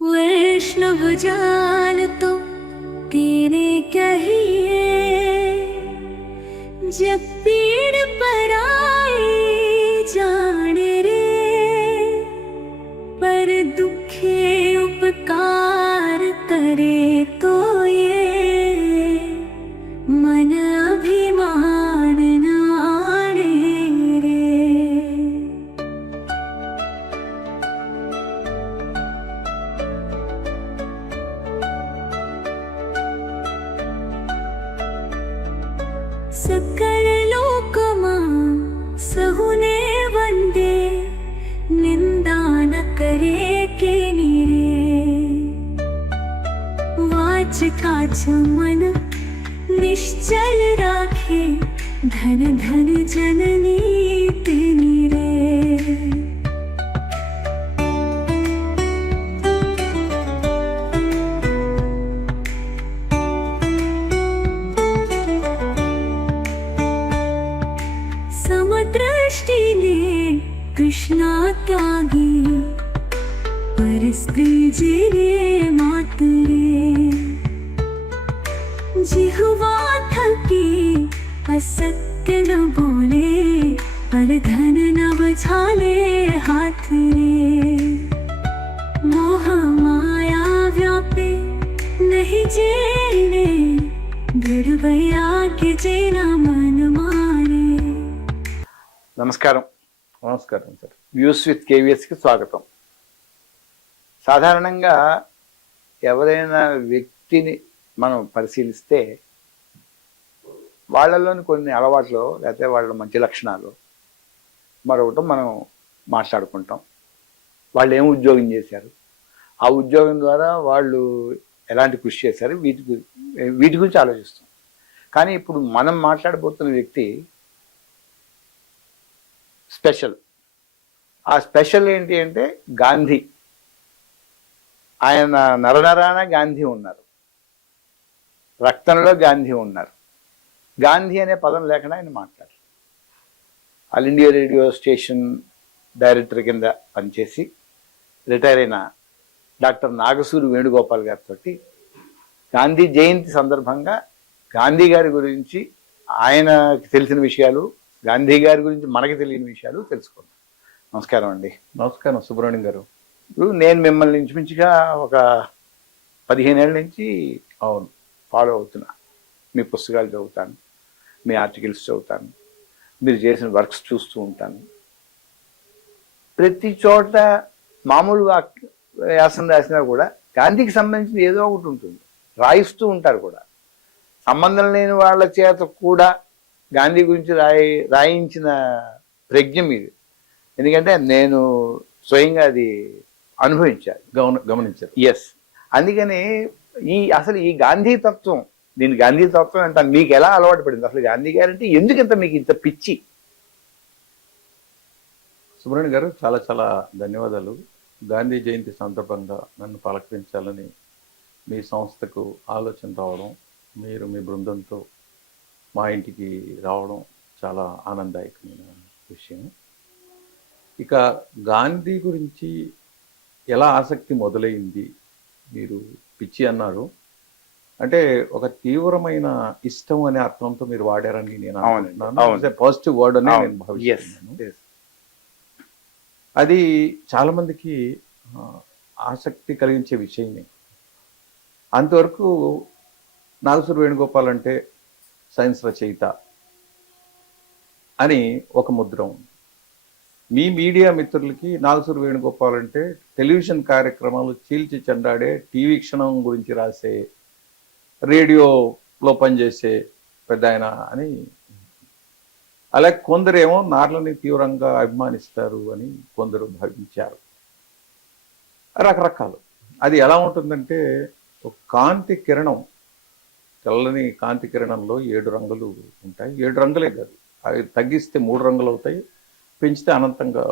वैष्णव जान तो तेरे कहिए, जब पीड़ पर आए जान रे, पर दुखे उपकार करे तो ये मन अभिमान न आने रे। सकल लोकमा सहुने वंदे, निंदा न करे के निरे, वाच काच मन निश्चल राखे, धन धन जननी तेनी रे। समदृष्टिने कृष्णा त्यागी, पर स्त्री जिरे मातरे, जिह्वा थकी असत्य न बोले, पर धन न बचाले हाथ रे। मोह माया व्यापे नहीं जेने, दृढ़ वैराग्य जेना मन मारे। నమస్కారం నమస్కారం సార్. వ్యూస్ విత్ కేవీఎస్కి స్వాగతం. సాధారణంగా ఎవరైనా వ్యక్తిని మనం పరిశీలిస్తే వాళ్ళలోని కొన్ని అలవాట్లు లేకపోతే వాళ్ళ మంచి లక్షణాలు మరొకటి మనం మాట్లాడుకుంటాం. వాళ్ళు ఏం ఉద్యోగం చేశారు, ఆ ఉద్యోగం ద్వారా వాళ్ళు ఎలాంటి కృషి చేశారు, వీటి గురించి ఆలోచిస్తాం. కానీ ఇప్పుడు మనం మాట్లాడబోతున్న వ్యక్తి స్పెషల్. ఆ స్పెషల్ ఏంటి అంటే గాంధీ. ఆయన నరనరాన గాంధీ ఉన్నారు, రక్తంలో గాంధీ ఉన్నారు. గాంధీ అనే పదం లేకుండా ఆయన మాట్లాడారు. All India radio station director కింద పనిచేసి రిటైర్ అయిన డాక్టర్ నాగసూరి వేణుగోపాల్ గారితో గాంధీ జయంతి సందర్భంగా గాంధీ గారి గురించి, ఆయనకి తెలిసిన విషయాలు, గాంధీ గారి గురించి మనకి తెలియని విషయాలు తెలుసుకుందాం. నమస్కారం అండి. నమస్కారం సుబ్రహ్మణ్యం గారు. ఇప్పుడు నేను మిమ్మల్ని ఇంచుమించుగా ఒక 15 ఏళ్ళ నుంచి ఫాలో అవుతున్నా. మీ పుస్తకాలు చదువుతాను, మీ ఆర్టికల్స్ చదువుతాను, మీరు చేసిన వర్క్స్ చూస్తూ ఉంటాను. ప్రతి చోట మామూలుగా వ్యాసం రాసినా కూడా గాంధీకి సంబంధించిన ఏదో ఒకటి ఉంటుంది, రాయిస్తూ ఉంటారు కూడా. సంబంధం లేని వాళ్ళ చేత కూడా గాంధీ గురించి రాయించిన ప్రజ్ఞ మీది. ఎందుకంటే నేను స్వయంగా అది అనుభవించాను, గమనించారు. ఎస్. అందుకని అసలు ఈ గాంధీ తత్వం, దీని గాంధీ తత్వం అంటే మీకు ఎలా అలవాటు పడింది? అసలు గాంధీ గారు అంటే ఎందుకంత మీకు ఇంత పిచ్చి? సుబ్రహ్మణ్యం గారు, చాలా చాలా ధన్యవాదాలు. గాంధీ జయంతి సందర్భంగా నన్ను పలకరించాలని మీ సంస్థకు ఆలోచన రావడం, మీరు మీ బృందంతో మా ఇంటికి రావడం చాలా ఆనందదాయకమైన విషయం. ఇక గాంధీ గురించి ఎలా ఆసక్తి మొదలైంది, మీరు పిచ్చి అన్నారు అంటే ఒక తీవ్రమైన ఇష్టం అనే అర్థంతో మీరు వాడారని నేను అనుకుంటున్నాను. పాజిటివ్ వర్డ్ అని నేను భావిస్తున్నాను. అది చాలా మందికి ఆసక్తి కలిగించే విషయమే. అంతవరకు నాగసూరి వేణుగోపాల్ అంటే సైన్స్ రచయిత అని ఒక ముద్ర ఉంది. మీ మీడియా మిత్రులకి నాగసూరి వేణుగోపాల్ అంటే టెలివిజన్ కార్యక్రమాలు చీల్చి చెండాడే, టీవీ క్షణం గురించి రాసే, రేడియోలో పనిచేసే పెద్ద ఆయన అని. అలాగే కొందరేమో నార్లని తీవ్రంగా అభిమానిస్తారు అని కొందరు భావించారు. రకరకాలు. అది ఎలా ఉంటుందంటే ఒక కాంతి కిరణం, తెల్లని కాంతి కిరణంలో 7 రంగులు ఉంటాయి. 7 రంగులే కాదు, అవి తగ్గిస్తే 3 రంగులు అవుతాయి, పెంచితే అనంతంగా.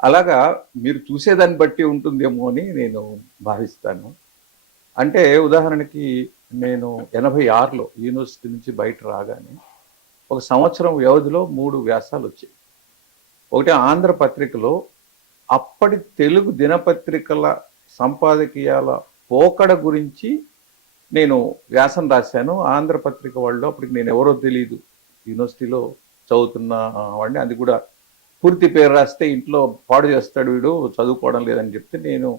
అలాగా మీరు చూసేదాన్ని బట్టి ఉంటుందేమో అని నేను భావిస్తాను. అంటే ఉదాహరణకి నేను 86లో యూనివర్సిటీ నుంచి బయట రాగానే ఒక సంవత్సరం వ్యవధిలో 3 వ్యాసాలు వచ్చాయి. ఒకటి ఆంధ్రపత్రికలో, అప్పటి తెలుగు దినపత్రికల సంపాదకీయాల పోకడ గురించి నేను వ్యాసం రాశాను. ఆంధ్రపత్రిక వాళ్ళు, అప్పటికి నేను ఎవరో తెలియదు, యూనివర్సిటీలో చదువుతున్న వాడిని, అది కూడా పూర్తి పేరు రాస్తే ఇంట్లో పాడు చేస్తాడు వీడు, చదువుకోవడం లేదని చెప్తే నేను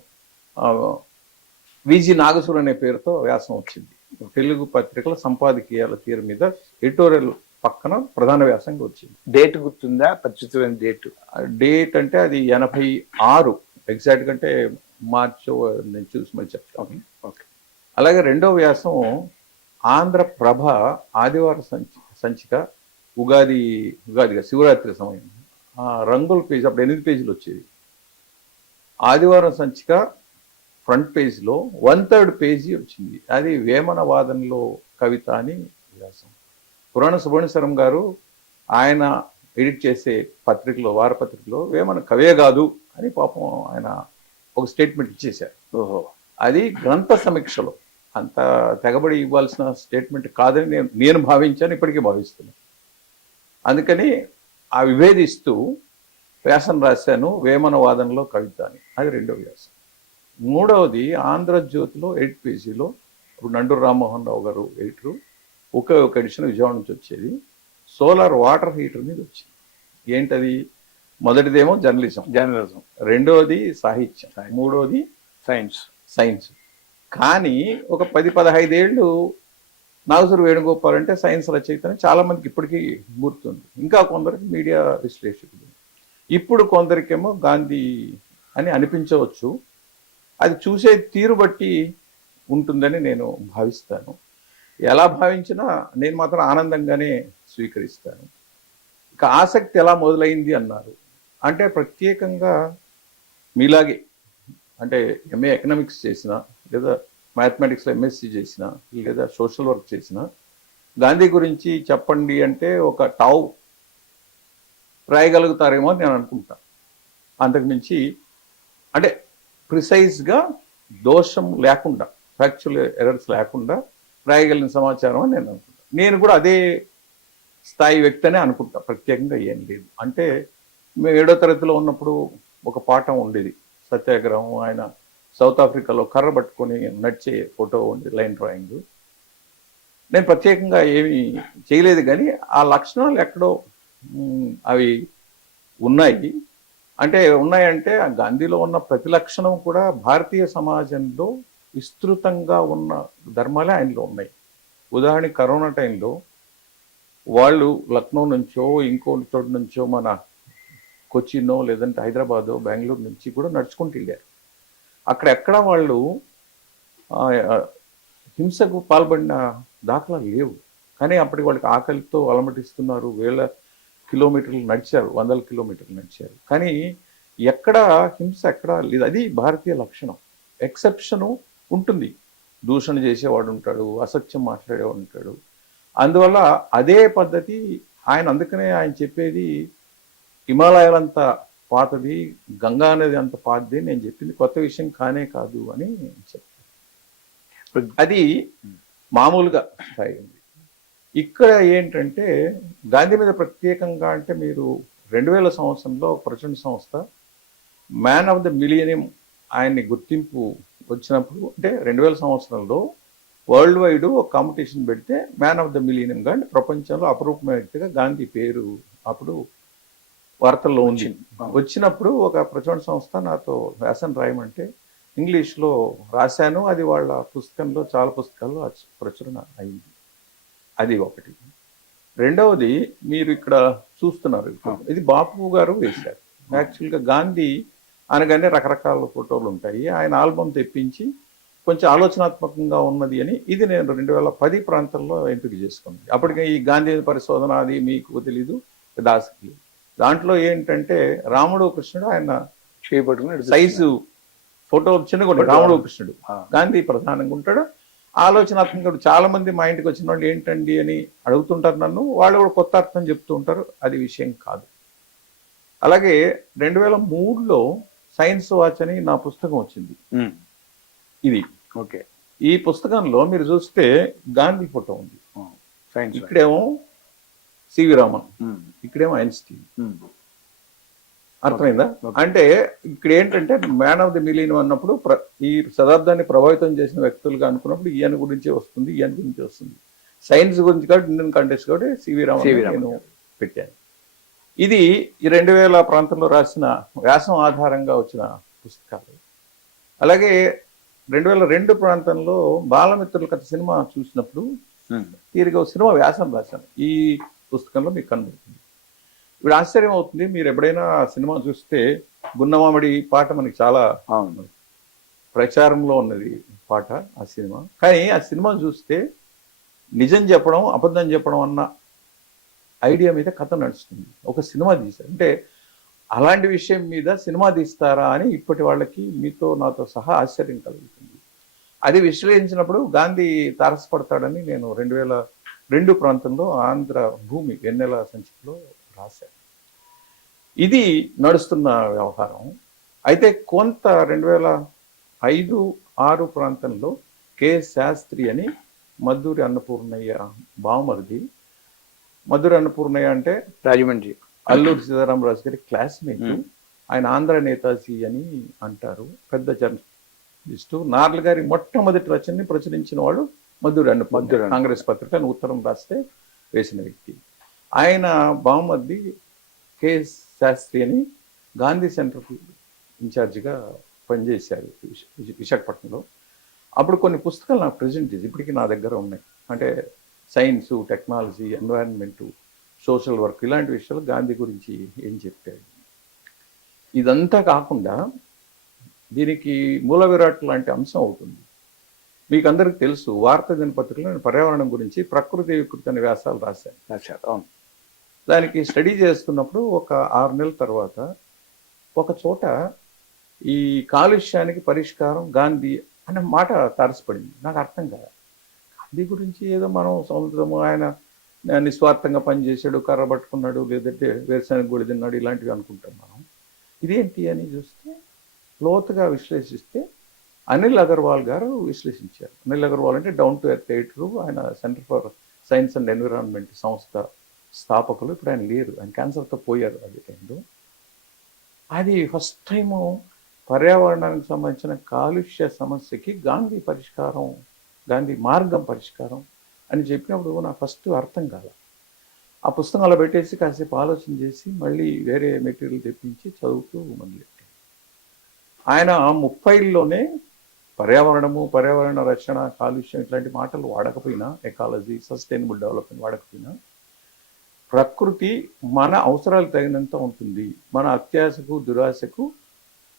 విజి నాగసూర్ అనే పేరుతో వ్యాసం వచ్చింది. తెలుగు పత్రికల సంపాదకీయాల తీరు మీద ఎడిటోరియల్ పక్కన ప్రధాన వ్యాసంగా వచ్చింది. డేట్ గుర్తుందా? ప్రస్తుతమైన డేట్ అంటే అది 86 ఎగ్జాక్ట్ కంటే మార్చో నేను చూసి మళ్ళీ చెప్తాను. ఓకే. అలాగే రెండో వ్యాసం ఆంధ్రప్రభ ఆదివారం సంచిక, ఉగాదిగా శివరాత్రి సమయం, రంగుల పేజీ, అప్పుడు 8 పేజీలు వచ్చేది. ఆదివారం సంచిక ఫ్రంట్ పేజీలో 1/3 పేజీ వచ్చింది. అది వేమన వాదనలో కవిత అని వ్యాసం. పురాణ సుబ్రహ్మణ్యేశ్వరం గారు ఆయన ఎడిట్ చేసే పత్రికలో, వారపత్రికలో వేమన కవే కాదు అని పాపం ఆయన ఒక స్టేట్మెంట్ ఇచ్చేశారు. ఓహో. అది గ్రంథ సమీక్షలో అంత తెగబడి ఇవ్వాల్సిన స్టేట్మెంట్ కాదని నేను భావించాను, ఇప్పటికీ భావిస్తున్నాను. అందుకని ఆ విభేదిస్తూ వ్యాసం రాశాను, వేమన వాదనలో కవిత అని. అది రెండో వ్యాసం. మూడవది ఆంధ్రజ్యోతిలో 8 పేజీలో, ఇప్పుడు నండూరు రామ్మోహన్ రావు గారు ఎడిటరు, ఒక ఎడిషన్ విజయవాడ నుంచి వచ్చేది, సోలార్ వాటర్ హీటర్ మీద వచ్చింది. ఏంటది? మొదటిదేమో జర్నలిజం, రెండవది సాహిత్యం, మూడవది సైన్స్. కానీ ఒక 10-15 ఏళ్ళు నాగసూరి వేణుగోపాల్ అంటే సైన్స్ రచయిత అని చాలా మందికి ఇప్పటికీ గుర్తుంది. ఇంకా కొందరికి మీడియా విశ్లేషకులు, ఇప్పుడు కొందరికేమో గాంధీ అని అనిపించవచ్చు. అది చూసే తీరు బట్టి ఉంటుందని నేను భావిస్తాను. ఎలా భావించినా నేను మాత్రం ఆనందంగానే స్వీకరిస్తాను. ఇక ఆసక్తి ఎలా మొదలైంది అన్నారు అంటే, ప్రత్యేకంగా మీలాగే అంటే ఎంఏ ఎకనామిక్స్ చేసిన, లేదా మ్యాథమెటిక్స్లో ఎంఎస్సి చేసిన, లేదా సోషల్ వర్క్ చేసిన, గాంధీ గురించి చెప్పండి అంటే ఒక టావ్ రాయగలుగుతారేమో అని నేను అనుకుంటాను. అంతకుమించి అంటే ప్రిసైజ్గా దోషం లేకుండా, ఫ్యాక్చువల్ ఎర్రర్స్ లేకుండా రాయగలిగిన సమాచారం అని నేను అనుకుంటాను. నేను కూడా అదే స్థాయి వ్యక్తి అని అనుకుంటా, ప్రత్యేకంగా ఏం లేదు. అంటే మేము 7వ తరగతిలో ఉన్నప్పుడు ఒక పాఠం ఉండేది, సత్యాగ్రహం. ఆయన సౌత్ ఆఫ్రికాలో కర్ర పట్టుకొని నడిచే ఫోటో ఉంది, లైన్ డ్రాయింగ్. నేను ప్రత్యేకంగా ఏమీ చేయలేదు, కానీ ఆ లక్షణాలు ఎక్కడో అవి ఉన్నాయి. అంటే ఉన్నాయంటే ఆ గాంధీలో ఉన్న ప్రతి లక్షణం కూడా భారతీయ సమాజంలో విస్తృతంగా ఉన్న ధర్మాలే ఆయనలో ఉన్నాయి. ఉదాహరణకి కరోనా టైంలో వాళ్ళు లక్నో నుంచో ఇంకో చోటు నుంచో మన కొచ్చినో లేదంటే హైదరాబాదో బెంగళూరు నుంచి కూడా నడుచుకుంటూ వెళ్ళారు. అక్కడెక్కడ వాళ్ళు హింసకు పాల్పడిన దాఖలాలు లేవు. కానీ అప్పటికి వాళ్ళకి ఆకలితో అలమటిస్తున్నారు, వేల కిలోమీటర్లు నడిచారు, 100 కిలోమీటర్లు నడిచారు. కానీ ఎక్కడ హింస ఎక్కడ లేదు. అది భారతీయ లక్షణం. ఎక్సెప్షను ఉంటుంది, దూషణ చేసేవాడు ఉంటాడు, అసత్యం మాట్లాడేవాడు ఉంటాడు. అందువల్ల అదే పద్ధతి ఆయన. అందుకనే ఆయన చెప్పేది హిమాలయాలంత పాతది, గంగా నది అంత పాతది, నేను చెప్పింది కొత్త విషయం కానే కాదు అని చెప్తాను. అది మామూలుగా సాగింది. ఇక్కడ ఏంటంటే గాంధీ మీద ప్రత్యేకంగా అంటే, మీరు 2000 సంవత్సరంలో ప్రచురణ సంస్థ మ్యాన్ ఆఫ్ ద మిలియనియం ఆయన్ని గుర్తింపు వచ్చినప్పుడు, అంటే 2000 సంవత్సరంలో వరల్డ్ వైడ్ ఒక కాంపిటీషన్ పెడితే మ్యాన్ ఆఫ్ ద మిలియనియంగా, అంటే ప్రపంచంలో అపరూపమైన వ్యక్తిగా గాంధీ పేరు అప్పుడు వార్తల్లో ఉంది. వచ్చినప్పుడు ఒక ప్రచురణ సంస్థ నాతో వ్యాసం రాయమంటే ఇంగ్లీష్లో రాశాను. అది వాళ్ళ పుస్తకంలో, చాలా పుస్తకాల్లో ప్రచురణ అయింది. అది ఒకటి. రెండవది మీరు ఇక్కడ చూస్తున్నారు, ఇది బాపు గారు వేశారు. యాక్చువల్గా గాంధీ అనగానే రకరకాల ఫోటోలు ఉంటాయి. ఆయన ఆల్బమ్ తెప్పించి కొంచెం ఆలోచనాత్మకంగా ఉన్నది అని, ఇది నేను 2010 ప్రాంతంలో ఎంపిక చేసుకున్నది. అప్పటికే ఈ గాంధీ పరిశోధన అది మీకు తెలీదు, ఆసక్తి. దాంట్లో ఏంటంటే రాముడు కృష్ణుడు ఆయన చేయబడుకున్నాడు, సైజు ఫోటో చిన్నగా ఉంటాడు. రాముడు కృష్ణుడు, గాంధీ ప్రధానంగా ఉంటాడు. ఆలోచనాత్మకుడు. చాలా మంది మా ఇంటికి వచ్చిన వాళ్ళు ఏంటండి అని అడుగుతుంటారు నన్ను, వాళ్ళు కూడా కొత్త అర్థం చెప్తూ ఉంటారు. అది విషయం కాదు. అలాగే 2003లో సైన్స్ వాచ్ అని నా పుస్తకం వచ్చింది. ఇది ఓకే. ఈ పుస్తకంలో మీరు చూస్తే గాంధీ ఫోటో ఉంది. ఇక్కడేమో సివి రామన్, ఇక్కడేమో ఐన్స్టీన్. అర్థమైందా? Okay. అంటే ఇక్కడ ఏంటంటే మ్యాన్ ఆఫ్ ది మిలియన్ అన్నప్పుడు ఈ శతాబ్దాన్ని ప్రభావితం చేసిన వ్యక్తులుగా అనుకున్నప్పుడు ఈయన గురించి వస్తుంది, ఈయన గురించి వస్తుంది. సైన్స్ గురించి కాబట్టి ఇండియన్ కంటెస్ట్ కాబట్టి సివి రామన్ నేను పెట్టాను. ఇది ఈ 2000 ప్రాంతంలో రాసిన వ్యాసం ఆధారంగా వచ్చిన పుస్తకాలు. అలాగే 2002 ప్రాంతంలో బాలమిత్రుల కథ సినిమా చూసినప్పుడు తీరిగా సినిమా వ్యాసం రాశాను. ఈ పుస్తకంలో మీకు కనబడుతుంది. ఇప్పుడు ఆశ్చర్యం అవుతుంది, మీరు ఎప్పుడైనా సినిమా చూస్తే గున్నమామిడి పాట మనకి చాలా ప్రచారంలో ఉన్నది పాట ఆ సినిమా. కానీ ఆ సినిమా చూస్తే నిజం చెప్పడం అబద్ధం చెప్పడం అన్న ఐడియా మీద కథ నడుస్తుంది. ఒక సినిమా తీశారు అంటే అలాంటి విషయం మీద సినిమా తీస్తారా అని ఇప్పటి వాళ్ళకి మీతో నాతో సహా ఆశ్చర్యం కలుగుతుంది. అది విశ్లేషించినప్పుడు గాంధీ తారసపడతాడని నేను 2002 ప్రాంతంలో ఆంధ్ర భూమి వెన్నెల సంచికలో రాశాను. ఇది నడుస్తున్న వ్యవహారం. అయితే కొంత 2005-06 ప్రాంతంలో కెఎస్ శాస్త్రి అని మద్దూరి అన్నపూర్ణయ్య బావమరిది. మద్దూరి అన్నపూర్ణయ్య అంటే రాజమండ్రి అల్లూరి సీతారామరాజు గారి క్లాస్మేట్. ఆయన ఆంధ్ర నేతాజీ అని అంటారు. పెద్ద జర్నలిస్టు. నార్ల గారి మొట్టమొదటి రచనని ప్రచురించిన వాడు మద్దూరి అన్నపూర్ణయ్య. కాంగ్రెస్ పత్రిక ఉత్తరం రాస్తే వేసిన వ్యక్తి. ఆయన బావమరిది కెఎస్ శాస్త్రి అని గాంధీ సెంటర్ ఇన్ఛార్జిగా పనిచేశారు విశాఖపట్నంలో. అప్పుడు కొన్ని పుస్తకాలు నాకు ప్రజెంట్ చేసి ఇప్పటికీ నా దగ్గర ఉన్నాయి. అంటే సైన్సు, టెక్నాలజీ, ఎన్వైరన్మెంటు, సోషల్ వర్క్ ఇలాంటి విషయాలు గాంధీ గురించి ఏం చెప్పాడు. ఇదంతా కాకుండా దీనికి మూల విరాట్ లాంటి అంశం అవుతుంది. మీకు అందరికి తెలుసు, వార్తా దినపత్రికలో నేను పర్యావరణం గురించి ప్రకృతి వికృతి అనే వ్యాసాలు రాశాను. దానికి స్టడీ చేస్తున్నప్పుడు ఒక 6 నెలల తర్వాత ఒక చోట ఈ కాలుష్యానికి పరిష్కారం గాంధీ అనే మాట తారసపడింది. నాకు అర్థం కాదు. గాంధీ గురించి ఏదో మనం సముద్రము, ఆయన నిస్వార్థంగా పనిచేశాడు, కర్ర పట్టుకున్నాడు, లేదంటే వేరుశనగ గుడి తిన్నాడు, ఇలాంటివి అనుకుంటాం మనం. ఇదేంటి అని చూస్తే లోతుగా విశ్లేషిస్తే అనిల్ అగర్వాల్ గారు విశ్లేషించారు. అనిల్ అగర్వాల్ అంటే డౌన్ టు ఎర్త్ ఎడిటరు. ఆయన centre for science and environment సంస్థ స్థాపకులు. ఇప్పుడు ఆయన లేరు, ఆయన క్యాన్సర్తో పోయారు. అది టైంలో అది ఫస్ట్ టైము పర్యావరణానికి సంబంధించిన కాలుష్య సమస్యకి గాంధీ మార్గం పరిష్కారం అని చెప్పినప్పుడు నాకు ఫస్ట్ అర్థం కాల. ఆ పుస్తకం అలా పెట్టేసి కాసేపు ఆలోచన చేసి మళ్ళీ వేరే మెటీరియల్ తెప్పించి చదువుతూ మొదలెట్టాను. ఆయన 30లోనే పర్యావరణ రక్షణ, కాలుష్యం ఇట్లాంటి మాటలు వాడకపోయినా, ఎకాలజీ, సస్టైనబుల్ డెవలప్మెంట్ వాడకపోయినా, ప్రకృతి మన అవసరాలు తగినంత ఉంటుంది, మన అత్యాశకు దురాశకు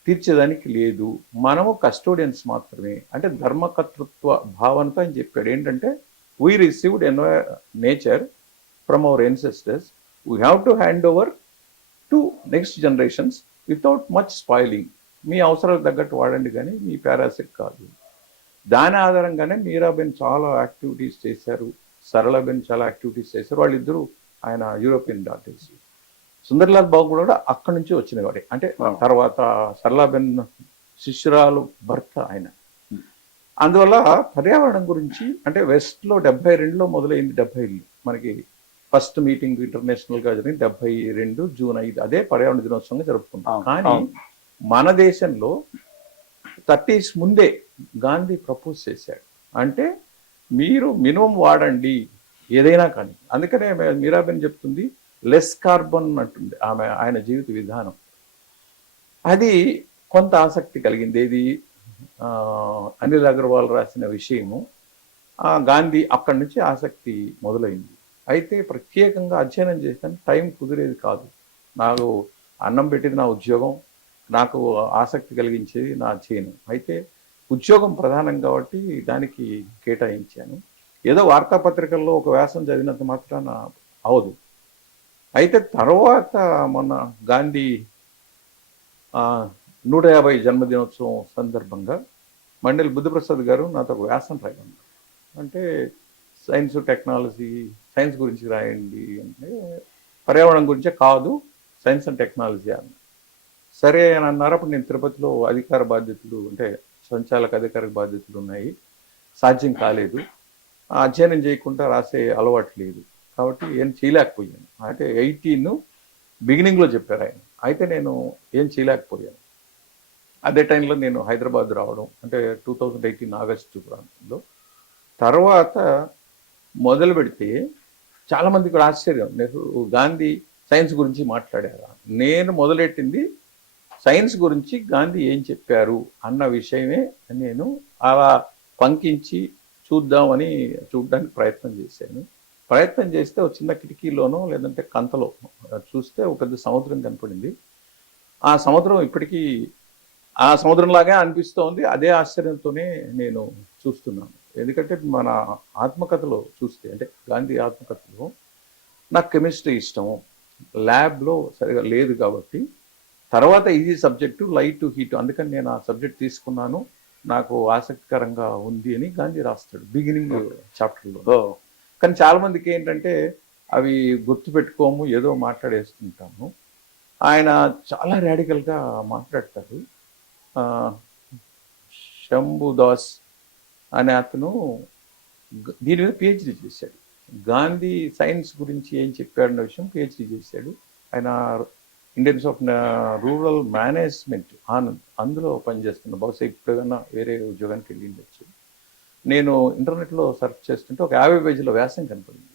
తీర్చేదానికి లేదు, మనము కస్టోడియన్స్ మాత్రమే. అంటే ధర్మకర్తృత్వ భావనతో ఆయన చెప్పాడు. ఏంటంటే we received nature from our ancestors, we have to hand over to next generations without much spoiling. మీ అవసరాలకు తగ్గట్టు వాడండి కానీ మీ పారాసిట్ కాదు. దాని ఆధారంగానే మీరాబెన్ చాలా యాక్టివిటీస్ చేశారు, సరళబెన్ చాలా యాక్టివిటీస్ చేశారు. వాళ్ళిద్దరూ ఆయన యూరోపియన్ డాక్టర్స్. సుందర్లాల్ బాబు కూడా అక్కడి నుంచి వచ్చినవాడే. అంటే తర్వాత సరళాబెన్ శిష్యురాలు భర్త ఆయన. అందువల్ల పర్యావరణం గురించి అంటే వెస్ట్లో 72లో మొదలైంది. 70 మనకి ఫస్ట్ మీటింగ్ ఇంటర్నేషనల్గా జరిగింది 72 జూన్ 5. అదే పర్యావరణ దినోత్సవంగా జరుపుకుంటాం. కానీ మన దేశంలో 30s ముందే గాంధీ ప్రపోజ్ చేశాడు. అంటే మీరు మినిమం వాడండి ఏదైనా కానీ. అందుకనే మీరాబెన్ చెప్తుంది లెస్ కార్బన్ అంటుంది ఆయన జీవిత విధానం. అది కొంత ఆసక్తి కలిగింది. ఇది అనిల్ అగర్వాల్ రాసిన విషయము. గాంధీ అక్కడి నుంచి ఆసక్తి మొదలైంది. అయితే ప్రత్యేకంగా అధ్యయనం చేసిన టైం కుదిరేది కాదు. నాకు అన్నం పెట్టేది నా ఉద్యోగం, నాకు ఆసక్తి కలిగించేది నా అధ్యయనం. అయితే ఉద్యోగం ప్రధానం కాబట్టి దానికి కేటాయించాను. ఏదో వార్తాపత్రికల్లో ఒక వ్యాసం చదివినంత మాత్రాన అవదు. అయితే తర్వాత మొన్న గాంధీ 150 జన్మదినోత్సవం సందర్భంగా మండలి బుద్ధప్రసాద్ గారు నాతో ఒక వ్యాసం రాయమన్నారు. అంటే సైన్స్ టెక్నాలజీ, సైన్స్ గురించి రాయండి అంటే పర్యావరణం గురించే కాదు, సైన్స్ అండ్ టెక్నాలజీ అన్న. సరే అని అన్నారు. అప్పుడు నేను తిరుపతిలో అధికార బాధ్యతలు అంటే సంచాలక అధికారిక బాధ్యతలు ఉన్నాయి, సాధ్యం కాలేదు. అధ్యయనం చేయకుండా రాసే అలవాటు లేదు కాబట్టి ఏం చేయలేకపోయాను. అంటే 18 బిగినింగ్లో చెప్పారు ఆయన. అయితే నేను ఏం చేయలేకపోయాను. అదే టైంలో నేను హైదరాబాద్ రావడం అంటే 2018 ఆగస్టు ప్రాంతంలో. తర్వాత మొదలు పెడితే చాలామందికి కూడా ఆశ్చర్యం, నెహ్రూ గాంధీ సైన్స్ గురించి మాట్లాడారా? నేను మొదలెట్టింది సైన్స్ గురించి గాంధీ ఏం చెప్పారు అన్న విషయమే నేను అలా పంకించి చూడడానికి ప్రయత్నం చేశాను. ప్రయత్నం చేస్తే ఒక చిన్న కిటికీలోనో లేదంటే కంతలో చూస్తే ఒక పెద్ద సముద్రం కనపడింది. ఆ సముద్రం ఇప్పటికీ ఆ సముద్రంలాగే అనిపిస్తోంది. అదే ఆశ్చర్యంతోనే నేను చూస్తున్నాను. ఎందుకంటే మన ఆత్మకథలో చూస్తే, అంటే గాంధీ ఆత్మకథలో నాకు కెమిస్ట్రీ ఇష్టము, ల్యాబ్లో సరిగా లేదు కాబట్టి తర్వాత ఈజీ సబ్జెక్టు లైట్ హీట్, అందుకని నేను ఆ సబ్జెక్ట్ తీసుకున్నాను, నాకు ఆసక్తికరంగా ఉంది అని గాంధీ రాస్తాడు బిగినింగ్ చాప్టర్లో. కానీ చాలా మందికి ఏంటంటే అవి గుర్తుపెట్టుకోము, ఏదో మాట్లాడేస్తుంటాము. ఆయన చాలా రాడికల్గా మాట్లాడతారు. శంభుదాస్ అనే అతను దీని మీద పిహెచ్డి చేశాడు. గాంధీ సైన్స్ గురించి ఏం చెప్పాడన్న విషయం పిహెచ్డి చేశాడు. ఆయన Indian of rural management Anand అందులో పనిచేస్తున్న, బహుశా ఇప్పుడైనా వేరే ఉద్యోగానికి వెళ్ళి ఉండొచ్చు. నేను ఇంటర్నెట్లో సెర్చ్ చేస్తుంటే ఒక 50 పేజీల వ్యాసం కనపడింది.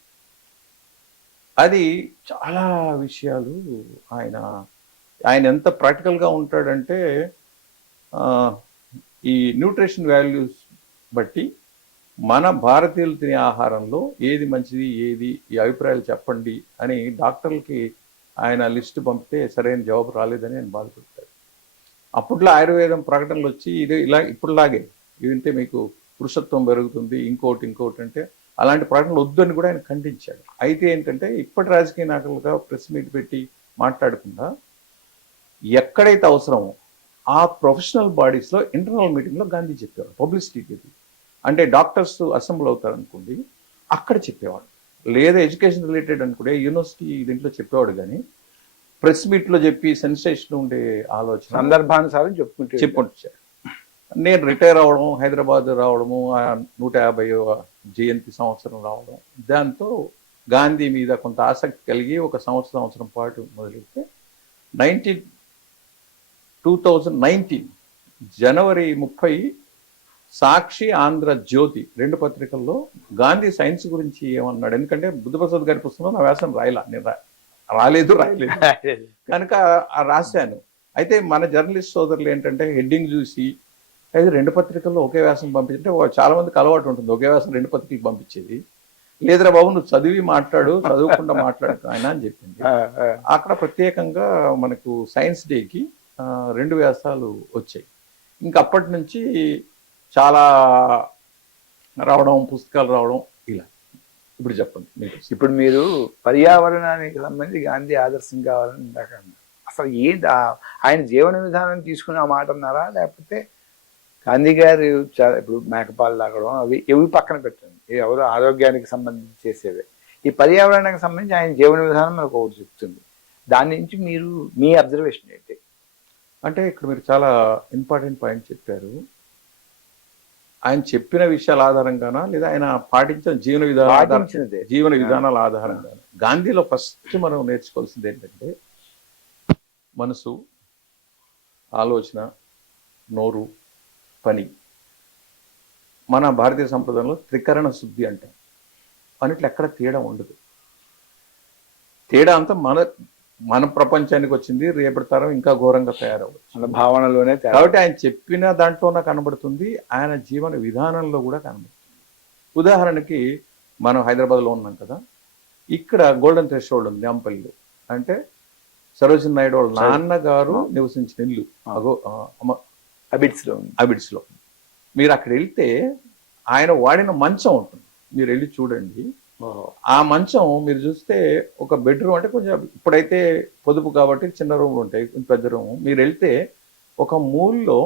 అది చాలా విషయాలు ఆయన ఎంత ప్రాక్టికల్గా ఉంటాడంటే ఈ న్యూట్రిషన్ వాల్యూస్ బట్టి మన భారతీయులు తినే ఆహారంలో ఏది మంచిది, ఏది ఈ అభిప్రాయాలు చెప్పండి అని డాక్టర్లకి ఆయన లిస్టు పంపితే సరైన జవాబు రాలేదని ఆయన బాధపడతాడు. అప్పట్లో ఆయుర్వేదం ప్రకటనలు వచ్చి ఇది ఇలా ఇప్పుడులాగే వింటే మీకు పురుషత్వం పెరుగుతుంది, ఇంకోటి అంటే అలాంటి ప్రకటనలు వద్దని కూడా ఆయన ఖండించాడు. అయితే ఏంటంటే ఇప్పటి రాజకీయ నాయకులుగా ప్రెస్ మీట్ పెట్టి మాట్లాడకుండా ఎక్కడైతే అవసరమో ఆ ప్రొఫెషనల్ బాడీస్లో ఇంటర్నల్ మీటింగ్లో గాంధీ చెప్పేవాడు. పబ్లిసిటీకి అంటే డాక్టర్స్ అసెంబ్లీ అవుతారనుకోండి, అక్కడ చెప్పేవాడు. లేదా ఎడ్యుకేషన్ రిలేటెడ్ అనుకుంటే యూనివర్సిటీ దీంట్లో చెప్పేవాడు. కానీ ప్రెస్ మీట్లో చెప్పి సెన్సేషన్ ఉండే ఆలోచన సందర్భానుసారం చెప్పుకుంటారు. నేను రిటైర్ అవ్వడం, హైదరాబాద్ రావడము, 150వ జయంతి సంవత్సరం రావడం, దాంతో గాంధీ మీద కొంత ఆసక్తి కలిగి ఒక సంవత్సరం పాటు మొదలెడితే 2019 జనవరి 30 సాక్షి, ఆంధ్ర జ్యోతి 2 పత్రికల్లో గాంధీ సైన్స్ గురించి ఏమన్నాడు. ఎందుకంటే బుద్ధప్రసాద్ గారి పుస్తకంలో నా వ్యాసం నేను రాయలేదు కనుక రాశాను. అయితే మన జర్నలిస్ట్ సోదరులు ఏంటంటే హెడ్డింగ్ చూసి అయితే 2 పత్రికల్లో ఒకే వ్యాసం పంపించంటే చాలా మందికి అలవాటు ఉంటుంది ఒకే వ్యాసం 2 పత్రికలు పంపించేది. లేదురా బాబు నువ్వు చదివి మాట్లాడు, చదవకుండా మాట్లాడకు ఆయన అని చెప్పింది. అక్కడ ప్రత్యేకంగా మనకు సైన్స్ డేకి 2 వ్యాసాలు వచ్చాయి. ఇంకా అప్పటి నుంచి చాలా రావడం, పుస్తకాలు రావడం ఇలా. ఇప్పుడు చెప్పండి మీరు. ఇప్పుడు మీరు పర్యావరణానికి సంబంధించి గాంధీ ఆదర్శం కావాలని ఇందాక అసలు ఏంటి ఆయన జీవన విధానం తీసుకుని ఆ మాట అన్నారా, లేకపోతే గాంధీ గారు ఇప్పుడు మేకపాలు తాగడం అవి పక్కన పెట్టండి, ఎవరు ఆరోగ్యానికి సంబంధించి చేసేవే, ఈ పర్యావరణానికి సంబంధించి ఆయన జీవన విధానం మనకు ఒకటి చెప్తుంది. దాని నుంచి మీరు మీ అబ్జర్వేషన్ ఏంటి? అంటే ఇక్కడ మీరు చాలా ఇంపార్టెంట్ పాయింట్ చెప్పారు. ఆయన చెప్పిన విషయాల ఆధారంగానా లేదా ఆయన పాటించిన జీవన విధానాల ఆధారంగానా? గాంధీలో ఫస్ట్ మనం నేర్చుకోవాల్సింది ఏంటంటే మనసు, ఆలోచన, నోరు, పని. మన భారతీయ సంప్రదాయంలో త్రికరణ శుద్ధి అంటాం. అన్నిట్లో ఎక్కడ తేడా ఉండదు. తేడా అంతా మన ప్రపంచానికి వచ్చింది, రేపటి తరం ఇంకా ఘోరంగా తయారవచ్చు మన భావనలోనే. కాబట్టి ఆయన చెప్పిన దాంట్లోనే కనబడుతుంది, ఆయన జీవన విధానంలో కూడా కనబడుతుంది. ఉదాహరణకి మనం హైదరాబాద్లో ఉన్నాం కదా, ఇక్కడ గోల్డెన్ థ్రెషోల్డ్ ఉంది నాంపల్లిలో. అంటే సరోజిని నాయుడు వాళ్ళ నాన్నగారు నివసించిన ఇల్లు అబిడ్స్లో. మీరు అక్కడ వెళ్తే ఆయన వాడిన మంచం ఉంటుంది, మీరు వెళ్ళి చూడండి. ఆ మంచం మీరు చూస్తే ఒక బెడ్రూమ్, అంటే కొంచెం ఇప్పుడైతే పొదుపు కాబట్టి చిన్న రూమ్లు ఉంటాయి, కొంచెం పెద్ద రూమ్. మీరు వెళ్తే ఒక మూల్లో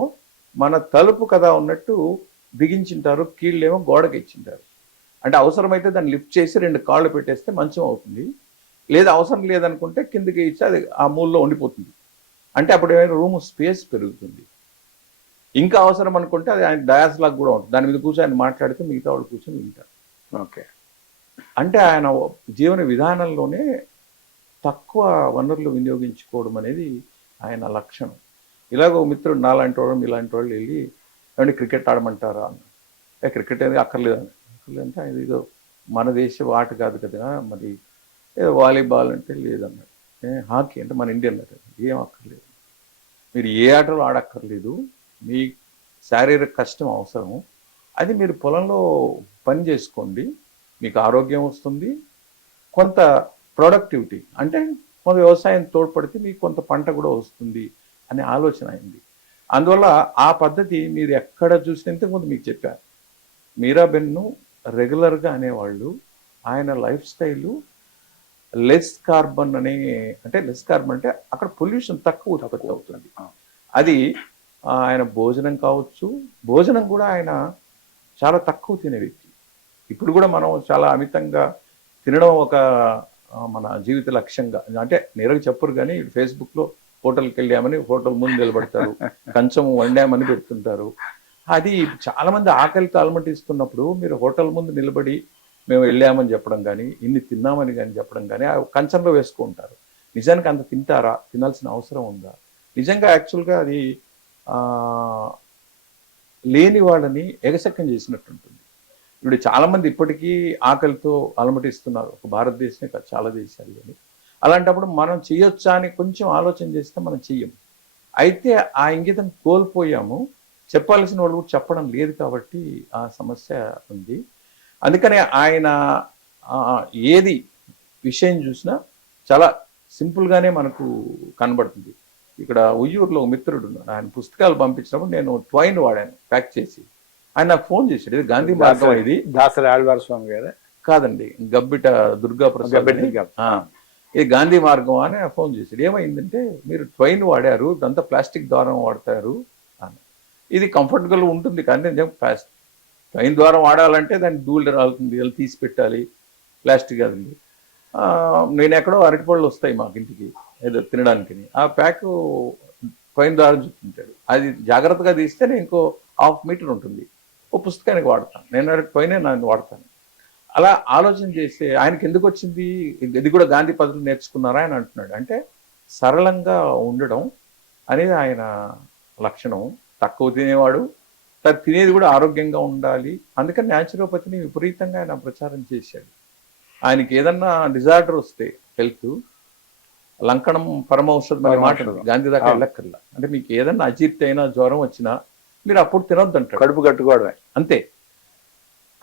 మన తలుపు కదా ఉన్నట్టు బిగించింటారు, కీళ్ళేమో గోడకి ఇచ్చింటారు. అంటే అవసరమైతే దాన్ని లిఫ్ట్ చేసి 2 కాళ్ళు పెట్టేస్తే మంచం అవుతుంది. లేదా అవసరం లేదనుకుంటే కిందకి ఇచ్చి అది ఆ మూల్లో ఉండిపోతుంది. అంటే అప్పుడు ఏమైనా రూమ్ స్పేస్ పెరుగుతుంది. ఇంకా అవసరం అనుకుంటే అది ఆయన డయాస్ లాగా కూడా ఉంటుంది, దాని మీద కూర్చొని ఆయన మాట్లాడితే మిగతా వాళ్ళు కూర్చొని వింటారు. ఓకే. అంటే ఆయన జీవన విధానంలోనే తక్కువ వనరులు వినియోగించుకోవడం అనేది ఆయన లక్షణం. ఇలాగో మిత్రుడు నాలాంటి వాళ్ళు ఇలాంటి వాళ్ళు వెళ్ళి ఏమంటే క్రికెట్ ఆడమంటారా అన్న, క్రికెట్ అనేది అక్కర్లేదని. అక్కర్లేదంటే ఆయన ఏదో మన దేశ ఆట కాదు కదా, మరి ఏదో వాలీబాల్ అంటే లేదన్నాడు. హాకీ అంటే మన ఇండియన్ ఆట, ఏం అక్కర్లేదు, మీరు ఏ ఆటలు ఆడక్కర్లేదు, మీ శారీరక కష్టం అవసరం, అది మీరు పొలంలో పని చేసుకోండి, మీకు ఆరోగ్యం వస్తుంది, కొంత ప్రొడక్టివిటీ అంటే కొంత వ్యవసాయం తోడ్పడితే మీకు కొంత పంట కూడా వస్తుంది అనే ఆలోచన అయింది. అందువల్ల ఆ పద్ధతి మీరు ఎక్కడ చూసిన ఇంతకుముందు మీకు చెప్పారు, మీరాబెన్ను రెగ్యులర్గా అనేవాళ్ళు ఆయన లైఫ్ స్టైలు లెస్ కార్బన్ అనే, అంటే లెస్ కార్బన్ అంటే అక్కడ పొల్యూషన్ తక్కువ ఉత్పత్తి అవుతుంది. అది ఆయన భోజనం కావచ్చు, భోజనం కూడా ఆయన చాలా తక్కువ తినే వ్యక్తి. ఇప్పుడు కూడా మనం చాలా అమితంగా తినడం ఒక మన జీవిత లక్ష్యంగా, అంటే నేరుగా చెప్పరు కానీ ఫేస్బుక్లో హోటల్కి వెళ్ళామని హోటల్ ముందు నిలబడతారు, కంచం వండామని పెడుతుంటారు. అది చాలా మంది ఆకలితో అలమటిస్తున్నప్పుడు మీరు హోటల్ ముందు నిలబడి మేము వెళ్ళామని చెప్పడం కానీ, ఇన్ని తిన్నామని కానీ చెప్పడం కానీ ఆ కంచంలో వేసుకుంటారు. నిజానికి అంత తింటారా, తినాల్సిన అవసరం ఉందా? నిజంగా యాక్చువల్గా అది లేని వాళ్ళని ఎగసెక్కం చేసినట్టుంటుంది. ఇప్పుడు చాలామంది ఇప్పటికీ ఆకలితో అలమటిస్తున్నారు, ఒక భారతదేశమే కాదు చాలా దేశాలు. కానీ అలాంటప్పుడు మనం చేయొచ్చా అని కొంచెం ఆలోచన చేస్తే మనం చెయ్యం. అయితే ఆ ఇంగితం కోల్పోయాము, చెప్పాల్సిన వాళ్ళు కూడా చెప్పడం లేదు కాబట్టి ఆ సమస్య ఉంది. అందుకనే ఆయన ఏది విషయం చూసినా చాలా సింపుల్గానే మనకు కనబడుతుంది. ఇక్కడ ఉయ్యూరులో మిత్రుడు ఉన్నాడు, ఆయన పుస్తకాలు పంపించినప్పుడు నేను ట్వైన్ వాడాను ప్యాక్ చేసి. ఆయన నాకు ఫోన్ చేశాడు, ఇది గాంధీ మార్గం, ఇది దాసరి ఆళ్వార్ స్వామి గారు కాదండి, గబ్బిట దుర్గా ప్రసాద్, ఇది గాంధీ మార్గం అని ఫోన్ చేశాడు. ఏమైందంటే మీరు ట్వైన్ వాడారు, ఇదంతా ప్లాస్టిక్ ద్వారం వాడతారు అని. ఇది కంఫర్టబుల్ ఉంటుంది కానీ నేను ట్వైన్ ద్వారం వాడాలంటే దాన్ని ధూళి రాలుతుంది, అది తీసి పెట్టాలి, ప్లాస్టిక్ అది. నేను ఎక్కడో అరటిపళ్ళు వస్తాయి మాకు ఇంటికి ఏదో తినడానికి, ఆ ప్యాక్ ట్వైన్ ద్వారం చూస్తుంటాడు, అది జాగ్రత్తగా తీస్తే నేను ఇంకో 1/2 మీటర్ ఉంటుంది, ఓ పుస్తకానికి వాడతాను, నేను ట్వైనే నన్ను వాడతాను. అలా ఆలోచన చేస్తే ఆయనకి ఎందుకు వచ్చింది, ఇది కూడా గాంధీ పద్ధతులు నేర్చుకున్నారా అని అంటున్నాడు. అంటే సరళంగా ఉండడం అనేది ఆయన లక్షణం. తక్కువ తినేవాడు, తినేది కూడా ఆరోగ్యంగా ఉండాలి. అందుకని న్యాచురోపతిని విపరీతంగా ఆయన ప్రచారం చేశాడు. ఆయనకి ఏదన్నా డిజార్డర్ వస్తే హెల్త్, లంకణం పరమౌషధం అనే మాట గాంధీ దాకా వెళ్ళక్కర్లా. అంటే మీకు ఏదన్నా అజీర్తి అయినా జ్వరం వచ్చినా మీరు అప్పుడు తినొద్దు అంటాడు, కడుపు కట్టుకోవడమే అంతే.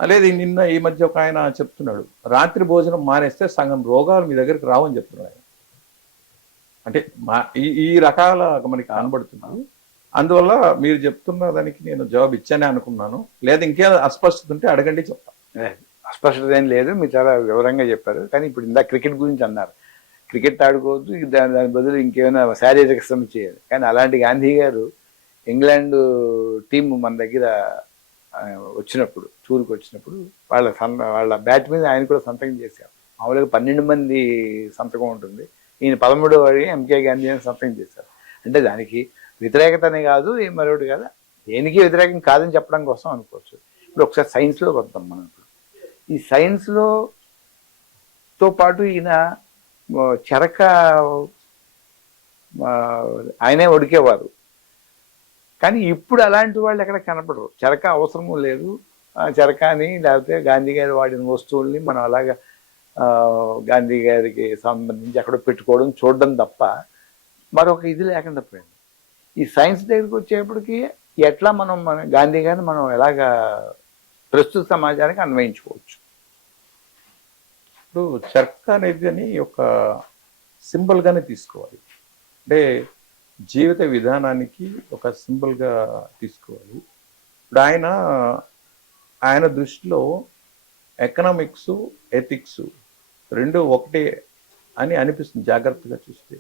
లేదు నిన్న ఈ మధ్య ఒక ఆయన చెప్తున్నాడు, రాత్రి భోజనం మానేస్తే సగం రోగాలు మీ దగ్గరికి రావని చెప్తున్నాడు ఆయన. అంటే ఈ రకాల మనకి కనబడుతుంది. అందువల్ల మీరు చెప్తున్న దానికి నేను జవాబు ఇచ్చానే అనుకున్నాను. లేదా ఇంకే అస్పష్టత ఉంటే అడగండి, చెప్తాను. అస్పష్టత ఏం లేదు, మీరు చాలా వివరంగా చెప్పారు. కానీ ఇప్పుడు ఇందా క్రికెట్ గురించి అన్నారు, క్రికెట్ ఆడుకోవద్దు, దాని బదులు ఇంకేమైనా శారీరక శ్రమ చేయాలి. కానీ అలాంటి గాంధీ గారు ఇంగ్లాండ్ టీం మన దగ్గర వచ్చినప్పుడు, టూర్కి వచ్చినప్పుడు వాళ్ళ బ్యాట్ మీద ఆయన కూడా సంతకం చేశారు. మామూలుగా 12 మంది సంతకం ఉంటుంది, ఈయన 13వ వాడి ఎంకే గాంధీ అని సంతకం చేశారు. అంటే దానికి వ్యతిరేకతనే కాదు, మరొకటి కాదు, దేనికి వ్యతిరేకం కాదని చెప్పడం కోసం అనుకోవచ్చు. ఇప్పుడు ఒకసారి సైన్స్లోకి వద్దాం మనం. ఇప్పుడు ఈ సైన్స్తో పాటు ఈయన చెరక ఆయనే ఉడికేవారు. కానీ ఇప్పుడు అలాంటి వాళ్ళు ఎక్కడ కనపడరు. చెరక అవసరము లేదు, చెరకాని లేకపోతే గాంధీ గారు వాడిన వస్తువుల్ని మనం అలాగా గాంధీ గారికి సంబంధించి ఎక్కడో పెట్టుకోవడం చూడడం తప్ప మరొక ఇది లేకుండా పోయింది. ఈ సైన్స్ దగ్గరికి వచ్చేప్పటికి ఎట్లా మనం గాంధీ గారిని మనం ఎలాగా ప్రస్తుత సమాజానికి అన్వయించుకోవచ్చు? ఇప్పుడు చెరక అనేది అని ఒక సింబల్గానే తీసుకోవాలి, అంటే జీవిత విధానానికి ఒక సింబల్గా తీసుకోవాలి. ఇప్పుడు ఆయన దృష్టిలో ఎకనామిక్స్, ఎథిక్స్ రెండు ఒకటే అని అనిపిస్తుంది జాగ్రత్తగా చూస్తే.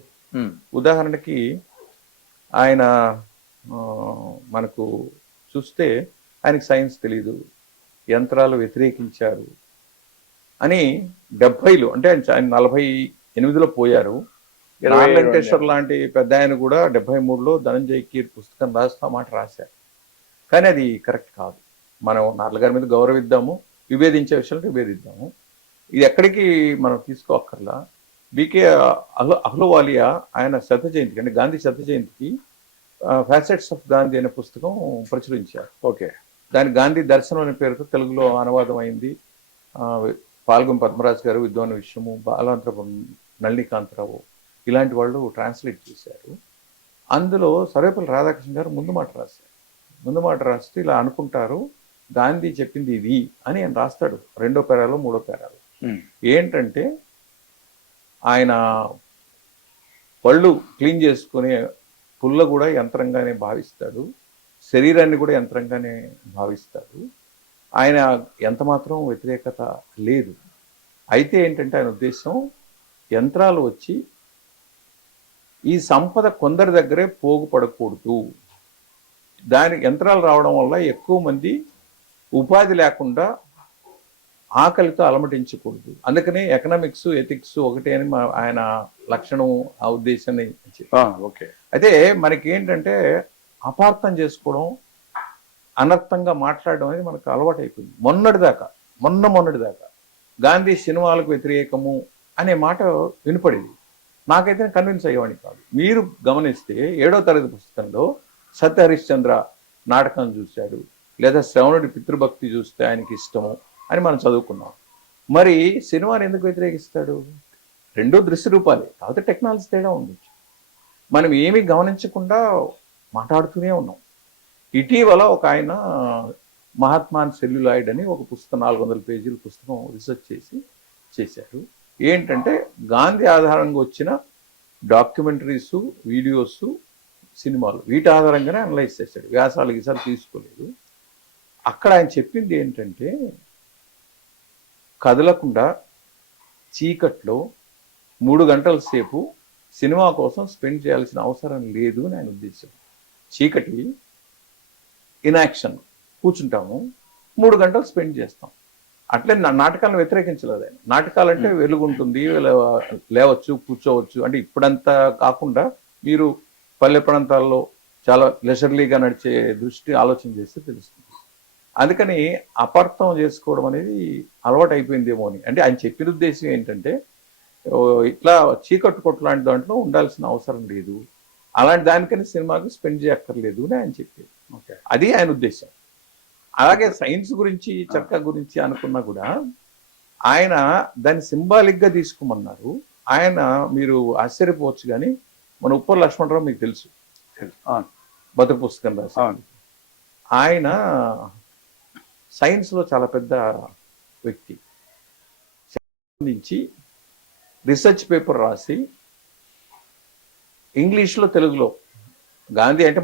ఉదాహరణకి ఆయన మనకు చూస్తే ఆయనకి సైన్స్ తెలీదు, యంత్రాలు వ్యతిరేకించారు అని 70లో, అంటే ఆయన 48లో పోయారు. వెంకటేశ్వర్ లాంటి పెద్ద ఆయన కూడా 73లో ధనంజయ్ కీర్ పుస్తకం రాస్తా మాట రాశారు. కానీ అది కరెక్ట్ కాదు. మనం నార్ల గారి మీద గౌరవిద్దాము, విభేదించే విషయాలు విభేదిద్దాము, ఇది ఎక్కడికి మనం తీసుకోక్కర్లా. బీకే అహ్లువాలియా ఆయన శత జయంతికి అంటే గాంధీ శత జయంతికి ఫ్యాసెట్స్ ఆఫ్ గాంధీ అనే పుస్తకం ప్రచురించారు. ఓకే. దాని గాంధీ దర్శనం అనే పేరుతో తెలుగులో అనువాదం అయింది. పాల్గొం పద్మరాజు గారు, విద్వాన్ విశ్వము, బాలాంతరపు నళినీకాంతరావు ఇలాంటి వాళ్ళు ట్రాన్స్లేట్ చేశారు. అందులో సర్వేపల్లి రాధాకృష్ణ గారు ముందు మాట రాశారు. ముందు మాట రాస్తే ఇలా అనుకుంటారు, గాంధీ చెప్పింది ఇది అని ఆయన రాస్తాడు. 2వ పేరాలో 3వ పేరాలో ఏంటంటే ఆయన పళ్ళు క్లీన్ చేసుకునే పుల్ల కూడా యంత్రంగానే భావిస్తాడు, శరీరాన్ని కూడా యంత్రంగానే భావిస్తాడు. ఆయన ఎంత మాత్రం వ్యతిరేకత లేదు. అయితే ఏంటంటే ఆయన ఉద్దేశం, యంత్రాలు వచ్చి ఈ సంపద కొందరి దగ్గరే పోగుపడకూడదు, దాని యంత్రాలు రావడం వల్ల ఎక్కువ మంది ఉపాధి లేకుండా ఆకలితో అలమటించకూడదు. అందుకనే ఎకనామిక్స్ ఎథిక్స్ ఒకటే అని ఆయన లక్షణం, ఆ ఉద్దేశాన్ని ఓకే. అయితే మనకి ఏంటంటే అపార్థం చేసుకోవడం, అనర్థంగా మాట్లాడడం అనేది మనకు అలవాటు అయిపోయింది. మొన్నటిదాకా గాంధీ సినిమాలకు వ్యతిరేకము అనే మాట వినపడేది. నాకైతే కన్విన్స్ అయ్యేవాడిని కాదు. మీరు గమనిస్తే 7వ తరగతి పుస్తకంలో సత్య హరిశ్చంద్ర నాటకం చూశాడు, లేదా శ్రవణుడి పితృభక్తి చూస్తే ఆయనకి ఇష్టము అని మనం చదువుకున్నాం. మరి సినిమాని ఎందుకు వ్యతిరేకిస్తాడు? 2 దృశ్య రూపాలే, కాకపోతే టెక్నాలజీ తేడా ఉండొచ్చు. మనం ఏమీ గమనించకుండా మాట్లాడుతూనే ఉన్నాం. ఇటీవల ఒక ఆయన మహాత్మాన్ సెల్యులాయిడ్ అని ఒక పుస్తకం, 400 పేజీల పుస్తకం రీసెర్చ్ చేశారు. ఏంటంటే గాంధీ ఆధారంగా వచ్చిన డాక్యుమెంటరీస్, వీడియోస్, సినిమాలు వీటి ఆధారంగానే అనలైజ్ చేశాడు. గీసాలు తీసుకోలేదు. అక్కడ ఆయన చెప్పింది ఏంటంటే, కదలకుండా చీకట్లో 3 గంటల సేపు సినిమా కోసం స్పెండ్ చేయాల్సిన అవసరం లేదు అని ఆయన ఉద్దేశం. చీకటి, ఇన్యాక్షన్, కూర్చుంటాము, 3 గంటలు స్పెండ్ చేస్తాం. అట్లే నాటకాలను వ్యతిరేకించలేదు ఆయన. నాటకాలంటే వెలుగుంటుంది, లేవచ్చు, కూర్చోవచ్చు. అంటే ఇప్పుడంతా కాకుండా మీరు పల్లె ప్రాంతాల్లో చాలా లెజర్లీగా నడిచే దృష్టి ఆలోచన చేస్తే తెలుస్తుంది. అందుకని అపార్థం చేసుకోవడం అనేది అలవాటు అయిపోయిందేమో అని. అంటే ఆయన చెప్పిన ఉద్దేశం ఏంటంటే, ఇట్లా చీకట్టు కొట్టు లాంటి దాంట్లో ఉండాల్సిన అవసరం లేదు, అలాంటి దానికని సినిమాకి స్పెండ్ చేయక్కర్లేదు అని ఆయన చెప్పేది. అది ఆయన ఉద్దేశం. అలాగే సైన్స్ గురించి, చర్కా గురించి అనుకున్నా కూడా ఆయన దాన్ని సింబాలిక్గా తీసుకోమన్నారు. ఆయన మీరు ఆశ్చర్యపోవచ్చు కానీ, మన ఉప్పర్ లక్ష్మణరావు మీకు తెలుసు, బతుకు పుస్తకం రాసి. ఆయన సైన్స్లో చాలా పెద్ద వ్యక్తి. నుంచి రీసెర్చ్ పేపర్ రాసి ఇంగ్లీష్లో, తెలుగులో గాంధీ అంటే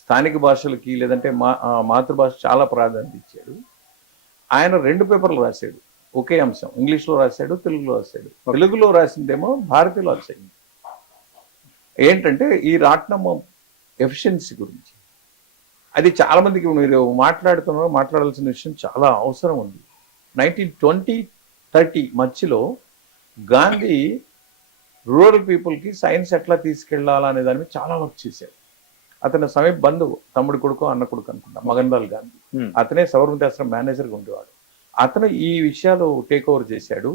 స్థానిక భాషలకి లేదంటే మాతృభాష చాలా ప్రాధాన్యత ఇచ్చాడు. ఆయన 2 పేపర్లు రాశాడు, ఒకే అంశం. ఇంగ్లీష్లో రాశాడు, తెలుగులో రాశాడు. తెలుగులో రాసిందేమో భారతీయులు వచ్చాయి. ఏంటంటే ఈ రాట్నం ఎఫిషియన్సీ గురించి. అది చాలా మందికి మీరు మాట్లాడాల్సిన విషయం చాలా అవసరం ఉంది. 1920-30 మధ్యలో గాంధీ రూరల్ పీపుల్కి సైన్స్ ఎట్లా తీసుకెళ్లాలనే దాని మీద చాలా వర్క్ చేశాడు. అతని సమీప బంధువు, తమ్ముడు కొడుకు, అన్న కొడుకు అనుకుంటా, మగన్లాల్ గాంధీ. అతనే సబర్మతి ఆశ్రమం మేనేజర్గా ఉండేవాడు. అతను ఈ విషయాలు టేక్ ఓవర్ చేశాడు,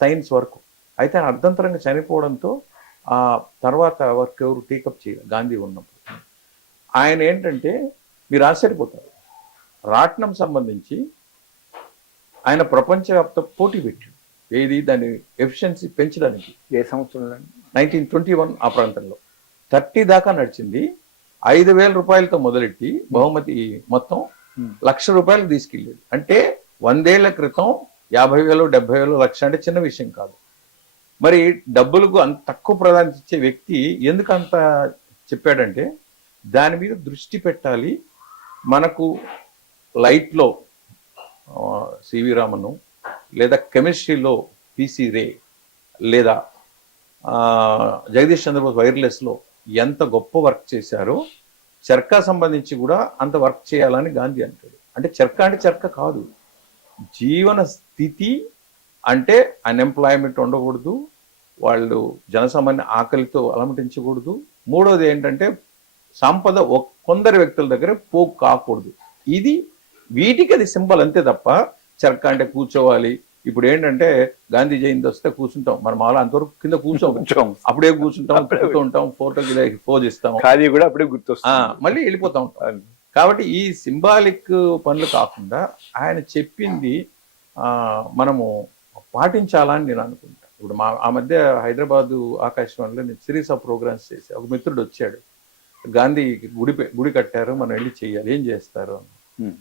సైన్స్ వర్క్. అయితే ఆయన అర్ధంతరంగా చనిపోవడంతో ఆ తర్వాత వర్క్ ఎవరు టేకప్ చేయాలి గాంధీ ఉన్నప్పుడు. ఆయన ఏంటంటే మీరు ఆశ్చర్యపోతారు, రాట్నం సంబంధించి ఆయన ప్రపంచవ్యాప్త పోటీ పెట్టాడు. ఏది దాని ఎఫిషియన్సీ పెంచడానికి. ఏ సంవత్సరంలో? 1921 ఆ ప్రాంతంలో. 30 దాకా నడిచింది. 5,000 రూపాయలతో మొదలెట్టి బహుమతి మొత్తం ₹1,00,000 తీసుకెళ్ళాడు. అంటే 100 ఏళ్ల క్రితం 50,000, 70,000, 1,00,000 అంటే చిన్న విషయం కాదు. మరి డబ్బులకు అంత తక్కువ ప్రాధాన్యత ఇచ్చే వ్యక్తి ఎందుకు అంత చెప్పాడంటే, దాని మీద దృష్టి పెట్టాలి. మనకు లైట్లో సివి రామన్, లేదా కెమిస్ట్రీలో పిసి రే, లేదా జగదీష్ చంద్రబోస్ వైర్లెస్లో ఎంత గొప్ప వర్క్ చేశారో చర్కా సంబంధించి కూడా అంత వర్క్ చేయాలని గాంధీ అంటాడు. అంటే చర్కా అంటే చర్క కాదు, జీవన స్థితి అంటే అన్ఎంప్లాయ్మెంట్ ఉండకూడదు, వాళ్ళు జనసామాన్య ఆకలితో అలమటించకూడదు. మూడోది ఏంటంటే సంపద కొందరు వ్యక్తుల దగ్గర పోగు కాకూడదు. ఇది వీటికి అది సింబల్ అంతే తప్ప చర్క అంటే కూర్చోవాలి, ఇప్పుడు ఏంటంటే గాంధీ జయంతి వస్తే కూర్చుంటాం, మనం మాలో అంతవరకు కింద కూర్చోం, అప్పుడే కూర్చుంటాం, తిరుగుతూ ఉంటాం, ఫోటోకి పోజ్ ఇస్తాం, ఖాళీ కూడా అప్పుడే గుర్తొస్తుంది. మళ్ళీ వెళ్ళిపోతా ఉంటాం. కాబట్టి ఈ సింబాలిక్ పనులు కాకుండా ఆయన చెప్పింది మనము పాటించాలని నేను అనుకుంటా. ఇప్పుడు ఆ మధ్య హైదరాబాదు ఆకాశవాణిలో నేను సిరీస్ ఆఫ్ ప్రోగ్రామ్స్ చేసి ఒక మిత్రుడు వచ్చాడు, గాంధీ గుడి కట్టారు, మనం వెళ్ళి చెయ్యాలి, ఏం చేస్తారు అని.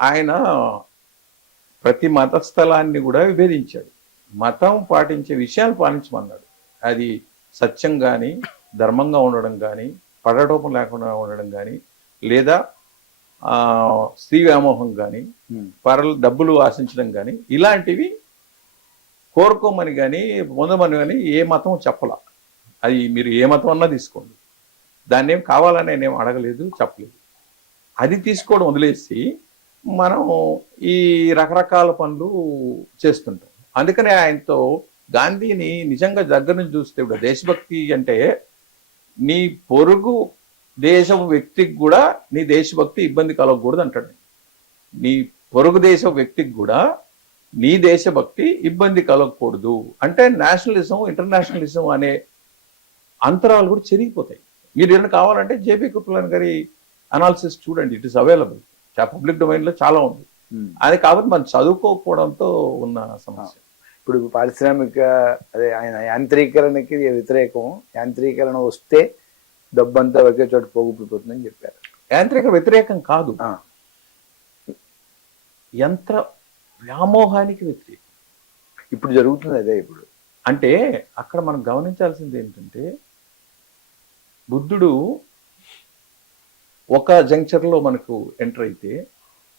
ఆయన ప్రతి మత స్థలాన్ని కూడా విభేదించాడు, మతం పాటించే విషయాలు పాటించమన్నాడు. అది సత్యం కానీ, ధర్మంగా ఉండడం కానీ, పడటోపం లేకుండా ఉండడం కానీ, లేదా స్త్రీ వ్యామోహం కానీ, డబ్బులు ఆశించడం కానీ, ఇలాంటివి కోరుకోమని కానీ పొందమని కానీ ఏ మతం చెప్పల. అది మీరు ఏ మతం అన్నా తీసుకోండి, దాన్ని ఏం కావాలని నేనేం అడగలేదు, చెప్పలేదు. అది తీసుకోవడం వదిలేసి మనం ఈ రకరకాల పనులు చేస్తుంటాం. అందుకనే ఆయనతో గాంధీని నిజంగా దగ్గర నుంచి చూస్తే ఇప్పుడు దేశభక్తి అంటే నీ పొరుగు దేశం వ్యక్తికి కూడా నీ దేశభక్తి ఇబ్బంది కలగకూడదు అంటాడు. నీ పొరుగు దేశ వ్యక్తికి కూడా నీ దేశభక్తి ఇబ్బంది కలగకూడదు అంటే నేషనలిజం, ఇంటర్నేషనలిజం అనే అంతరాలు కూడా చెరిగిపోతాయి. మీరు ఏమైనా కావాలంటే జేపీ కృపలాన్ గారి అనాలిసిస్ చూడండి, it is available, public domain లో చాలా ఉంది. అది కాబట్టి మనం చదువుకోకపోవడంతో ఉన్న సమస్య. ఇప్పుడు పారిశ్రామిక అదే ఆయన యాంత్రీకరణకి వ్యతిరేకం, యాంత్రీకరణ వస్తే డబ్బంతా ఒకే చోట పోగుపోతుందని చెప్పారు. యాంత్రిక వ్యతిరేకం కాదు, యంత్ర వ్యామోహానికి వ్యతిరేకం. ఇప్పుడు జరుగుతుంది అదే. ఇప్పుడు అంటే అక్కడ మనం గమనించాల్సింది ఏంటంటే బుద్ధుడు ఒక జంక్చర్లో మనకు ఎంటర్ అయితే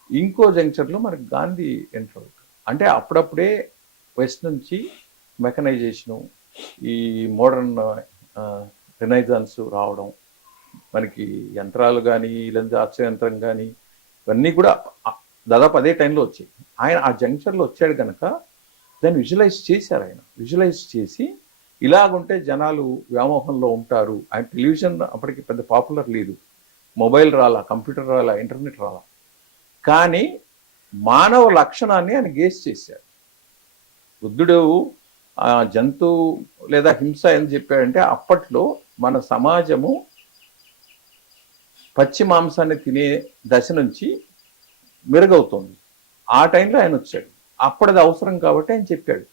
ఇంకో జంక్చర్లో మనకు గాంధీ ఎంటర్ అవుతాడు. అంటే అప్పుడప్పుడే వెస్ట్ నుంచి మెకనైజేషను, ఈ మోడర్న్ రినైజాన్స్ రావడం, మనకి యంత్రాలు కానీ లేదా అక్షయంత్రం కానీ ఇవన్నీ కూడా దాదాపు అదే టైంలో వచ్చాయి. ఆయన ఆ జంక్షన్లో వచ్చాడు కనుక దాన్ని విజువలైజ్ చేశారు. ఆయన విజువలైజ్ చేసి ఇలాగుంటే జనాలు వ్యామోహంలో ఉంటారు. ఆయన టెలివిజన్ అప్పటికి పెద్ద పాపులర్ లేదు, మొబైల్ రాలా, కంప్యూటర్ రాలా, ఇంటర్నెట్ రాలా, కానీ మానవ లక్షణాన్ని ఆయన గేస్ చేశారు. బుద్ధుడు జంతువు లేదా హింస అని చెప్పాడంటే అప్పట్లో మన సమాజము పచ్చి మాంసాన్ని తినే దశ నుంచి మెరుగవుతుంది. ఆ టైంలో ఆయన వచ్చాడు, అప్పటిది అవసరం కాబట్టి ఆయన చెప్పాడు.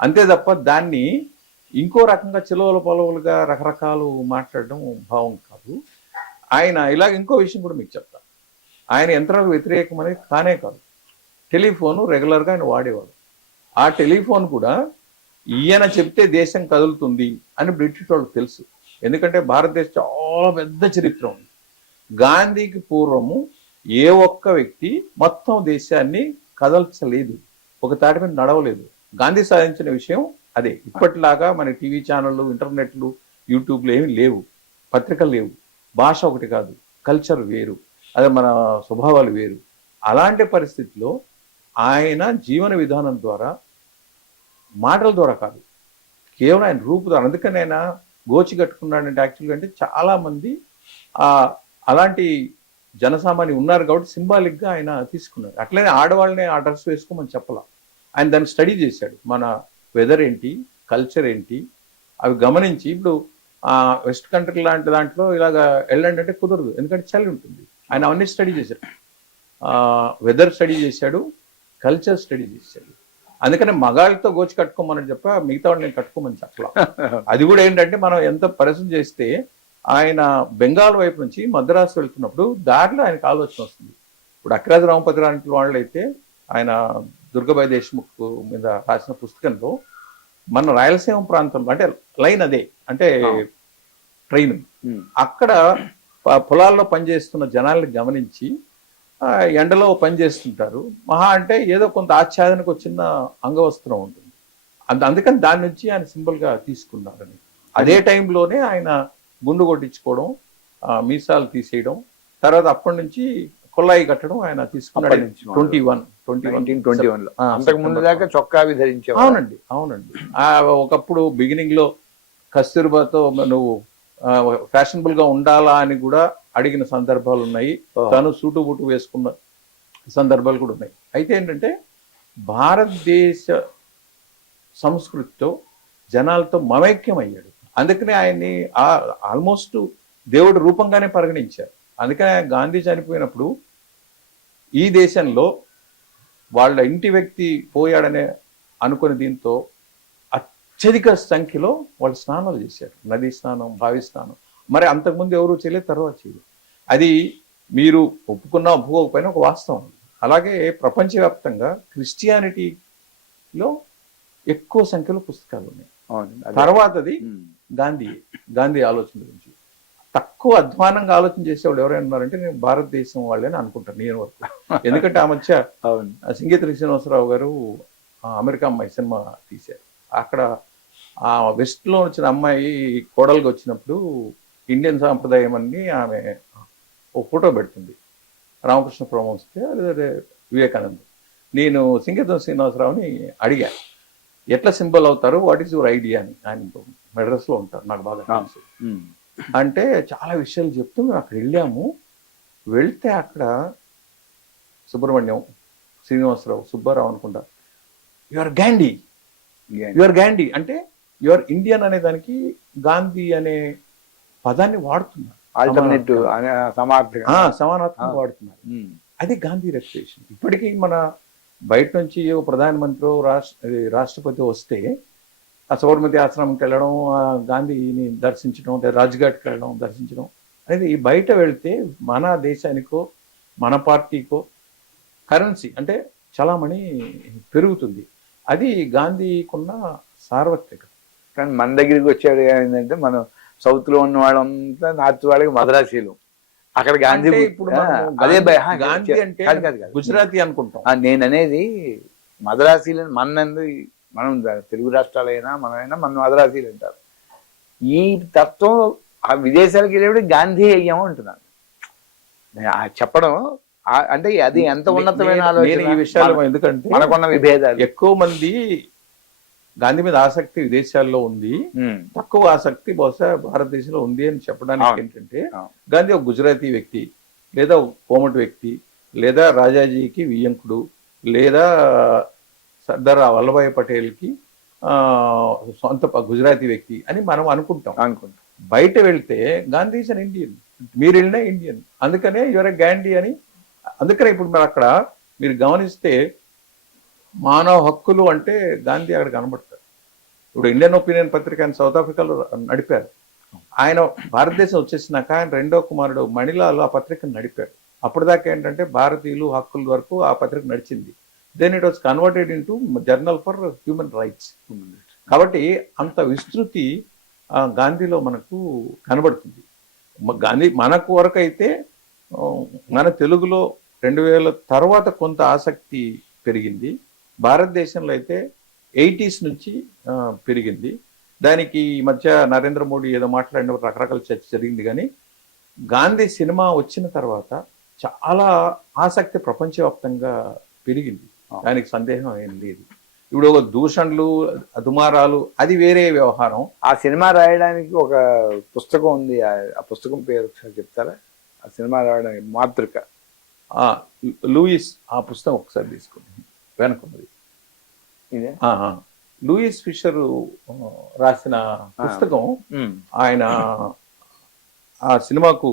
అంతే తప్ప దాన్ని ఇంకో రకంగా చిలవల పొలవలుగా రకరకాలు మాట్లాడడం భావం కాదు. ఆయన ఇలాగ ఇంకో విషయం కూడా మీకు చెప్తాను. ఆయన యంత్రాలకు వ్యతిరేకం అనేది కానే కాదు, టెలిఫోను రెగ్యులర్గా ఆయన వాడేవాడు. ఆ టెలిఫోన్ కూడా ఈయన చెప్తే దేశం కదులుతుంది అని బ్రిటిష్ వాళ్ళకి తెలుసు, ఎందుకంటే భారతదేశం చాలా పెద్ద చరిత్ర ఉంది. గాంధీకి పూర్వము ఏ ఒక్క వ్యక్తి మొత్తం దేశాన్ని కదల్చలేదు, ఒక తాటి మీద నడవలేదు. గాంధీ సాధించిన విషయం అదే. ఇప్పటిలాగా మన టీవీ ఛానళ్ళు, ఇంటర్నెట్లు, యూట్యూబ్లు ఏమి లేవు, పత్రికలు లేవు, భాష ఒకటి కాదు, కల్చర్ వేరు, అదే మన స్వభావాలు వేరు. అలాంటి పరిస్థితిలో ఆయన జీవన విధానం ద్వారా, మాటల ద్వారా కాదు, కేవలం ఆయన రూపు ద్వారా. అందుకని ఆయన గోచి కట్టుకున్నాడంటే యాక్చువల్గా అంటే చాలామంది అలాంటి జనసామాన్యం ఉన్నారు కాబట్టి సింబాలిక్గా ఆయన తీసుకున్నారు. అట్లనే ఆడవాళ్ళని ఆ డ్రెస్ వేసుకోమని చెప్పాల, ఆయన దాన్ని స్టడీ చేశాడు. మన వెదర్ ఏంటి, కల్చర్ ఏంటి, అవి గమనించి ఇప్పుడు వెస్ట్ కంట్రీ లాంటి దాంట్లో ఇలాగ వెళ్ళండి అంటే కుదరదు, ఎందుకంటే చలి ఉంటుంది. ఆయన అవన్నీ స్టడీ చేశాడు, వెదర్ స్టడీ చేశాడు, కల్చర్ స్టడీ చేశాడు. అందుకని మగాళ్ళతో గోచి కట్టుకోమని చెప్ప, మిగతా వాడిని నేను కట్టుకోమని చెప్పలా. అది కూడా ఏంటంటే మనం ఎంత పరిశ్రమ చేస్తే ఆయన బెంగాల్ వైపు నుంచి మద్రాసు వెళ్తున్నప్పుడు దారిలో ఆయనకు ఆలోచన వస్తుంది. ఇప్పుడు అక్రాజ్ రామపతి లాంటి వాళ్ళు అయితే ఆయన దుర్గాబాయి దేశ్ముఖ్ మీద రాసిన పుస్తకంలో మన రాయలసీమ ప్రాంతంలో అంటే లైన్ అదే, అంటే ట్రైన్, అక్కడ పొలాల్లో పనిచేస్తున్న జనాల్ని గమనించి ఎండలో పనిచేస్తుంటారు, మహా అంటే ఏదో కొంత ఆచ్ఛాదనకు చిన్న అంగవస్త్రం ఉంటుంది, అందుకని దాని నుంచి ఆయన సింబల్గా తీసుకున్నారని. అదే టైంలోనే ఆయన గుండు కొట్టించుకోవడం, మీసాలు తీసేయడం, తర్వాత అప్పటి నుంచి కొల్లాయి కట్టడం ఆయన తీసుకున్నాడు. 1921 అంతకు ముందు దాకా చొక్కావి ధరించే. అవునండి, అవునండి. ఒకప్పుడు బిగినింగ్ లో కస్తూర్బాతో నువ్వు ఫ్యాషనబుల్ గా ఉండాలా అని కూడా అడిగిన సందర్భాలు ఉన్నాయి, తను సూటు బూటు వేసుకున్న సందర్భాలు కూడా ఉన్నాయి. అయితే ఏంటంటే భారతదేశ సంస్కృతితో జనాలతో మమైక్యం అయ్యాడు. అందుకనే ఆయన్ని ఆల్మోస్ట్ దేవుడి రూపంగానే పరిగణించారు. అందుకనే గాంధీ చనిపోయినప్పుడు ఈ దేశంలో వాళ్ళ ఇంటి వ్యక్తి పోయాడనే అనుకుని దీంతో అత్యధిక సంఖ్యలో వాళ్ళు స్నానాలు చేశారు. నదీ స్నానం, బావి స్నానం. మరి అంతకుముందు ఎవరు చేయలేదు, తర్వాత చేయలేదు. అది మీరు ఒప్పుకున్నా ఒప్పుకోకపోయినా ఒక వాస్తవం. అలాగే ప్రపంచవ్యాప్తంగా క్రిస్టియానిటీలో ఎక్కువ సంఖ్యలో పుస్తకాలు ఉన్నాయి. తర్వాతది గాంధీ ఆలోచన గురించి తక్కువ అధ్వానంగా ఆలోచన చేసేవాళ్ళు ఎవరైనా ఉన్నారంటే నేను భారతదేశం వాళ్ళని అనుకుంటాను నేను వరకు. ఎందుకంటే ఆ మధ్య సింగీత శ్రీనివాసరావు గారు అమెరికా అమ్మాయి సినిమా తీశారు. అక్కడ ఆ వెస్ట్ లో వచ్చిన అమ్మాయి కోడలుగా వచ్చినప్పుడు ఇండియన్ సాంప్రదాయం అని ఆమె ఒక ఫోటో పెడుతుంది. రామకృష్ణ పరమహంసే అదే వివేకానంద్. నేను సింగీత శ్రీనివాసరావుని అడిగా ఎట్లా సింబల్ అవుతారు, వాట్ ఈస్ యువర్ ఐడియా అని. ఆయన మెడ్రాస్ లో ఉంటారు, నాకు బాగా తెలుసు. అంటే చాలా విషయాలు చెప్తూ మేము అక్కడ వెళ్తే అక్కడ సుబ్రహ్మణ్యం, శ్రీనివాసరావు, సుబ్బారావు అనుకుంటా యువర్ గాంధీ అంటే యువర్ ఇండియన్ అనే దానికి గాంధీ అనే పదాన్ని వాడుతున్నారు. సమానార్థంగా వాడుతున్నారు. అది గాంధీ రెప్యుటేషన్. ఇప్పటికీ మన బయట నుంచి ప్రధానమంత్రి రాష్ట్రపతి వస్తే ఆ సబర్మతి ఆశ్రమంకి వెళ్ళడం, గాంధీని దర్శించడం, రాజ్ఘాట్కి వెళ్ళడం, దర్శించడం అనేది బయట వెళ్తే మన దేశానికో మన పార్టీకో కరెన్సీ అంటే చలామణి పెరుగుతుంది. అది గాంధీకున్న సార్వత్రికత. కానీ మన దగ్గరికి వచ్చాడు ఏంటంటే మనం సౌత్ లో ఉన్న వాళ్ళంతా నార్త్ వాళ్ళకి మద్రాసీలు, అక్కడ గాంధీ ఇప్పుడు అదే గాంధీ అంటే గుజరాతీ అనుకుంటాం. నేను అనేది మద్రాసీలు మనం తెలుగు రాష్ట్రాలైనా మన మద్రాసీలు అంటారు. ఈ తత్వం ఆ విదేశాలకు వెళ్ళేప్పుడు గాంధీ అయ్యాము అంటున్నాను చెప్పడం. అంటే అది ఎంత ఉన్నతమైన ఆలోచన ఈ విషయాలు. ఎందుకంటే మనకున్న విభేదాలు. ఎక్కువ మంది గాంధీ మీద ఆసక్తి విదేశాల్లో ఉంది, తక్కువ ఆసక్తి బహుశా భారతదేశంలో ఉంది అని చెప్పడానికి ఏంటంటే గాంధీ ఒక గుజరాతీ వ్యక్తి, లేదా కోమటి వ్యక్తి, లేదా రాజాజీకి వియ్యంకుడు, లేదా సర్దార్ వల్లభాయ్ పటేల్కి సొంత గుజరాతీ వ్యక్తి అని మనం అనుకుంటాం. బయట వెళ్తే గాంధీ ఈజ్ అన్ ఇండియన్, మీరు వెళ్ళినా ఇండియన్. అందుకనే యువర్ గాంధీ అని. అందుకనే ఇప్పుడు మరి అక్కడ మీరు గమనిస్తే మానవ హక్కులు అంటే గాంధీ అక్కడ కనబడతారు. ఇప్పుడు ఇండియన్ ఒపీనియన్ పత్రిక ఆయన సౌత్ ఆఫ్రికాలో నడిపారు. ఆయన భారతదేశం వచ్చేసినాక ఆయన రెండో కుమారుడు మణిలాల్ ఆ పత్రికను నడిపాడు. అప్పటిదాకా ఏంటంటే భారతీయులు హక్కుల వరకు ఆ పత్రిక నడిచింది. Then it was converted into journal for human rights. కాబట్టి అంత విస్తృతి గాంధీలో మనకు కనబడుతుంది. గాంధీ మనకు వరకు అయితే మన తెలుగులో 2000 తర్వాత కొంత ఆసక్తి పెరిగింది. భారతదేశంలో అయితే 80s నుంచి పెరిగింది. దానికి ఈ మధ్య నరేంద్ర మోడీ ఏదో మాట్లాడినప్పుడు రకరకాల చర్చ జరిగింది. కానీ గాంధీ సినిమా వచ్చిన తర్వాత చాలా ఆసక్తి ప్రపంచవ్యాప్తంగా పెరిగింది. దానికి సందేహం ఏం లేదు. ఇప్పుడు ఒక దూషణలు, దుమారాలు అది వేరే వ్యవహారం. ఆ సినిమా రాయడానికి ఒక పుస్తకం ఉంది. ఆ పుస్తకం పేరు ఒకసారి చెప్తారా? ఆ సినిమా రాయడానికి మాతృక లూయిస్. ఆ పుస్తకం ఒకసారి తీసుకోండి, వెనుకున్నది ఇదే. లూయిస్ ఫిషర్ రాసిన పుస్తకం. ఆయన ఆ సినిమాకు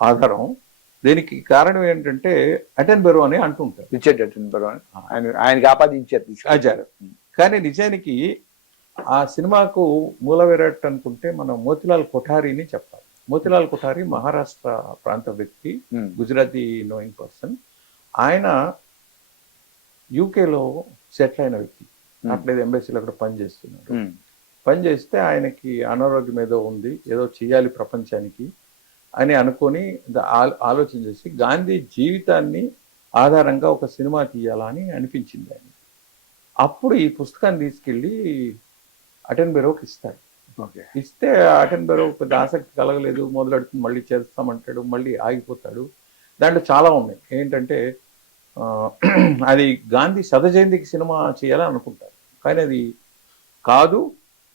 ఆధారం. దీనికి కారణం ఏంటంటే అటెన్బెరో అని అంటుంటారు. రిచర్డ్ అటెన్బెరో ఆయనకి ఆపాదించారు. కానీ నిజానికి ఆ సినిమాకు మూల విరాట్ అనుకుంటే మనం మోతిలాల్ కొఠారీని చెప్పాలి. మోతిలాల్ కొఠారీ మహారాష్ట్ర ప్రాంత వ్యక్తి, గుజరాతీ నోయింగ్ పర్సన్. ఆయన యూకేలో సెటిల్ అయిన వ్యక్తి. అట్లేదు ఎంబసీలో అక్కడ పనిచేస్తున్నారు. పనిచేస్తే ఆయనకి అనారోగ్యం ఏదో ఉంది, ఏదో చెయ్యాలి ప్రపంచానికి అని అనుకొని ఆలోచన చేసి గాంధీ జీవితాన్ని ఆధారంగా ఒక సినిమా తీయాలని అనిపించింది ఆయన. అప్పుడు ఈ పుస్తకాన్ని తీసుకెళ్ళి అటెన్బెరోకి ఇస్తాడు. ఇస్తే అటెన్బెరో పెద్ద ఆసక్తి కలగలేదు, మొదలెడుతుంది, మళ్ళీ చేస్తామంటాడు, మళ్ళీ ఆగిపోతాడు. దాంట్లో చాలా ఉన్నాయి. ఏంటంటే అది గాంధీ 100వ జయంతికి సినిమా చేయాలని అనుకుంటారు, కానీ అది కాదు.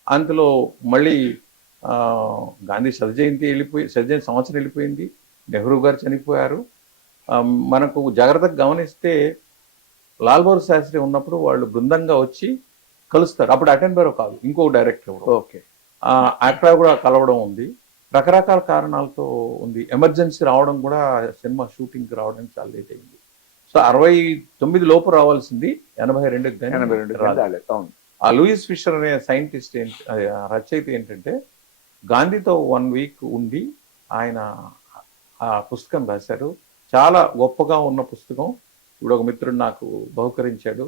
అందులో మళ్ళీ గాంధీ 100వ జయంతి 100వ జయంతి సంవత్సరం వెళ్ళిపోయింది. నెహ్రూ గారు చనిపోయారు. మనకు జాగ్రత్తగా గమనిస్తే లాల్ బహదూర్ శాస్త్రి ఉన్నప్పుడు వాళ్ళు బృందంగా వచ్చి కలుస్తారు. అప్పుడు అటెన్బెరో కాదు, ఇంకో డైరెక్టర్. ఓకే. అక్కడ కూడా కలవడం ఉంది. రకరకాల కారణాలతో ఉంది. ఎమర్జెన్సీ రావడం కూడా, సినిమా షూటింగ్కి రావడానికి చాలా లేట్ అయింది. సో 69 లోపు రావాల్సింది 82 రాలేదు. అవును. ఆ లూయిస్ ఫిషర్ అనే సైంటిస్ట్ రచయిత ఏంటంటే గాంధీతో 1 వీక్ ఉండి ఆయన ఆ పుస్తకం రాశారు. చాలా గొప్పగా ఉన్న పుస్తకం. ఇప్పుడు ఒక మిత్రుడు నాకు బహుకరించాడు,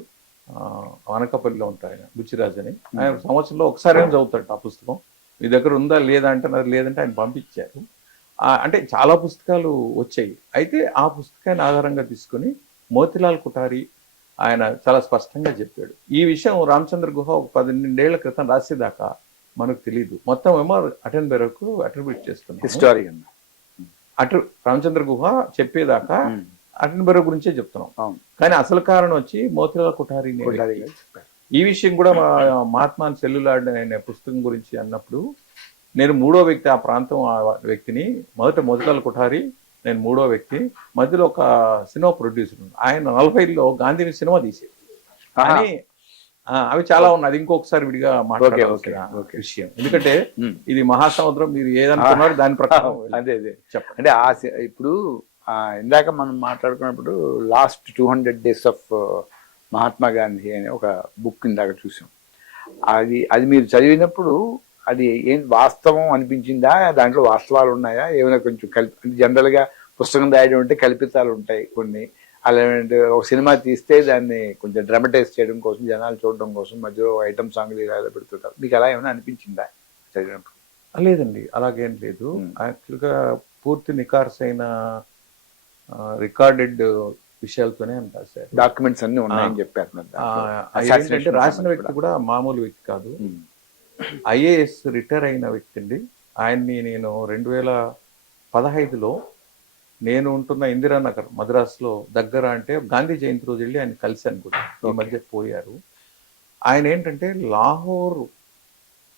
అనకాపల్లిలో ఉంటాడు ఆయన, బుచ్చిరాజు అని. ఆయన సంవత్సరంలో ఒకసారి చదువుతాడు ఆ పుస్తకం. మీ దగ్గర ఉందా లేదా అంటే, నాకు లేదంటే ఆయన పంపించారు. అంటే చాలా పుస్తకాలు వచ్చాయి. అయితే ఆ పుస్తకాన్ని ఆధారంగా తీసుకుని మోతిలాల్ కుటారి ఆయన చాలా స్పష్టంగా చెప్పాడు. ఈ విషయం రామచంద్ర గుహ ఒక 12 ఏళ్ల క్రితం రాసేదాకా మనకు తెలియదు. మొత్తం ఏమో అటెన్బెరోకు అట్రిబ్యూట్ చేస్తున్నాం. హిస్టారియన్ రామచంద్ర గుహ చెప్పేదాకా అటెన్బెరో గురించే చెప్తున్నాం. కానీ అసలు కారణం వచ్చి మోతిలాల్ కుటారి. ఈ విషయం కూడా మహాత్మా సెల్యులార్డ్ అనే పుస్తకం గురించి అన్నప్పుడు నేను 3వ వ్యక్తి, ఆ ప్రాంతం ఆ వ్యక్తిని. మొదట మోతిలాల్ కుటారి, నేను 3వ వ్యక్తి. మధ్యలో ఒక సినిమా ప్రొడ్యూసర్, ఆయన 40లో గాంధీని సినిమా తీసేది. కానీ అవి చాలా ఉన్నాయి. అది ఇంకొకసారి విడిగా మాట్లాడాల్సిన విషయం. ఎందుకంటే ఇది మహాసముద్రం, మీరు ఏదనుకున్నారు దాని ప్రకారం. అదే చెప్పండి. అంటే ఇప్పుడు ఇందాక మనం మాట్లాడుకున్నప్పుడు last 200 days of Mahatma Gandhi అనే ఒక బుక్ ఇందాక చూసాం. అది మీరు చదివినప్పుడు అది ఏం వాస్తవం అనిపించిందా, దాంట్లో వాస్తవాలు ఉన్నాయా, ఏమైనా కొంచెం జనరల్గా పుస్తకం రాయడం అంటే కల్పితాలు ఉంటాయి కొన్ని. అలాంటి ఒక సినిమా తీస్తే దాన్ని కొంచెం డ్రామటైజ్ చేయడం కోసం, జనాలు చూడడం కోసం మధ్యలో ఐటమ్ సాంగ్లు ఇలా పెడుతుంటారు. మీకు అలా ఏమైనా అనిపించిందా చదివినప్పుడు? లేదండి, అలాగేం లేదు. యాక్చువల్గా పూర్తి నికార్సైన రికార్డెడ్ విషయాలతోనే రాశారు. డాక్యుమెంట్స్ అన్ని ఉన్నాయని చెప్పారు. ఏంటంటే రాసిన వ్యక్తి కూడా మామూలు వ్యక్తి కాదు. ఐఏఎస్ రిటైర్ అయిన వ్యక్తి అండి. ఆయన్ని నేను 2015లో నేను ఉంటున్న ఇందిరానగర్ మద్రాసులో దగ్గర, అంటే గాంధీ జయంతి రోజు వెళ్ళి ఆయన కలిశాను కూడా. ఈ మధ్య పోయారు. ఆయన ఏంటంటే లాహోర్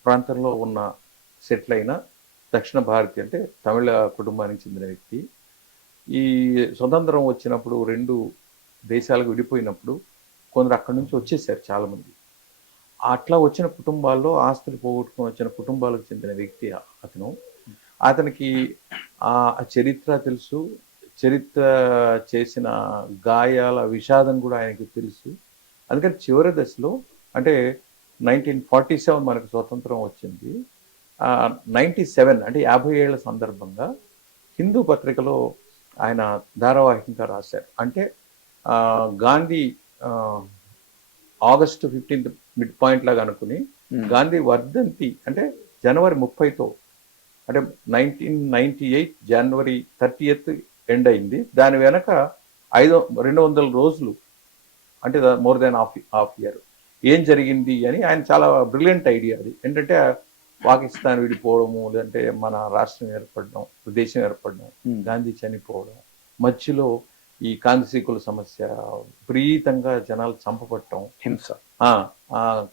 ప్రాంతంలో ఉన్న సెటిల్ అయిన దక్షిణ భారతీయ, అంటే తమిళ కుటుంబానికి చెందిన వ్యక్తి. ఈ స్వతంత్రం వచ్చినప్పుడు 2 దేశాలకు విడిపోయినప్పుడు కొందరు అక్కడి నుంచి వచ్చేసారు చాలామంది. అట్లా వచ్చిన కుటుంబాల్లో ఆస్తులు పోగొట్టుకుని వచ్చిన కుటుంబాలకు చెందిన వ్యక్తి అతను. అతనికి ఆ చరిత్ర తెలుసు, చరిత్ర చేసిన గాయాల విషాదం కూడా ఆయనకి తెలుసు. అందుకని చివరి దశలో, అంటే 1947 మనకు స్వతంత్రం వచ్చింది. 97 అంటే 50 ఏళ్ల సందర్భంగా హిందూ పత్రికలో ఆయన ధారావాహికంగా రాశారు. అంటే Gandhi August 15th mid point లాగా అనుకుని గాంధీ వర్ధంతి అంటే జనవరి 30తో, అంటే 1998 జనవరి 30th ఎండ్ అయింది. దాని వెనక 200 రోజులు, అంటే మోర్ దాన్ హాఫ్ ఇయర్ ఏం జరిగింది అని ఆయన చాలా బ్రిలియంట్ ఐడియా. అది ఏంటంటే పాకిస్తాన్ విడిపోవడము, లేదంటే మన రాష్ట్రం ఏర్పడడం, దేశం ఏర్పడడం, గాంధీ చనిపోవడం, మధ్యలో ఈ కాంతిసీకుల సమస్య, విపరీతంగా జనాలు చంపబట్టడం, హింస.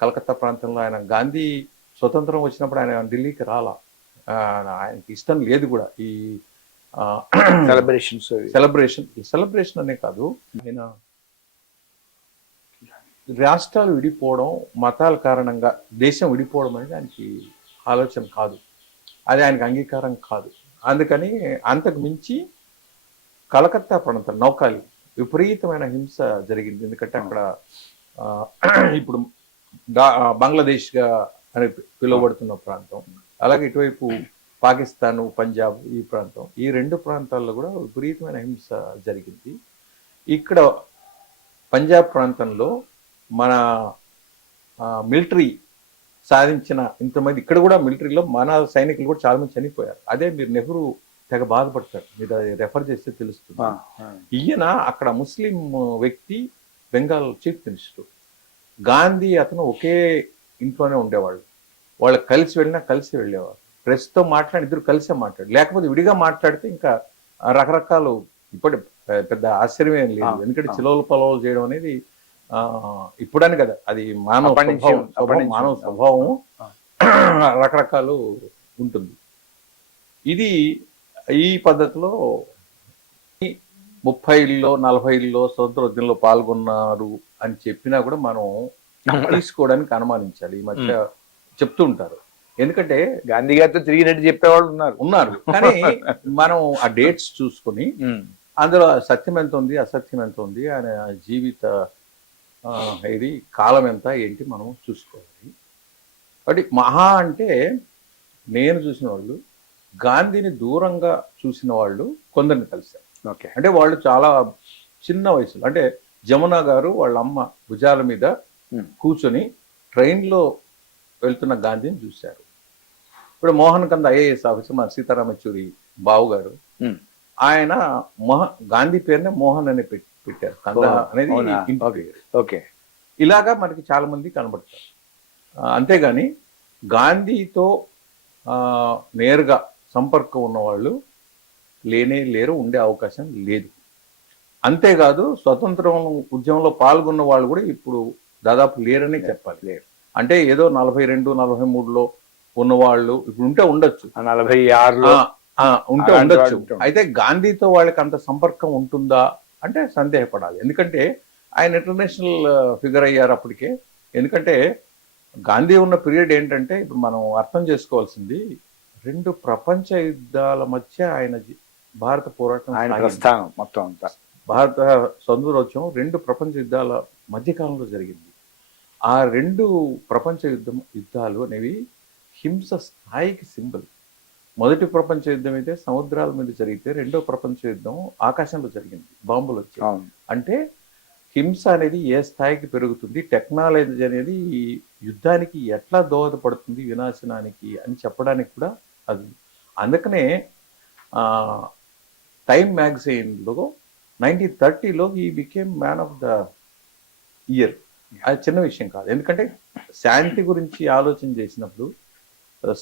కలకత్తా ప్రాంతంలో ఆయన గాంధీ స్వతంత్రం వచ్చినప్పుడు ఆయన ఢిల్లీకి రాలా, ఆయనకి ఇష్టం లేదు కూడా ఈ సెలబ్రేషన్ అనే కాదు. ఆయన రాష్ట్రాలు విడిపోవడం, మతాల కారణంగా దేశం విడిపోవడం అనేది ఆయనకి ఆలోచన కాదు, అది ఆయనకి అంగీకారం కాదు. అందుకని అంతకు మించి కలకత్తా ప్రాంతం నౌకాలి విపరీతమైన హింస జరిగింది. ఎందుకంటే అక్కడ ఇప్పుడు బంగ్లాదేశ్గా అని పిలువబడుతున్న ప్రాంతం, అలాగే ఇటువైపు పాకిస్తాన్, పంజాబ్ ఈ ప్రాంతం, ఈ 2 ప్రాంతాల్లో కూడా విపరీతమైన హింస జరిగింది. ఇక్కడ పంజాబ్ ప్రాంతంలో మన మిలిటరీ సాధించిన ఇంతమంది, ఇక్కడ కూడా మిలిటరీలో మన సైనికులు కూడా చాలా మంది చనిపోయారు. అదే మీరు నెహ్రూ తెగ బాధపడతారు, మీరు అది రెఫర్ చేస్తే తెలుస్తుంది. ఈయన అక్కడ ముస్లిం వ్యక్తి, బెంగాల్ చీఫ్ మినిస్టర్. గాంధీ అతను ఒకే ఇంట్లోనే ఉండేవాళ్ళు, వాళ్ళు కలిసి వెళ్ళినా కలిసి వెళ్ళేవారు. ప్రెస్తో మాట్లాడి ఇద్దరు కలిసే మాట్లాడు, లేకపోతే విడిగా మాట్లాడితే ఇంకా రకరకాలు. ఇప్పుడు పెద్ద ఆశ్చర్యమేం లేదు, ఎందుకంటే చిలవలు పొలవలు చేయడం అనేది ఇప్పుడని కదా, అది మానవ స్వభావం, రకరకాలు ఉంటుంది. ఇది ఈ పద్ధతిలో 30లో 40లో స్వతంత్రోద్యమంలో పాల్గొన్నారు అని చెప్పినా కూడా మనం తీసుకోవడానికి అనుమానించాలి. ఈ మధ్య చెప్తూ ఉంటారు. ఎందుకంటే గాంధీ గారితో తిరిగినట్టు చెప్పేవాళ్ళు ఉన్నారు కానీ మనం ఆ డేట్స్ చూసుకొని అందులో సత్యం ఎంత ఉంది, అసత్యం ఎంత ఉంది, ఆయన జీవిత ఇది కాలం ఎంత ఏంటి మనం చూసుకోవాలి. కాబట్టి మహా అంటే నేను చూసిన వాళ్ళు గాంధీని దూరంగా చూసిన వాళ్ళు కొందరిని కలిశారు. ఓకే, అంటే వాళ్ళు చాలా చిన్న వయసులో, అంటే జమున గారు వాళ్ళ అమ్మ భుజాల మీద కూర్చొని ట్రైన్లో వెళ్తున్న గాంధీని చూశారు. ఇప్పుడు మోహన్ కంద ఐఏఎస్ ఆఫీసర్, మన సీతారాం యెచూరి బావు గారు, ఆయన గాంధీ పేరునే మోహన్ అని పెట్టారు. కంద అనేది ఇంటి పేరు. ఓకే, ఇలాగా మనకి చాలా మంది కనబడతారు. అంతేగాని గాంధీతో నేరుగా సంపర్కం ఉన్నవాళ్ళు లేరు, ఉండే అవకాశం లేదు. అంతేకాదు స్వతంత్రం ఉద్యమంలో పాల్గొన్న వాళ్ళు కూడా ఇప్పుడు దాదాపు లేరనే చెప్పాలి. లేరు అంటే ఏదో 42, 43లో ఉన్నవాళ్ళు ఇప్పుడు ఉంటే ఉండొచ్చు, 46లో ఉంటే ఉండొచ్చు. అయితే గాంధీతో వాళ్ళకి అంత సంపర్కం ఉంటుందా అంటే సందేహపడాలి. ఎందుకంటే ఆయన ఇంటర్నేషనల్ ఫిగర్ అయ్యారు అప్పటికే. ఎందుకంటే గాంధీ ఉన్న పీరియడ్ ఏంటంటే ఇప్పుడు మనం అర్థం చేసుకోవాల్సింది, 2 ప్రపంచ యుద్ధాల మధ్య ఆయన భారత పోరాటం, ఆయన ప్రస్థానం మొత్తం అంతా, భారత స్వతంత్రోద్యమం 2 ప్రపంచ యుద్ధాల మధ్యకాలంలో జరిగింది. ఆ 2 ప్రపంచ యుద్ధాలు అనేవి హింస స్థాయికి సింబల్. మొదటి ప్రపంచ యుద్ధం అయితే సముద్రాల మీద జరిగితే, రెండో ప్రపంచ యుద్ధం ఆకాశంలో జరిగింది, బాంబులు వచ్చాయి. అంటే హింస అనేది ఏ స్థాయికి పెరుగుతుంది, టెక్నాలజీ అనేది ఈ యుద్ధానికి ఎట్లా దోహదపడుతుంది వినాశనానికి అని చెప్పడానికి కూడా అది. అందుకనే time మ్యాగజైన్లో 1930లో he became man of the year. అది చిన్న విషయం కాదు. ఎందుకంటే శాంతి గురించి ఆలోచన చేసినప్పుడు,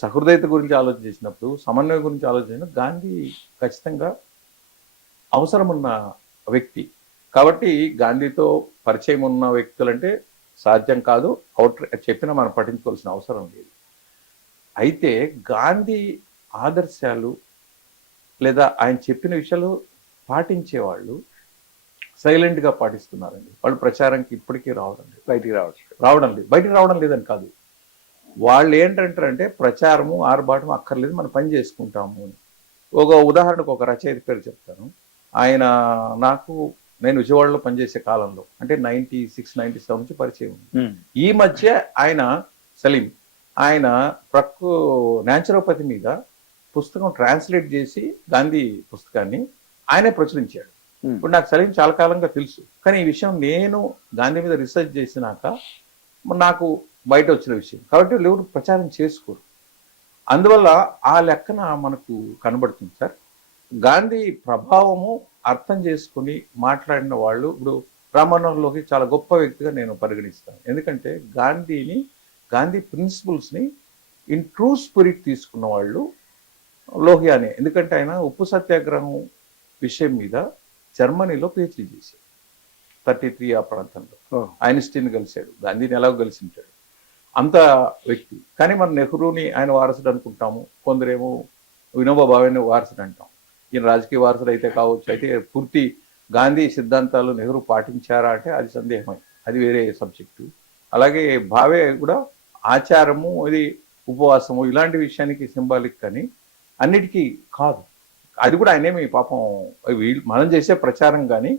సహృదయత గురించి ఆలోచన చేసినప్పుడు, సమన్వయం గురించి ఆలోచించినప్పుడు గాంధీ ఖచ్చితంగా అవసరం ఉన్న వ్యక్తి. కాబట్టి గాంధీతో పరిచయం ఉన్న వ్యక్తులంటే సాధ్యం కాదు, చెప్పినా మనం పఠించుకోవాల్సిన అవసరం లేదు. అయితే గాంధీ ఆదర్శాలు లేదా ఆయన చెప్పిన విషయాలు పాటించేవాళ్ళు సైలెంట్గా పాటిస్తున్నారండి. వాళ్ళు ప్రచారానికి ఇప్పటికీ బయటికి రావడం లేదని కాదు. వాళ్ళు ఏంటంటారంటే ప్రచారము ఆర్భాటం అక్కర్లేదు, మనం పని చేసుకుంటాము. ఒక ఉదాహరణకు ఒక రచయిత పేరు చెప్తాను. ఆయన నేను విజయవాడలో పనిచేసే కాలంలో, అంటే 96, 97 నుంచి పరిచయం ఉంది. ఈ మధ్య ఆయన సలీం ఆయన న్యాచురోపతి మీద పుస్తకం ట్రాన్స్లేట్ చేసి గాంధీ పుస్తకాన్ని ఆయనే ప్రచురించాడు. ఇప్పుడు నాకు సలీం చాలా కాలంగా తెలుసు, కానీ ఈ విషయం నేను గాంధీ మీద రీసెర్చ్ చేసినాక నాకు బయట వచ్చిన విషయం. కాబట్టి ఎవరు ప్రచారం చేసుకోరు. అందువల్ల ఆ లెక్కన మనకు కనబడుతుంది సార్. గాంధీ ప్రభావము అర్థం చేసుకుని మాట్లాడిన వాళ్ళు ఇప్పుడు రామ్మనోహర్ లోహియా చాలా గొప్ప వ్యక్తిగా నేను పరిగణిస్తాను. ఎందుకంటే గాంధీ ప్రిన్సిపల్స్ని ఇన్ ట్రూ స్పిరిట్ తీసుకున్న వాళ్ళు లోహియానే. ఎందుకంటే ఆయన ఉప్పు సత్యాగ్రహం విషయం మీద జర్మనీలో పిహెచ్డీ చేశాడు 33 ఆ ప్రాంతంలో. ఐన్స్టీన్ కలిశాడు, గాంధీని ఎలాగో కలిసి ఉంటాడు, అంత వ్యక్తి. కానీ మనం నెహ్రూని ఆయన వారసుడు అనుకుంటాము, కొందరేమో వినోబా భావేని వారసుడు అంటాం. ఈయన రాజకీయ వారసుడు అయితే కావచ్చు. అయితే పూర్తి గాంధీ సిద్ధాంతాలు నెహ్రూ పాటించారా అంటే అది సందేహమే, అది వేరే సబ్జెక్టు. అలాగే భావే కూడా ఆచారము, ఇది ఉపవాసము ఇలాంటి విషయానికి సింబాలిక్, కానీ అన్నిటికీ కాదు. అది కూడా ఆయనేమి పాపం మనం చేసే ప్రచారం. కానీ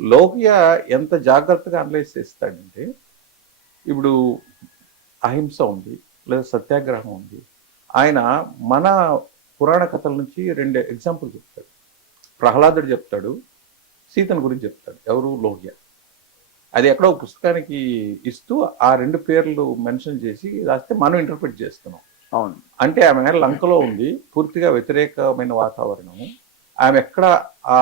లోహియా ఎంత జాగ్రత్తగా అనలైజ్ చేస్తాడంటే, ఇప్పుడు అహింస ఉంది లేదా సత్యాగ్రహం ఉంది. ఆయన మన పురాణ కథల నుంచి 2 ఎగ్జాంపుల్ చెప్తాడు. ప్రహ్లాదుడు చెప్తాడు, సీతను గురించి చెప్తాడు. ఎవరు? లోహియా. అది ఎక్కడో పుస్తకానికి ఇస్తూ ఆ 2 పేర్లు మెన్షన్ చేసి రాస్తే మనం ఇంటర్ప్రిట్ చేస్తున్నాం. అవును, అంటే ఆమె లంకలో ఉంది, పూర్తిగా వ్యతిరేకమైన వాతావరణము. ఆమె ఎక్కడ ఆ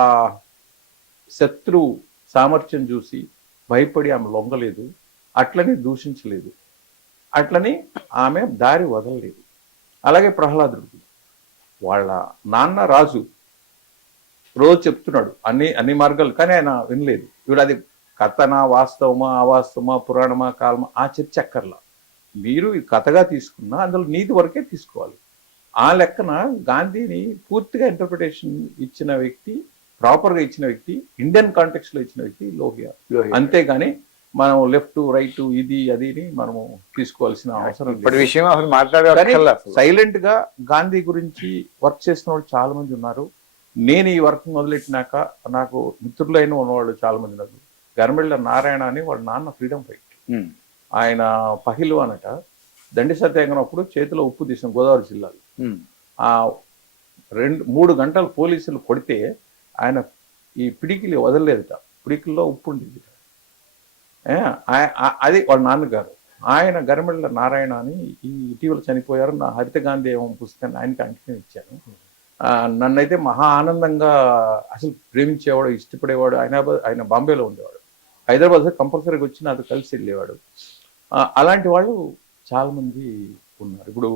శత్రువు సామర్థ్యం చూసి భయపడి ఆమె లొంగలేదు, అట్లని దూషించలేదు, అట్లని ఆమె దారి వదలలేదు. అలాగే ప్రహ్లాదుడు వాళ్ళ నాన్న రాజు రోజు చెప్తున్నాడు అన్ని మార్గాలు, కానీ ఆయన వినలేదు. ఇప్పుడు అది కథనా, వాస్తవమా, అవాస్తవమా, పురాణమా, కాలమా ఆ చర్చ అక్కర్లా. మీరు కథగా తీసుకున్నా అందులో నీతి వరకే తీసుకోవాలి. ఆ లెక్కన గాంధీని పూర్తిగా ఇంటర్ప్రిటేషన్ ఇచ్చిన వ్యక్తి, ప్రాపర్గా ఇచ్చిన వ్యక్తి, ఇండియన్ కాంటెక్స్లో ఇచ్చిన వ్యక్తి లోహియా. అంతేగాని మనం లెఫ్ట్ రైట్ ఇది అదిని మనము తీసుకోవాల్సిన అవసరం ఇప్పటి లేదు. విషయం అసలు మాట్లాడే సైలెంట్ గా గాంధీ గురించి వర్క్ చేసిన వాళ్ళు చాలా మంది ఉన్నారు. నేను ఈ వర్క్ మొదలెట్టినాక నాకు మిత్రులైన ఉన్నవాళ్ళు చాలా మంది ఉన్నారు. గర్మెళ్ళ నారాయణ అని వాళ్ళ నాన్న ఫ్రీడమ్ ఫైట్, ఆయన పహిల్వాన్ అట. దండి సత్యాగ్రహం అప్పుడు చేతిలో ఉప్పు తీసిన గోదావరి జిల్లాలో ఆ 2-3 గంటలు పోలీసులు కొడితే ఆయన ఈ పిడికిలి వదలలేదట, పిడికిల్లో ఉప్పు ఉండేది. అది వాళ్ళ నాన్నగారు. ఆయన గరిమెళ్ళ నారాయణ అని ఈ ఇటీవల చనిపోయారు. నా హరిత గాంధీ ఏమో పుస్తకాన్ని ఆయనకి అంకితం ఇచ్చాను. నన్నైతే మహా ఆనందంగా అసలు ప్రేమించేవాడు, ఇష్టపడేవాడు. ఆయన బాంబేలో ఉండేవాడు, హైదరాబాద్ కంపల్సరీగా వచ్చి నాతో కలిసి వెళ్ళేవాడు. అలాంటి వాళ్ళు చాలా మంది ఉన్నారు. ఇప్పుడు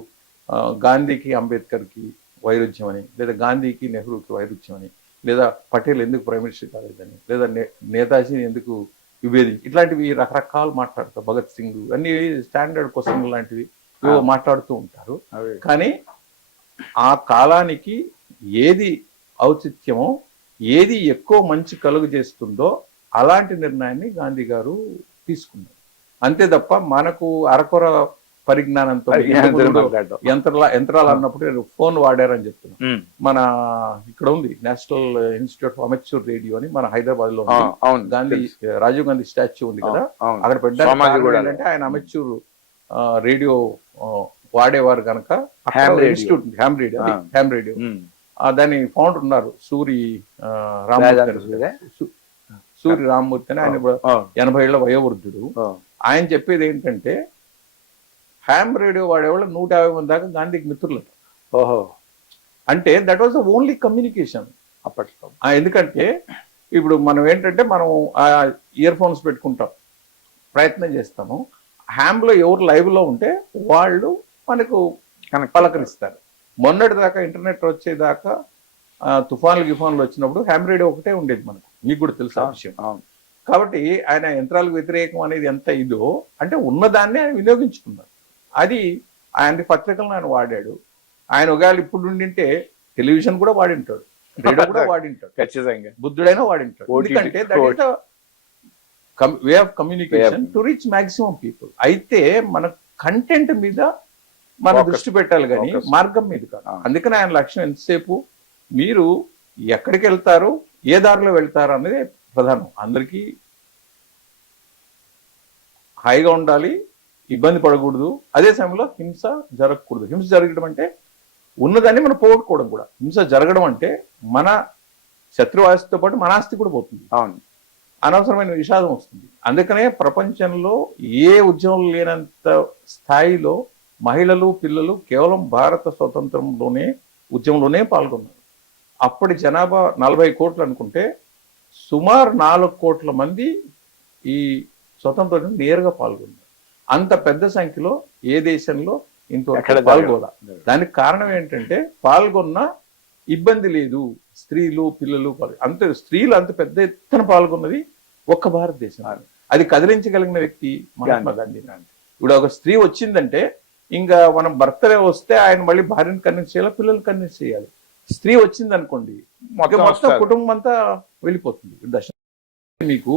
గాంధీకి అంబేద్కర్కి వైరుధ్యం అని, లేదా గాంధీకి నెహ్రూకి వైరుధ్యం అని, లేదా పటేల్ ఎందుకు ప్రైమ్ మినిస్టర్ కాలేదని, లేదా నేతాజీని ఎందుకు విభేదించి, ఇట్లాంటివి రకరకాలు మాట్లాడతారు. భగత్ సింగ్ అన్ని స్టాండర్డ్ క్వశ్చన్ లాంటివి మాట్లాడుతూ ఉంటారు. కానీ ఆ కాలానికి ఏది ఔచిత్యమో, ఏది ఎక్కువ మంచి కలుగు చేస్తుందో అలాంటి నిర్ణయాన్ని గాంధీ గారు తీసుకున్నారు. అంతే తప్ప మనకు అరకొర పరిజ్ఞానంతో యంత్రాలు అన్నప్పుడు ఫోన్ వాడారని చెప్తున్నాను. మన ఇక్కడ ఉంది national institute of amateur radio అని మన హైదరాబాద్ లో గాంధీ రాజీవ్ గాంధీ స్టాచ్యూ ఉంది కదా, అక్కడ పెట్టడానికి ఆయన అమెచ్యూర్ రేడియో వాడేవారు కనుక ఇన్స్టిట్యూట్ హ్యామ్ రేడియో దాని ఫౌండర్ ఉన్నారు సూరి రామ్మూర్తి అని. ఆయన 80 ఏళ్ల వయోవృద్ధుడు. ఆయన చెప్పేది ఏంటంటే హ్యామ్ రేడియో వాడేవాళ్ళు 150 మంది దాకా గాంధీకి మిత్రులు. ఓహో, అంటే that was the only communication అప్పట్లో. ఎందుకంటే ఇప్పుడు మనం ఏంటంటే మనం ఇయర్ ఫోన్స్ పెట్టుకుంటాం, ప్రయత్నం చేస్తాము. హ్యామ్లో ఎవరు లైవ్ లో ఉంటే వాళ్ళు మనకు పలకరిస్తారు. మొన్నటి దాకా ఇంటర్నెట్ వచ్చేదాకా గిఫాన్లు వచ్చినప్పుడు హ్యామ్ రేడియో ఒకటే ఉండేది మనకు, మీకు కూడా తెలుసు ఆ విషయం. కాబట్టి ఆయన యంత్రాలకు వ్యతిరేకం అనేది ఎంత ఇదో అంటే ఉన్నదాన్ని ఆయన వినియోగించుకున్నారు. అది ఆయన పత్రికలను ఆయన వాడాడు. ఆయన ఒకవేళ ఇప్పుడు ఉండింటే టెలివిజన్ కూడా వాడింటాడు, రేడియో కూడా వాడింటాడు, ఖచ్చితంగా బుద్ధుడైనా వాడింటాడు. ఎందుకంటే that is the way of communication to reach maximum people. అయితే మన కంటెంట్ మీద మనం దృష్టి పెట్టాలి కానీ మార్గం మీద కాదు. అందుకని ఆయన లక్ష్యం ఎంతసేపు మీరు ఎక్కడికి వెళ్తారు, ఏ దారిలో వెళ్తారు అనేది ప్రధానం. అందరికీ హాయిగా ఉండాలి, ఇబ్బంది పడకూడదు, అదే సమయంలో హింస జరగకూడదు. హింస జరగడం అంటే ఉన్నదాన్ని మనం పోగొట్టుకోవడం కూడా. హింస జరగడం అంటే మన శత్రువాస్తితో పాటు మన ఆస్తి కూడా పోతుంది, అవును, అనవసరమైన విషాదం వస్తుంది. అందుకనే ప్రపంచంలో ఏ ఉద్యమం లేనంత స్థాయిలో మహిళలు పిల్లలు కేవలం భారత స్వతంత్రంలోనే ఉద్యమంలోనే పాల్గొన్నారు. అప్పటి జనాభా 40 కోట్లు అనుకుంటే సుమారు 4 కోట్ల మంది ఈ స్వతంత్రం నేరుగా పాల్గొన్నారు. అంత పెద్ద సంఖ్యలో ఏ దేశంలో ఇంత పాల్గొన. దానికి కారణం ఏంటంటే పాల్గొన్న ఇబ్బంది లేదు, స్త్రీలు పిల్లలు అంత స్త్రీలు అంత పెద్ద ఎత్తున పాల్గొన్నది ఒక్క భారతదేశం. అది కదిలించగలిగిన వ్యక్తి మహాత్మా గాంధీ. ఇప్పుడు ఒక స్త్రీ వచ్చిందంటే ఇంకా మనం బర్త్డే వస్తే ఆయన మళ్ళీ భార్యను కన్విన్స్ చేయాలి, పిల్లల్ని కన్విన్స్ చేయాలి. స్త్రీ వచ్చింది అనుకోండి మొత్తం కుటుంబం అంతా వెళ్ళిపోతుంది. దశ మీకు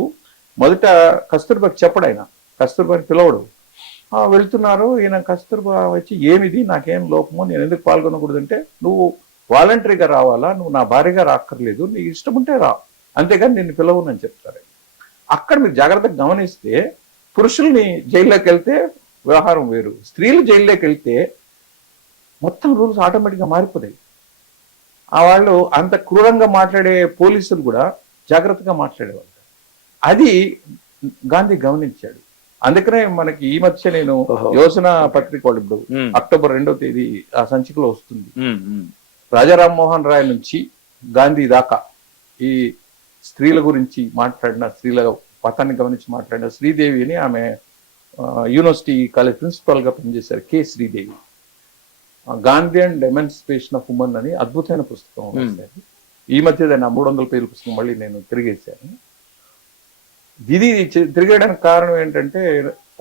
మొదట కస్తూర్బాకి చెప్పడు, ఆయన కస్తూర్బాని పిలవడు. వెళ్తున్నారు, ఈయన కస్తూర్బా వచ్చి ఏమిది నాకేం లోపమో, నేను ఎందుకు పాల్గొనకూడదంటే నువ్వు వాలంటరీగా రావాలా, నువ్వు నా భార్యగా రాక్కర్లేదు, నీకు ఇష్టం ఉంటే రా, అంతేగాని నిన్ను పిలవనని చెప్తారు. అక్కడ మీరు జాగ్రత్తగా గమనిస్తే పురుషుల్ని జైల్లోకి వెళ్తే వ్యవహారం వేరు, స్త్రీలు జైల్లోకి వెళ్తే మొత్తం రూల్స్ ఆటోమేటిక్గా మారిపోతాయి. వాళ్ళు అంత క్రూరంగా మాట్లాడే పోలీసులు కూడా జాగ్రత్తగా మాట్లాడేవాళ్ళు. అది గాంధీ గమనించాడు. అందుకనే మనకి ఈ మధ్య నేను యోజన పత్రిక వాళ్ళు ఇప్పుడు అక్టోబర్ 2వ తేదీ ఆ సంచికలో వస్తుంది. రాజా రామ్మోహన్ రాయ్ నుంచి గాంధీ దాకా ఈ స్త్రీల గురించి మాట్లాడిన, స్త్రీల పతాన్ని గమనించి మాట్లాడిన శ్రీదేవి అని, ఆమె యూనివర్సిటీ కాలేజ్ ప్రిన్సిపల్ గా పనిచేశారు, K Sridevi. Gandhi and emancipation of women అని అద్భుతమైన పుస్తకం రాశారు. ఈ మధ్య దాన్ని 300 పేజీల పుస్తకం మళ్ళీ నేను తిరిగేశాను. ఇది తిరిగేయడానికి కారణం ఏంటంటే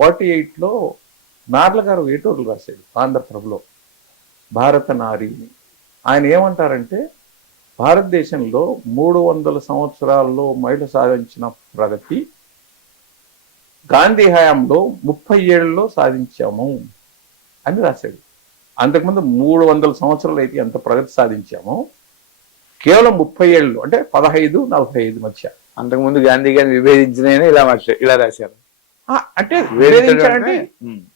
48లో నార్ల గారు వేటూర్లు రాశాడు ఆంధ్రప్రభలో భారత నారిని. ఆయన ఏమంటారంటే భారతదేశంలో 300 సంవత్సరాల్లో మహిళ సాధించిన ప్రగతి గాంధీ హయాంలో 30 ఏళ్లలో సాధించాము అని రాశాడు. అంతకుముందు 300 సంవత్సరాలు అయితే ఎంత ప్రగతి సాధించామో కేవలం 30 ఏళ్ళు అంటే 15-45 మధ్య. అంతకుముందు గాంధీ గారిని విభేదించిన ఇలా రాశారు. అంటే విభేదించాడంటే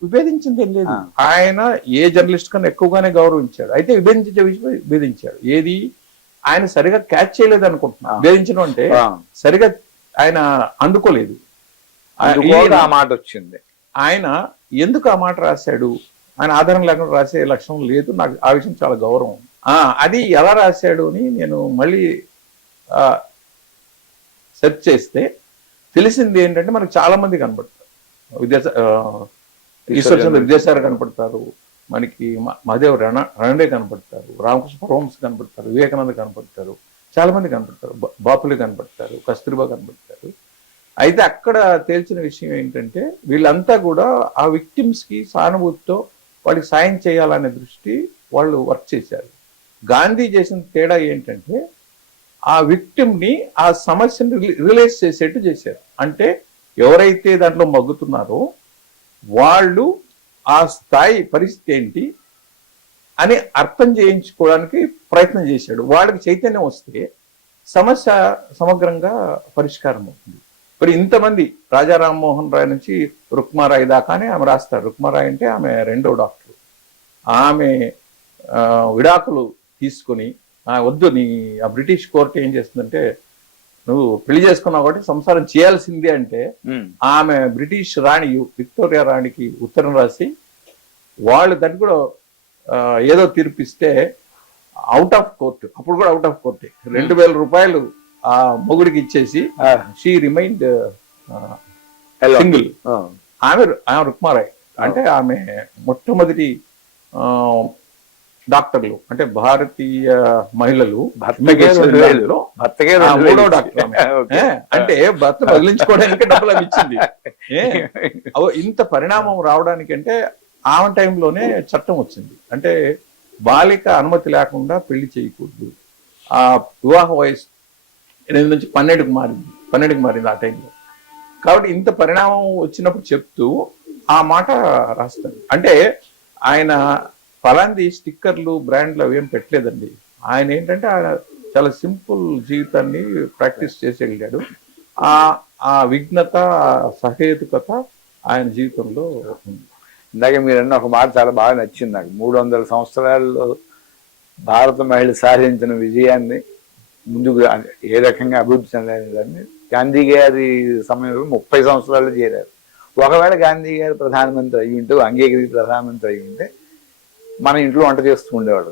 విభేదించింది ఏం లేదు. ఆయన ఏ జర్నలిస్ట్ కన్నా ఎక్కువగానే గౌరవించాడు. అయితే విభేదించే విషయం విభేదించాడు. ఏది ఆయన సరిగా క్యాచ్ చేయలేదు అనుకుంటున్నా. విభేదించడం అంటే సరిగా ఆయన అందుకోలేదు. ఆ మాట వచ్చింది. ఆయన ఎందుకు ఆ మాట రాశాడు, ఆయన ఆధారం లేకుండా రాసే లక్షణం లేదు. నాకు ఆ విషయం చాలా గౌరవం. అది ఎలా రాశాడు అని నేను మళ్ళీ సెర్చ్ చేస్తే తెలిసింది ఏంటంటే మనకు చాలా మంది కనపడతారు. ఈశ్వరచంద్ర విద్యాసాగర్ కనపడతారు, మనకి మహాదేవ్ రణడే కనపడతారు, రామకృష్ణ పరమహంస కనపడతారు, వివేకానంద కనపడతారు, చాలా మంది కనపడతారు, బాపులే కనపడతారు, కస్తూరిబా కనపడతారు. అయితే అక్కడ తేల్చిన విషయం ఏంటంటే వీళ్ళంతా కూడా ఆ విక్టిమ్స్ కి సానుభూతితో వాళ్ళకి సాయం చేయాలనే దృష్టి వాళ్ళు వర్క్ చేశారు. గాంధీ చేసిన తేడా ఏంటంటే ఆ విక్టిమ్ ని ఆ సమస్యను రిలేట్ చేసేట్టు చేశారు. అంటే ఎవరైతే దాంట్లో మగ్గుతున్నారో వాళ్ళు ఆ స్థాయి పరిస్థితి ఏంటి అని అర్థం చేయించుకోవడానికి ప్రయత్నం చేశాడు. వాళ్ళకి చైతన్యం వస్తే సమస్య సమగ్రంగా పరిష్కారం అవుతుంది. మరి ఇంతమంది రాజా రామ్మోహన్ రాయ్ నుంచి రుక్మారాయ్ దాకానే ఆమె రాస్తారు. రుక్మారాయ్ అంటే ఆమె రెండో డాక్టర్. ఆమె విడాకులు తీసుకుని వద్దు నీ ఆ బ్రిటిష్ కోర్టు ఏం చేస్తుందంటే నువ్వు పెళ్లి చేసుకున్నావు కాబట్టి సంసారం చేయాల్సిందే అంటే ఆమె బ్రిటిష్ రాణి విక్టోరియా రాణికి ఉత్తరం రాసి వాళ్ళు దాన్ని కూడా ఏదో తీర్పిస్తే అవుట్ ఆఫ్ కోర్టు, అప్పుడు కూడా అవుట్ ఆఫ్ కోర్టే, 2000 రూపాయలు ఆ మొగుడికి ఇచ్చేసి షీ రిమైండ్ సింగిల్. ఆమె రుక్మారాయ్ అంటే ఆమె మొట్టమొదటి డాక్టర్లు అంటే భారతీయ మహిళలు మూడో డాక్టర్ అంటే భర్త వదిలించుకోవడానికి డబ్బులు ఇచ్చింది. ఇంత పరిణామం రావడానికి అంటే ఆమె టైంలోనే చట్టం వచ్చింది. అంటే బాలిక అనుమతి లేకుండా పెళ్లి చేయకూడదు. ఆ వివాహ వయసు 8 నుంచి 12కి మారింది ఆ టైంలో. కాబట్టి ఇంత పరిణామం వచ్చినప్పుడు చెప్తూ ఆ మాట రాస్తాడు. అంటే ఆయన ఫలాంది స్టిక్కర్లు బ్రాండ్లు అవేం పెట్టలేదండి. ఆయన ఏంటంటే ఆయన చాలా సింపుల్ జీవితాన్ని ప్రాక్టీస్ చేసి వెళ్ళాడు. ఆ విఘ్నత సహేతుకత ఆయన జీవితంలో ఉంది. ఇందాక మీరన్న ఒక మాట చాలా బాగా నచ్చింది నాకు. 300 సంవత్సరాల్లో భారత మహిళ సాధించిన విజయాన్ని ముందుకు ఏ రకంగా అభివృద్ధి చెందాలని గాంధీ గారి సమయంలో 30 సంవత్సరాలు చేరారు. ఒకవేళ గాంధీ గారు ప్రధానమంత్రి అయ్యి ఉంటే, అంగీకరించి ప్రధానమంత్రి అయ్యి ఉంటే మన ఇంట్లో వంట చేస్తూ ఉండేవాడు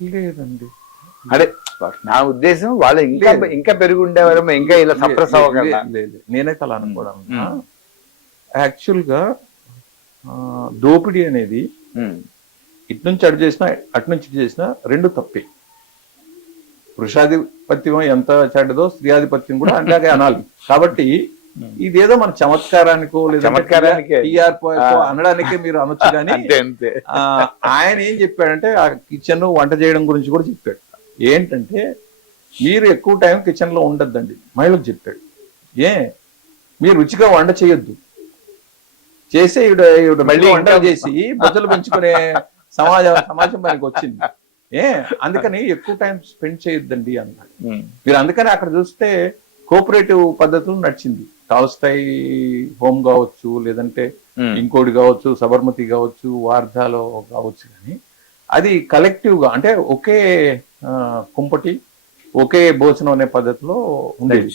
లేదండి. అదే నా ఉద్దేశం. వాళ్ళు ఇంకా పెరిగి ఉండేవారు, ఇంకా ఇలా సప్రెస్ అవ్వగలరా? లేదు, నేనైతే అలా అనుకోవడం. యాక్చువల్ గా దోపిడీ అనేది ఇటు నుంచి అటు చేసినా అటు నుంచి ఇటు చేసినా రెండు తప్పే. పురుషాధిపత్యం ఎంత చెడ్డదో స్త్రీయాధిపత్యం కూడా అలాగే అనాలి. కాబట్టి ఇదేదో మన చమత్కారానికో లేదా అనడానికే మీరు అనొచ్చు. కానీ ఆయన ఏం చెప్పాడంటే ఆ కిచెన్ వంట చేయడం గురించి కూడా చెప్పాడు. ఏంటంటే మీరు ఎక్కువ టైం కిచెన్ లో ఉండొద్దండి మహిళకు చెప్పాడు. మీరు రుచిగా వంట చేయొద్దు, చేసే మళ్ళీ వంటలు చేసి బొజ్జలు పెంచుకునే సమాజం మనకి వచ్చింది. అందుకని ఎక్కువ టైం స్పెండ్ చేయొద్దండి అన్నాడు. మీరు అందుకని అక్కడ చూస్తే కోఆపరేటివ్ పద్ధతులు నడిచింది. టాల్స్టాయ్ హోమ్ కావచ్చు, లేదంటే ఇంకోటి కావచ్చు, సబర్మతి కావచ్చు, వార్ధాలో కావచ్చు. కానీ అది కలెక్టివ్ గా అంటే ఒకే కుంపటి ఒకే భోజనం అనే పద్ధతిలో ఉండేది.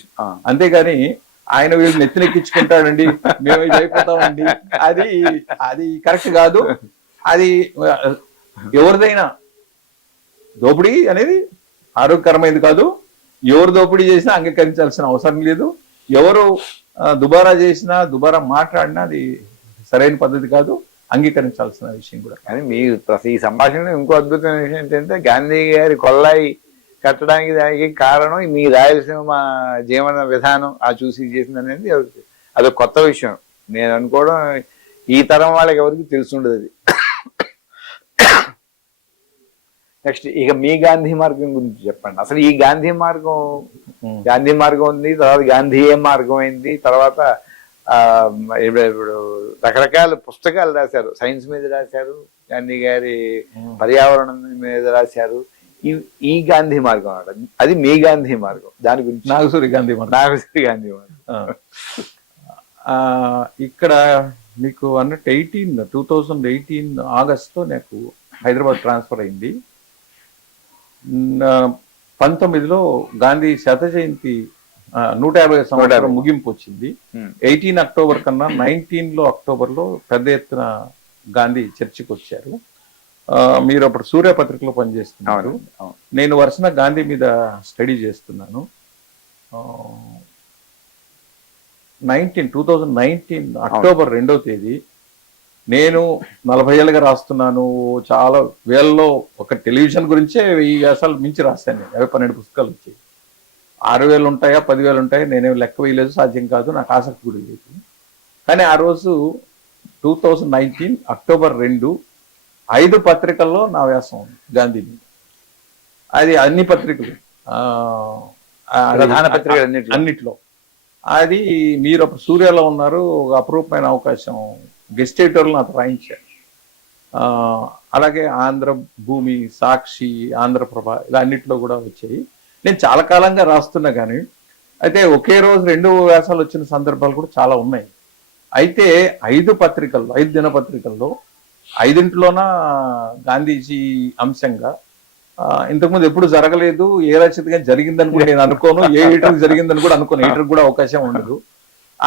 అంతేగాని ఆయన వీళ్ళు నెత్తినెక్కించుకుంటాడండి మేము ఇది అయిపోతామండి, అది కరెక్ట్ కాదు. అది ఎవరిదైనా దోపిడీ అనేది ఆరోగ్యకరమైనది కాదు. ఎవరు దోపిడీ చేసినా అంగీకరించాల్సిన అవసరం లేదు. ఎవరు దుబారా చేసినా దుబారా మాట్లాడినా అది సరైన పద్ధతి కాదు, అంగీకరించాల్సిన విషయం కూడా. కానీ మీ ఈ సంభాషణలో ఇంకో అద్భుతమైన విషయం ఏంటంటే గాంధీ గారి కొల్లాయి కట్టడానికి దానికి కారణం మీ రాయలసీమ జీవన విధానం ఆ చూసి చేసింది అనేది అదొక కొత్త విషయం. నేను అనుకోవడం ఈ తరం వాళ్ళకి ఎవరికి తెలుసుండదు. అది నెక్స్ట్ ఇక మీ గాంధీ మార్గం గురించి చెప్పండి. అసలు ఈ గాంధీ మార్గం ఉంది, తర్వాత గాంధీయ మార్గం అయింది, తర్వాత ఇప్పుడు రకరకాల పుస్తకాలు రాశారు, సైన్స్ మీద రాశారు, గాంధీ గారి పర్యావరణం మీద రాశారు. ఈ గాంధీ మార్గం అన్నమాట, అది మీ గాంధీ మార్గం. దాని గురించి నాగసూరి గాంధీ మార్గం. ఇక్కడ మీకు అన్నట్టు 2018 ఆగస్టులో నాకు హైదరాబాద్ ట్రాన్స్ఫర్ అయింది. 19లో గాంధీ శత జయంతి 150 సంవత్సరం ముగింపు వచ్చింది. 18 అక్టోబర్ కన్నా 19 అక్టోబర్లో పెద్ద ఎత్తున గాంధీ చర్చికి వచ్చారు. మీరు అప్పుడు సూర్య పత్రికలో పనిచేస్తున్నారు, నేను వరుసన గాంధీ మీద స్టడీ చేస్తున్నాను. 2019 అక్టోబర్ 2వ తేదీ నేను 40 ఏళ్ళుగా రాస్తున్నాను. చాలా వేలలో ఒక టెలివిజన్ గురించే 1000 వ్యాసాలు మించి రాశాను. నేను 12 పుస్తకాలు వచ్చాయి. 6000 ఉంటాయా 10,000 ఉంటాయా నేనేం లెక్క వేయలేదు, సాధ్యం కాదు, నాకు ఆసక్తి కూడా లేదు. కానీ ఆ రోజు 2019 అక్టోబర్ 2 5 పత్రికల్లో నా వ్యాసం ఉంది గాంధీ మీద. అది అన్ని పత్రికలు, ప్రధాన పత్రికలు అన్నిట్లో. అది మీరు అప్పుడు సూర్యలో ఉన్నారు, ఒక అపరూపమైన అవకాశం, గెస్ట్ ఎడిటర్లు నాకు రాయించారు. అలాగే ఆంధ్ర భూమి, సాక్షి, ఆంధ్రప్రభ ఇలా అన్నిట్లో కూడా వచ్చాయి. నేను చాలా కాలంగా రాస్తున్నా కానీ అయితే ఒకే రోజు 2 వ్యాసాలు వచ్చిన సందర్భాలు కూడా చాలా ఉన్నాయి. అయితే 5 పత్రికల్లో, 5 దినపత్రికల్లో 5 గాంధీజీ అంశంగా ఇంతకుముందు ఎప్పుడు జరగలేదు, ఏ రచయితగా జరిగిందని కూడా నేను అనుకోను, ఏ ఎడిటర్కి జరిగిందని కూడా అనుకోను, ఎడిటర్కి కూడా అవకాశం ఉండదు.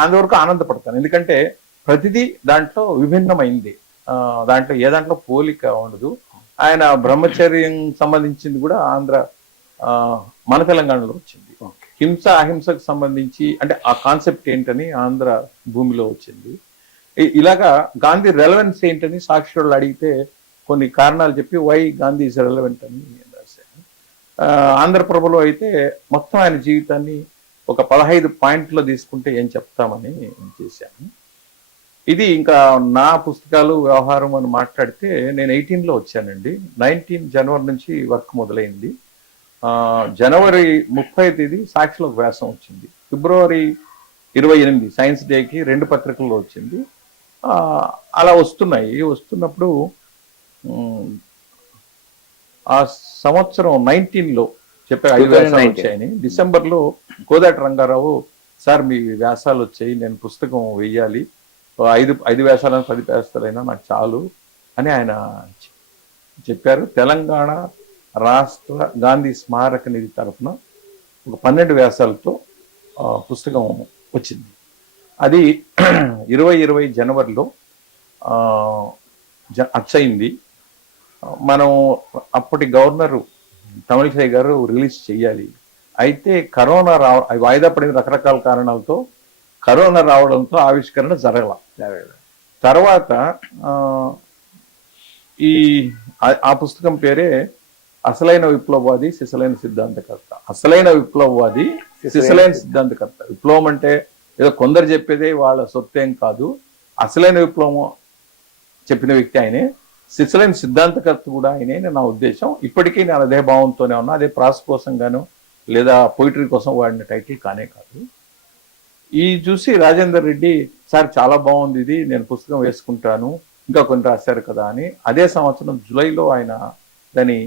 అందువరకు ఆనందపడతాను, ఎందుకంటే ప్రతిదీ దాంట్లో విభిన్నమైంది, దాంట్లో ఏ దాంట్లో పోలిక ఉండదు. ఆయన బ్రహ్మచర్యం సంబంధించింది కూడా మన తెలంగాణలో వచ్చింది. హింస అహింసకు సంబంధించి అంటే ఆ కాన్సెప్ట్ ఏంటని ఆంధ్ర భూమిలో వచ్చింది. ఇలాగా గాంధీ రెలవెన్స్ ఏంటని సాక్షి వాళ్ళు అడిగితే కొన్ని కారణాలు చెప్పి వై గాంధీ ఈజ్ రెలవెంట్ అని రాశాను. ఆంధ్రప్రభలో అయితే మొత్తం ఆయన జీవితాన్ని ఒక 15 పాయింట్లో తీసుకుంటే ఏం చెప్తామని చేశాను. ఇది ఇంకా నా పుస్తకాలు వ్యవహారం అని మాట్లాడితే నేను 18లో వచ్చానండి. 19 జనవరి నుంచి వర్క్ మొదలైంది. జనవరి 30వ తేదీ సాక్షిలో వ్యాసం వచ్చింది. ఫిబ్రవరి 28 సైన్స్ డేకి 2 పత్రికల్లో వచ్చింది. అలా వస్తున్నప్పుడు ఆ సంవత్సరం 19లో చెప్పే 5 వ్యాసాలు వచ్చాయని. డిసెంబర్లో కోదాటి రంగారావు, సార్ మీ వ్యాసాలు వచ్చాయి, నేను పుస్తకం వెయ్యాలి, 5 వ్యాసాలను 10 వ్యాసాలైనా నాకు చాలు అని ఆయన చెప్పారు. తెలంగాణ రాష్ట్ర గాంధీ స్మారక నిధి తరఫున ఒక 12 వ్యాసాలతో పుస్తకం వచ్చింది. అది 2020 జనవరిలో అచ్చయింది. మనం అప్పటి గవర్నరు తమిళిసై గారు రిలీజ్ చేయాలి. అయితే కరోనా వాయిదా పడిన రకరకాల కారణాలతో కరోనా రావడంతో ఆవిష్కరణ జరగల. తర్వాత ఆ పుస్తకం పేరే అసలైన విప్లవవాది సిసలైన సిద్ధాంతకర్త. అసలైన విప్లవవాది సిసలైన సిద్ధాంతకర్త. విప్లవం అంటే ఏదో కొందరు చెప్పేదే వాళ్ళ సొత్తేం కాదు, అసలైన విప్లవం చెప్పిన వ్యక్తి ఆయనే, సిసలైన సిద్ధాంతకర్త కూడా ఆయనే నా ఉద్దేశం. ఇప్పటికీ నేను అదే భావంతోనే ఉన్నా, అదే ప్రాస కోసం గాను లేదా పోయిటరీ కోసం వాడిన టైటిల్ కానే కాదు. ఈ చూసి రాజేందర్ రెడ్డి, సార్ చాలా బాగుంది ఇది, నేను పుస్తకం వేసుకుంటాను, ఇంకా కొన్ని రాశారు కదా అని. అదే సంవత్సరం జూలైలో ఆయన దాని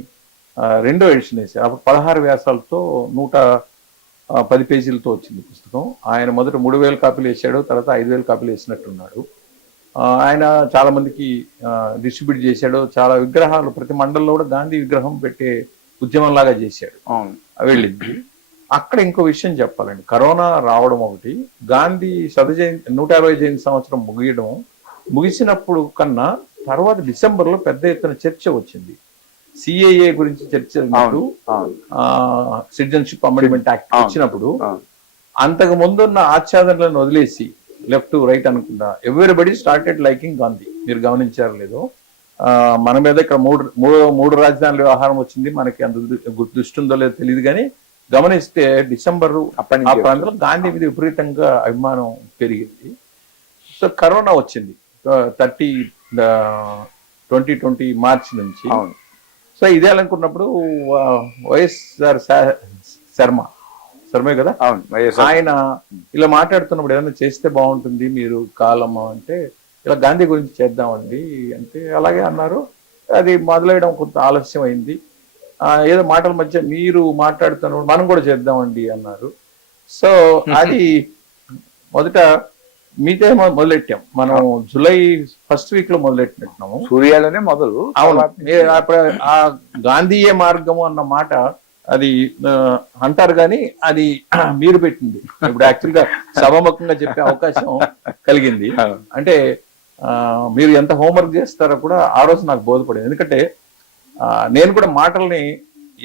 2వ ఎడిషన్ వేశారు. అప్పుడు 16 వ్యాసాలతో 110 పేజీలతో వచ్చింది పుస్తకం. ఆయన మొదట 3000 కాపీలు వేసాడు, తర్వాత 5000 కాపీలు వేసినట్టున్నాడు. ఆయన చాలా మందికి డిస్ట్రిబ్యూట్ చేశాడు. చాలా విగ్రహాలు ప్రతి మండలంలో కూడా గాంధీ విగ్రహం పెట్టే ఉద్యమం లాగా చేశాడు. వెళ్ళింది. అక్కడ ఇంకో విషయం చెప్పాలండి, కరోనా రావడం ఒకటి, గాంధీ 150వ జయంతి సంవత్సరం ముగిసినప్పుడు కన్నా తర్వాత డిసెంబర్లో పెద్ద ఎత్తున చర్చ వచ్చింది. సిఏఏ గురించి చర్చ, సిటిజన్షిప్ అమెండ్మెంట్ యాక్ట్ వచ్చినప్పుడు అంతకు ముందున్న ఆచ్ఛాదనలను వదిలేసి లెఫ్ట్ రైట్ అనుకుంటా ఎవ్రీబడి స్టార్టెడ్ లైకింగ్ గాంధీ. మీరు గమనించారు లేదో, మన మీద ఇక్కడ మూడు రాజధానుల వ్యవహారం వచ్చింది. మనకి అంత దృష్టి ఉందో లేదో తెలియదు, కానీ గమనిస్తే డిసెంబరు ఆ ప్రాంతంలో గాంధీ మీద విపరీతంగా అభిమానం పెరిగింది. సో కరోనా వచ్చింది 2020 మార్చి నుంచి. సో ఇదే అనుకున్నప్పుడు వైఎస్ఆర్ శర్మే కదా, అవును వైఎస్ఆర్. ఆయన ఇలా మాట్లాడుతున్నప్పుడు ఏదైనా చేస్తే బాగుంటుంది మీరు కాలం అంటే, ఇలా గాంధీ గురించి చేద్దామండి అంటే అలాగే అన్నారు. అది మొదలయ్యడం కొంత ఆలస్యం అయింది. ఏదో మాటల మధ్య మీరు మాట్లాడుతున్నప్పుడు మనం కూడా చేద్దామండి అన్నారు. సో అది మొదట మీతో మొదలెట్టాం మనం. జూలై ఫస్ట్ వీక్ లో మొదలెట్టినట్టున్నాము. సూర్యాలోనే మొదలు. అవును, అప్పుడు ఆ గాంధీయ మార్గము అన్న మాట అది అంటారు కానీ అది మీరు పెట్టింది. ఇప్పుడు యాక్చువల్ గా సభాముఖంగా చెప్పే అవకాశం కలిగింది. అంటే మీరు ఎంత హోంవర్క్ చేస్తారో కూడా ఆ రోజు నాకు బోధపడింది. ఎందుకంటే నేను కూడా మాటల్ని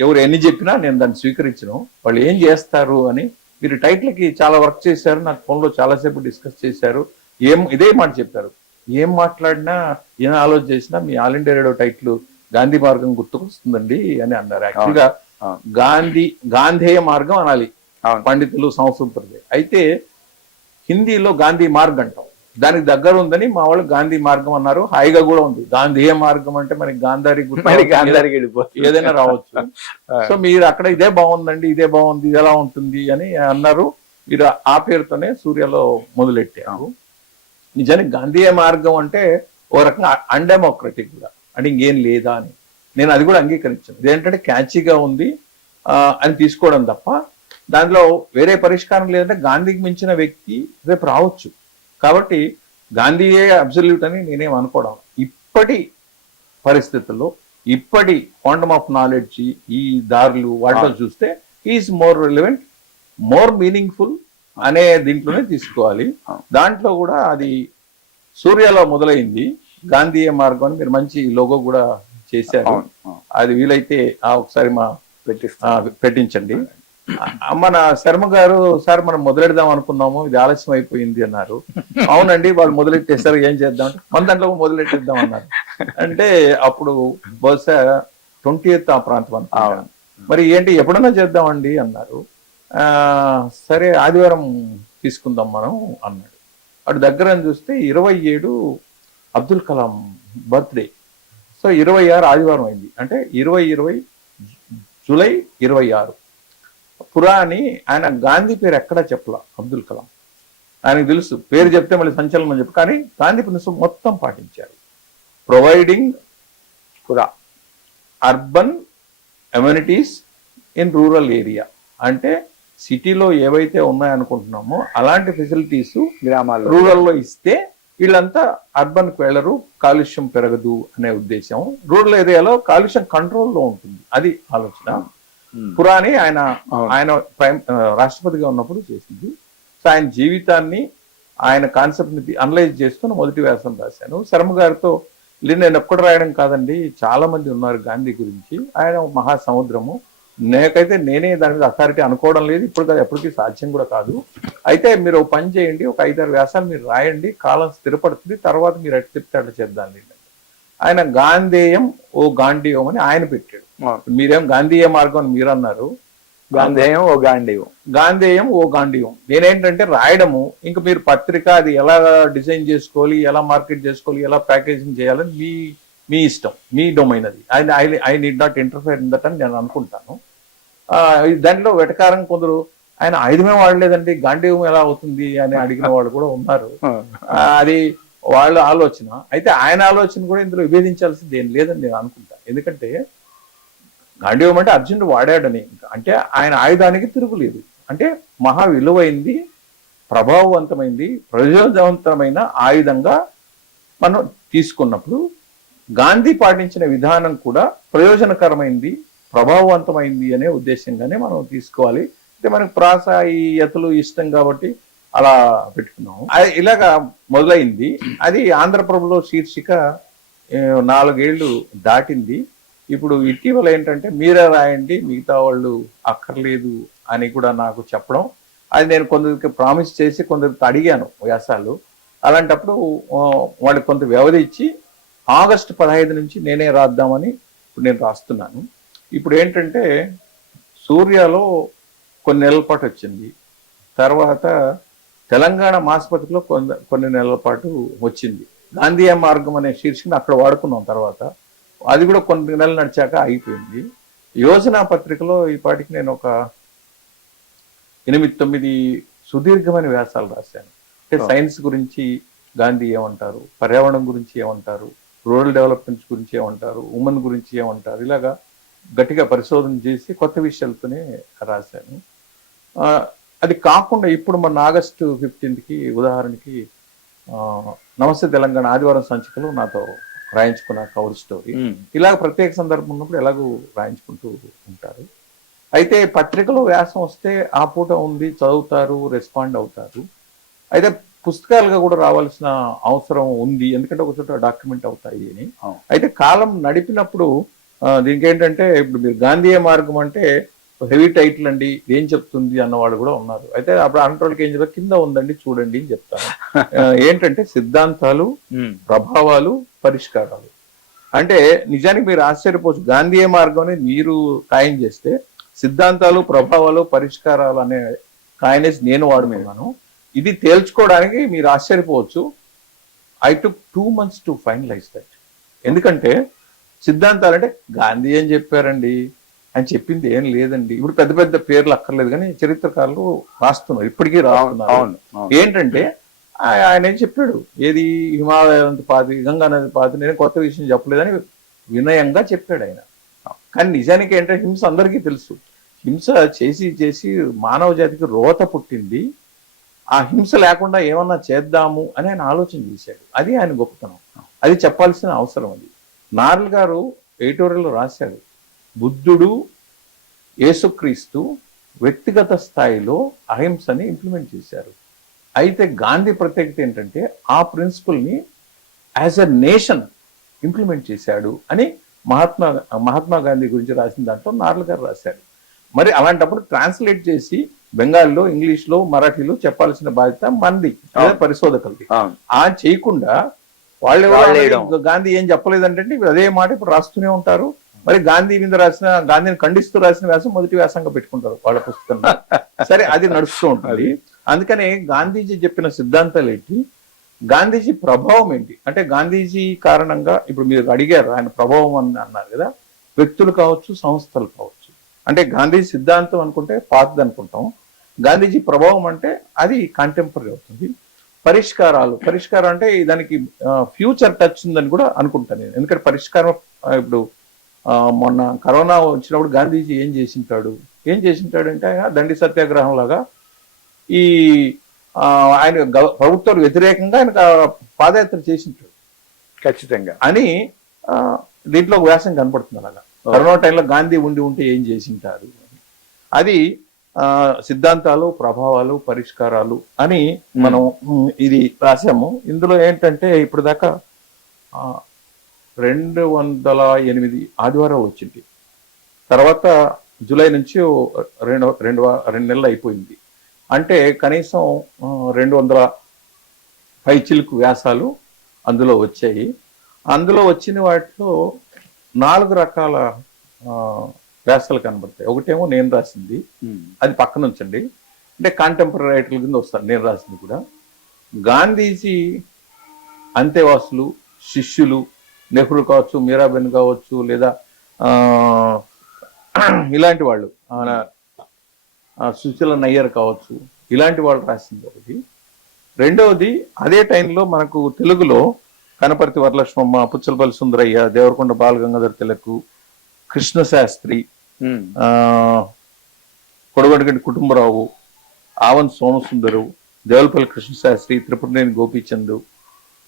ఎవరు ఎన్ని చెప్పినా నేను దాన్ని స్వీకరించను. వాళ్ళు ఏం చేస్తారు అని మీరు టైటిల్కి చాలా వర్క్ చేశారు. నాకు ఫోన్లో చాలాసేపు డిస్కస్ చేశారు. ఇదే మాట చెప్పారు, ఏం మాట్లాడినా ఏం ఆలోచన చేసినా మీ All India Radio title Gandhi మార్గం గుర్తుకొస్తుందండి అని అన్నారు. యాక్చువల్గా గాంధేయ మార్గం అనాలి పండితులు సంస్కృతి. అయితే హిందీలో గాంధీ మార్గ్ అంటాం, దానికి దగ్గర ఉందని మా వాళ్ళు గాంధీ మార్గం అన్నారు. హాయిగా కూడా ఉంది. గాంధీయ మార్గం అంటే మనకి గాంధారి ఏదైనా రావచ్చు. సో మీరు అక్కడ ఇదే బాగుందండి, ఇదే బాగుంది, ఇది ఎలా ఉంటుంది అని అన్నారు. మీరు ఆ పేరుతోనే సూర్యలో మొదలెట్టారు. నిజానికి గాంధీయ మార్గం అంటే ఓ రకంగా అన్డెమోక్రటిక్ కూడా, అంటే ఇంకేం లేదా అని నేను అది కూడా అంగీకరించాను. ఇదేంటంటే క్యాచీగా ఉంది అని తీసుకోవడం తప్ప దాంట్లో వేరే పరిష్కారం లేదంటే గాంధీకి మించిన వ్యక్తి రేపు రావచ్చు. కాబట్టి గాంధీయే అబ్సల్యూట్ అని నేనేం అనుకోవడం. ఇప్పటి పరిస్థితుల్లో ఇప్పటి క్వాంటమ్ ఆఫ్ నాలెడ్జ్ ఈ దారులు వాటిలో చూస్తే is more relevant, more meaningful అనే దీంట్లోనే తీసుకోవాలి. దాంట్లో కూడా అది సూర్యలో మొదలైంది గాంధీయ మార్గం అని మీరు మంచి లోగో కూడా చేశారు. అది వీలైతే ఒకసారి పెట్టించండి. మన శర్మ గారు, సార్ మనం మొదలెడదాం అనుకున్నాము, ఇది ఆలస్యం అయిపోయింది అన్నారు. అవునండి, వాళ్ళు మొదలెట్టేస్తారు, ఏం చేద్దాం మన దాంట్లో మొదలెట్టేద్దాం అన్నారు. అంటే అప్పుడు బహుశా 20th ఆ ప్రాంతం అనుకున్నాను. మరి ఏంటి ఎప్పుడన్నా చేద్దామండి అన్నారు. సరే ఆదివారం తీసుకుందాం మనం అన్నాడు. అటు దగ్గర చూస్తే 27 అబ్దుల్ కలాం బర్త్డే. సో 26 ఆదివారం అయింది. అంటే 2020 జూలై 26. పురాణి ఆయన గాంధీ పేరు ఎక్కడా చెప్పలా అబ్దుల్ కలాం. ఆయనకు తెలుసు పేరు చెప్తే మళ్ళీ సంచలనం చెప్పు, కానీ గాంధీ ప్రిన్సిపల్ మొత్తం పాటించారు. Providing urban amenities in rural area, అంటే సిటీలో ఏవైతే ఉన్నాయనుకుంటున్నామో అలాంటి ఫెసిలిటీస్ గ్రామాల్లో రూరల్లో ఇస్తే వీళ్ళంతా అర్బన్కి వెళ్ళరు, కాలుష్యం పెరగదు అనే ఉద్దేశం. రూరల్ ఏరియాలో కాలుష్యం కంట్రోల్లో ఉంటుంది, అది ఆలోచన. పురాణి ఆయన రాష్ట్రపతిగా ఉన్నప్పుడు చేసింది. సో ఆయన జీవితాన్ని ఆయన కాన్సెప్ట్ ని అనలైజ్ చేస్తూ మొదటి వ్యాసం రాశాను. శర్మ గారితో నేను ఒక్కడు రాయడం కాదండి, చాలా మంది ఉన్నారు గాంధీ గురించి. ఆయన మహాసముద్రము. నేనే దాని మీద అథారిటీ అనుకోవడం లేదు, ఇప్పుడు కాదు, ఎప్పటికీ సాధ్యం కూడా కాదు. అయితే మీరు ఒక పని చేయండి, ఒక 5-6 వ్యాసాలు మీరు రాయండి, కాలం స్థిరపడుతుంది, తర్వాత మీరు ఎట్లా చెప్తే అట్లా చేద్దాం. ఆయన గాంధేయం ఓ గాంధీయం అని ఆయన పెట్టాడు. మీరేం గాంధీయ మార్గం అని మీరు అన్నారు, గాంధేయం ఓ గాంధీయం, గాంధేయం ఓ గాంధీయం. నేనేంటంటే రాయడము, ఇంకా మీరు పత్రిక అది ఎలా డిజైన్ చేసుకోవాలి, ఎలా మార్కెట్ చేసుకోవాలి, ఎలా ప్యాకేజింగ్ చేయాలని మీ ఇష్టం, మీ డొమైన్ అది. I need not interfere in that అని నేను అనుకుంటాను. దాంట్లో వెటకారం కొందరు ఆయన ఆయుధమే వాడలేదండి, గాంధీయం ఎలా అవుతుంది అని అడిగిన వాళ్ళు కూడా ఉన్నారు. అది వాళ్ళ ఆలోచన. అయితే ఆయన ఆలోచన కూడా ఇందులో విభేదించాల్సింది ఏం లేదని నేను అనుకుంటాను. ఎందుకంటే గాంధీయం అంటే అర్జునుడు వాడాడని, అంటే ఆయన ఆయుధానికి తిరుగులేదు. అంటే మహా విలువైంది, ప్రభావవంతమైంది, ప్రయోజనవంతమైన ఆయుధంగా మనం తీసుకున్నప్పుడు గాంధీ పాటించిన విధానం కూడా ప్రయోజనకరమైంది, ప్రభావవంతమైంది అనే ఉద్దేశంగానే మనం తీసుకోవాలి. అంటే మనకు ప్రాస ఈ యతులు ఇష్టం కాబట్టి అలా పెట్టుకున్నాము. ఇలాగా మొదలైంది. అది ఆంధ్రప్రభలో శీర్షిక 4 ఏళ్ళు దాటింది. ఇప్పుడు ఇటీవల ఏంటంటే మీరే రాయండి, మిగతా వాళ్ళు అక్కర్లేదు అని కూడా నాకు చెప్పడం. అది నేను కొందరికి ప్రామిస్ చేసి కొందరికి అడిగాను వ్యాసాలు. అలాంటప్పుడు వాళ్ళకి కొంత వ్యవధి ఇచ్చి ఆగస్టు 15 నుంచి నేనే రాద్దామని ఇప్పుడు నేను రాస్తున్నాను. ఇప్పుడు ఏంటంటే సూర్యలో కొన్ని నెలల పాటు వచ్చింది, తర్వాత తెలంగాణ మాసపత్రికలో కొన్ని నెలల పాటు వచ్చింది. గాంధీయ మార్గం అనే శీర్షికను అక్కడ వాడుకున్నాం. తర్వాత అది కూడా కొన్ని నెలలు నడిచాక అయిపోయింది. యోజన పత్రికలో ఈ పాటికి నేను ఒక 8-9 సుదీర్ఘమైన వ్యాసాలు రాశాను. అంటే సైన్స్ గురించి గాంధీ ఏమంటారు, పర్యావరణం గురించి ఏమంటారు, రూరల్ డెవలప్మెంట్ గురించి ఏమంటారు, ఉమెన్ గురించి ఏమంటారు, ఇలాగా గట్టిగా పరిశోధన చేసి కొత్త విషయాలతోనే రాశాను. అది కాకుండా ఇప్పుడు మన ఆగస్టు 15కి ఉదాహరణకి నమస్తే తెలంగాణ ఆదివారం సంచికలో నాతో రాయించుకున్న కవర్ స్టోరీ. ఇలాగ ప్రత్యేక సందర్భం ఉన్నప్పుడు ఎలాగూ రాయించుకుంటూ ఉంటారు. అయితే పత్రికలో వ్యాసం వస్తే ఆ పూట ఉంది, చదువుతారు, రెస్పాండ్ అవుతారు. అయితే పుస్తకాలుగా కూడా రావాల్సిన అవసరం ఉంది, ఎందుకంటే ఒక చోట డాక్యుమెంట్ అవుతాయి అని. అయితే కాలం నడిపినప్పుడు దీనికి ఏంటంటే, ఇప్పుడు మీరు గాంధీయ మార్గం అంటే హెవీ టైటిల్ అండి, ఏం చెప్తుంది అన్నవాళ్ళు కూడా ఉన్నారు. అయితే అప్పుడు అంటోళ్ళకి ఏం చెప్పారు, కింద ఉందండి చూడండి అని చెప్తాను. ఏంటంటే సిద్ధాంతాలు, ప్రభావాలు, పరిష్కారాలు. అంటే నిజానికి మీరు ఆశ్చర్యపోవచ్చు, గాంధీయ మార్గం అనేది మీరు ఖాయం చేస్తే సిద్ధాంతాలు, ప్రభావాలు, పరిష్కారాలు అనే కాయనేసి నేను వాడుతున్నాను. ఇది తేల్చుకోవడానికి మీరు ఆశ్చర్యపోవచ్చు. I took 2 months to finalize that. ఎందుకంటే సిద్ధాంతాలు అంటే గాంధీ ఏం చెప్పారండి అని చెప్పింది ఏం లేదండి. ఇప్పుడు పెద్ద పెద్ద పేర్లు అక్కర్లేదు, కానీ చరిత్రకారులు రాస్తున్నారు, ఇప్పటికీ రాస్తున్నారు. ఏంటంటే ఆయన ఏం చెప్పాడు, ఏది హిమాలయ పాతి, గంగా నది పాతి, నేను కొత్త విషయం చెప్పలేదని వినయంగా చెప్పాడు ఆయన. కానీ నిజానికి ఏంటంటే హింస అందరికీ తెలుసు. హింస చేసి చేసి మానవ జాతికి రోత పుట్టింది. ఆ హింస లేకుండా ఏమన్నా చేద్దాము అని ఆయన ఆలోచన చేశాడు. అది ఆయన గొప్పతనం, అది చెప్పాల్సిన అవసరం. అది నార్ల్ గారు ఎడిటోరియల్లో రాశాడు, బుద్ధుడు, యేసుక్రీస్తు వ్యక్తిగత స్థాయిలో అహింసని ఇంప్లిమెంట్ చేశారు. అయితే గాంధీ ప్రత్యేకత ఏంటంటే ఆ ప్రిన్సిపల్ని యాజ్ ఎ నేషన్ ఇంప్లిమెంట్ చేశాడు అని మహాత్మా గాంధీ గురించి రాసిన దాంట్లో నార్ల్ గారు రాశారు. మరి అలాంటప్పుడు ట్రాన్స్లేట్ చేసి బెంగాల్లో, ఇంగ్లీష్లో, మరాఠీలో చెప్పాల్సిన బాధ్యత మంది పరిశోధకులది. ఆ చేయకుండా వాళ్ళు గాంధీ ఏం చెప్పలేదంటే అదే మాట ఇప్పుడు రాస్తూనే ఉంటారు. మరి గాంధీ మీద రాసిన, గాంధీని ఖండిస్తూ రాసిన వ్యాసం మొదటి వ్యాసంగా పెట్టుకుంటారు వాళ్ళ పుస్తకంలో. సరే, అది నడుస్తూ ఉంటుంది. అందుకనే గాంధీజీ చెప్పిన సిద్ధాంతాలు ఏంటి, గాంధీజీ ప్రభావం ఏంటి అంటే, గాంధీజీ కారణంగా ఇప్పుడు మీరు అడిగారు ఆయన ప్రభావం అని అన్నారు కదా, వ్యక్తులు కావచ్చు, సంస్థలు కావచ్చు. అంటే గాంధీజీ సిద్ధాంతం అనుకుంటే పాతది అనుకుంటాం, గాంధీజీ ప్రభావం అంటే అది కాంటెంపరీ అవుతుంది. పరిష్కారం అంటే దానికి ఫ్యూచర్ టచ్ ఉందని కూడా అనుకుంటాను నేను. ఎందుకంటే పరిష్కారం, ఇప్పుడు మొన్న కరోనా వచ్చినప్పుడు గాంధీజీ ఏం చేసింటాడు అంటే దండి సత్యాగ్రహం లాగా ఈ ఆయన ప్రభుత్వానికి వ్యతిరేకంగా ఆయన పాదయాత్ర చేసింటాడు ఖచ్చితంగా అని దీంట్లో వ్యాసం కనపడుతుంది. అలాగా కరోనా టైంలో గాంధీ ఉంటే ఏం చేసింటారు, అది సిద్ధాంతాలు, ప్రభావాలు, పరిష్కారాలు అని మనం ఇది రాసాము. ఇందులో ఏంటంటే ఇప్పుడు దాకా 208 ఆదివారాలు వచ్చింది. తర్వాత జూలై నుంచి 2 నెలలు అయిపోయింది. అంటే కనీసం 200 పైచిలుకు వ్యాసాలు అందులో వచ్చాయి. అందులో వచ్చిన వాటిలో 4 రకాల వ్యాసాలు కనబడతాయి. ఒకటేమో నేను రాసింది, అది పక్కన ఉంచండి, అంటే కాంటెంపరీ రైటర్ల కింద వస్తాను. నేను రాసింది కూడా గాంధీజీ అంతేవాసులు, శిష్యులు, నెహ్రూ కావచ్చు, మీరాబెన్ కావచ్చు, లేదా ఇలాంటి వాళ్ళు, సుశీల నయ్యర్ కావచ్చు, ఇలాంటి వాళ్ళు రాసింది ఒకటి. రెండవది అదే టైంలో మనకు తెలుగులో కనపర్తి వరలక్ష్మమ్మ, పుచ్చలపల్లి సుందరయ్య, దేవరకొండ బాలగంగాధర్ తిలక్, కృష్ణశాస్త్రి, కొడగొడగంటి కుటుంబరావు, ఆవన్ సోమసుందరు, దేవులపల్లి కృష్ణశాస్త్రి, త్రిపురనేని గోపీచంద్,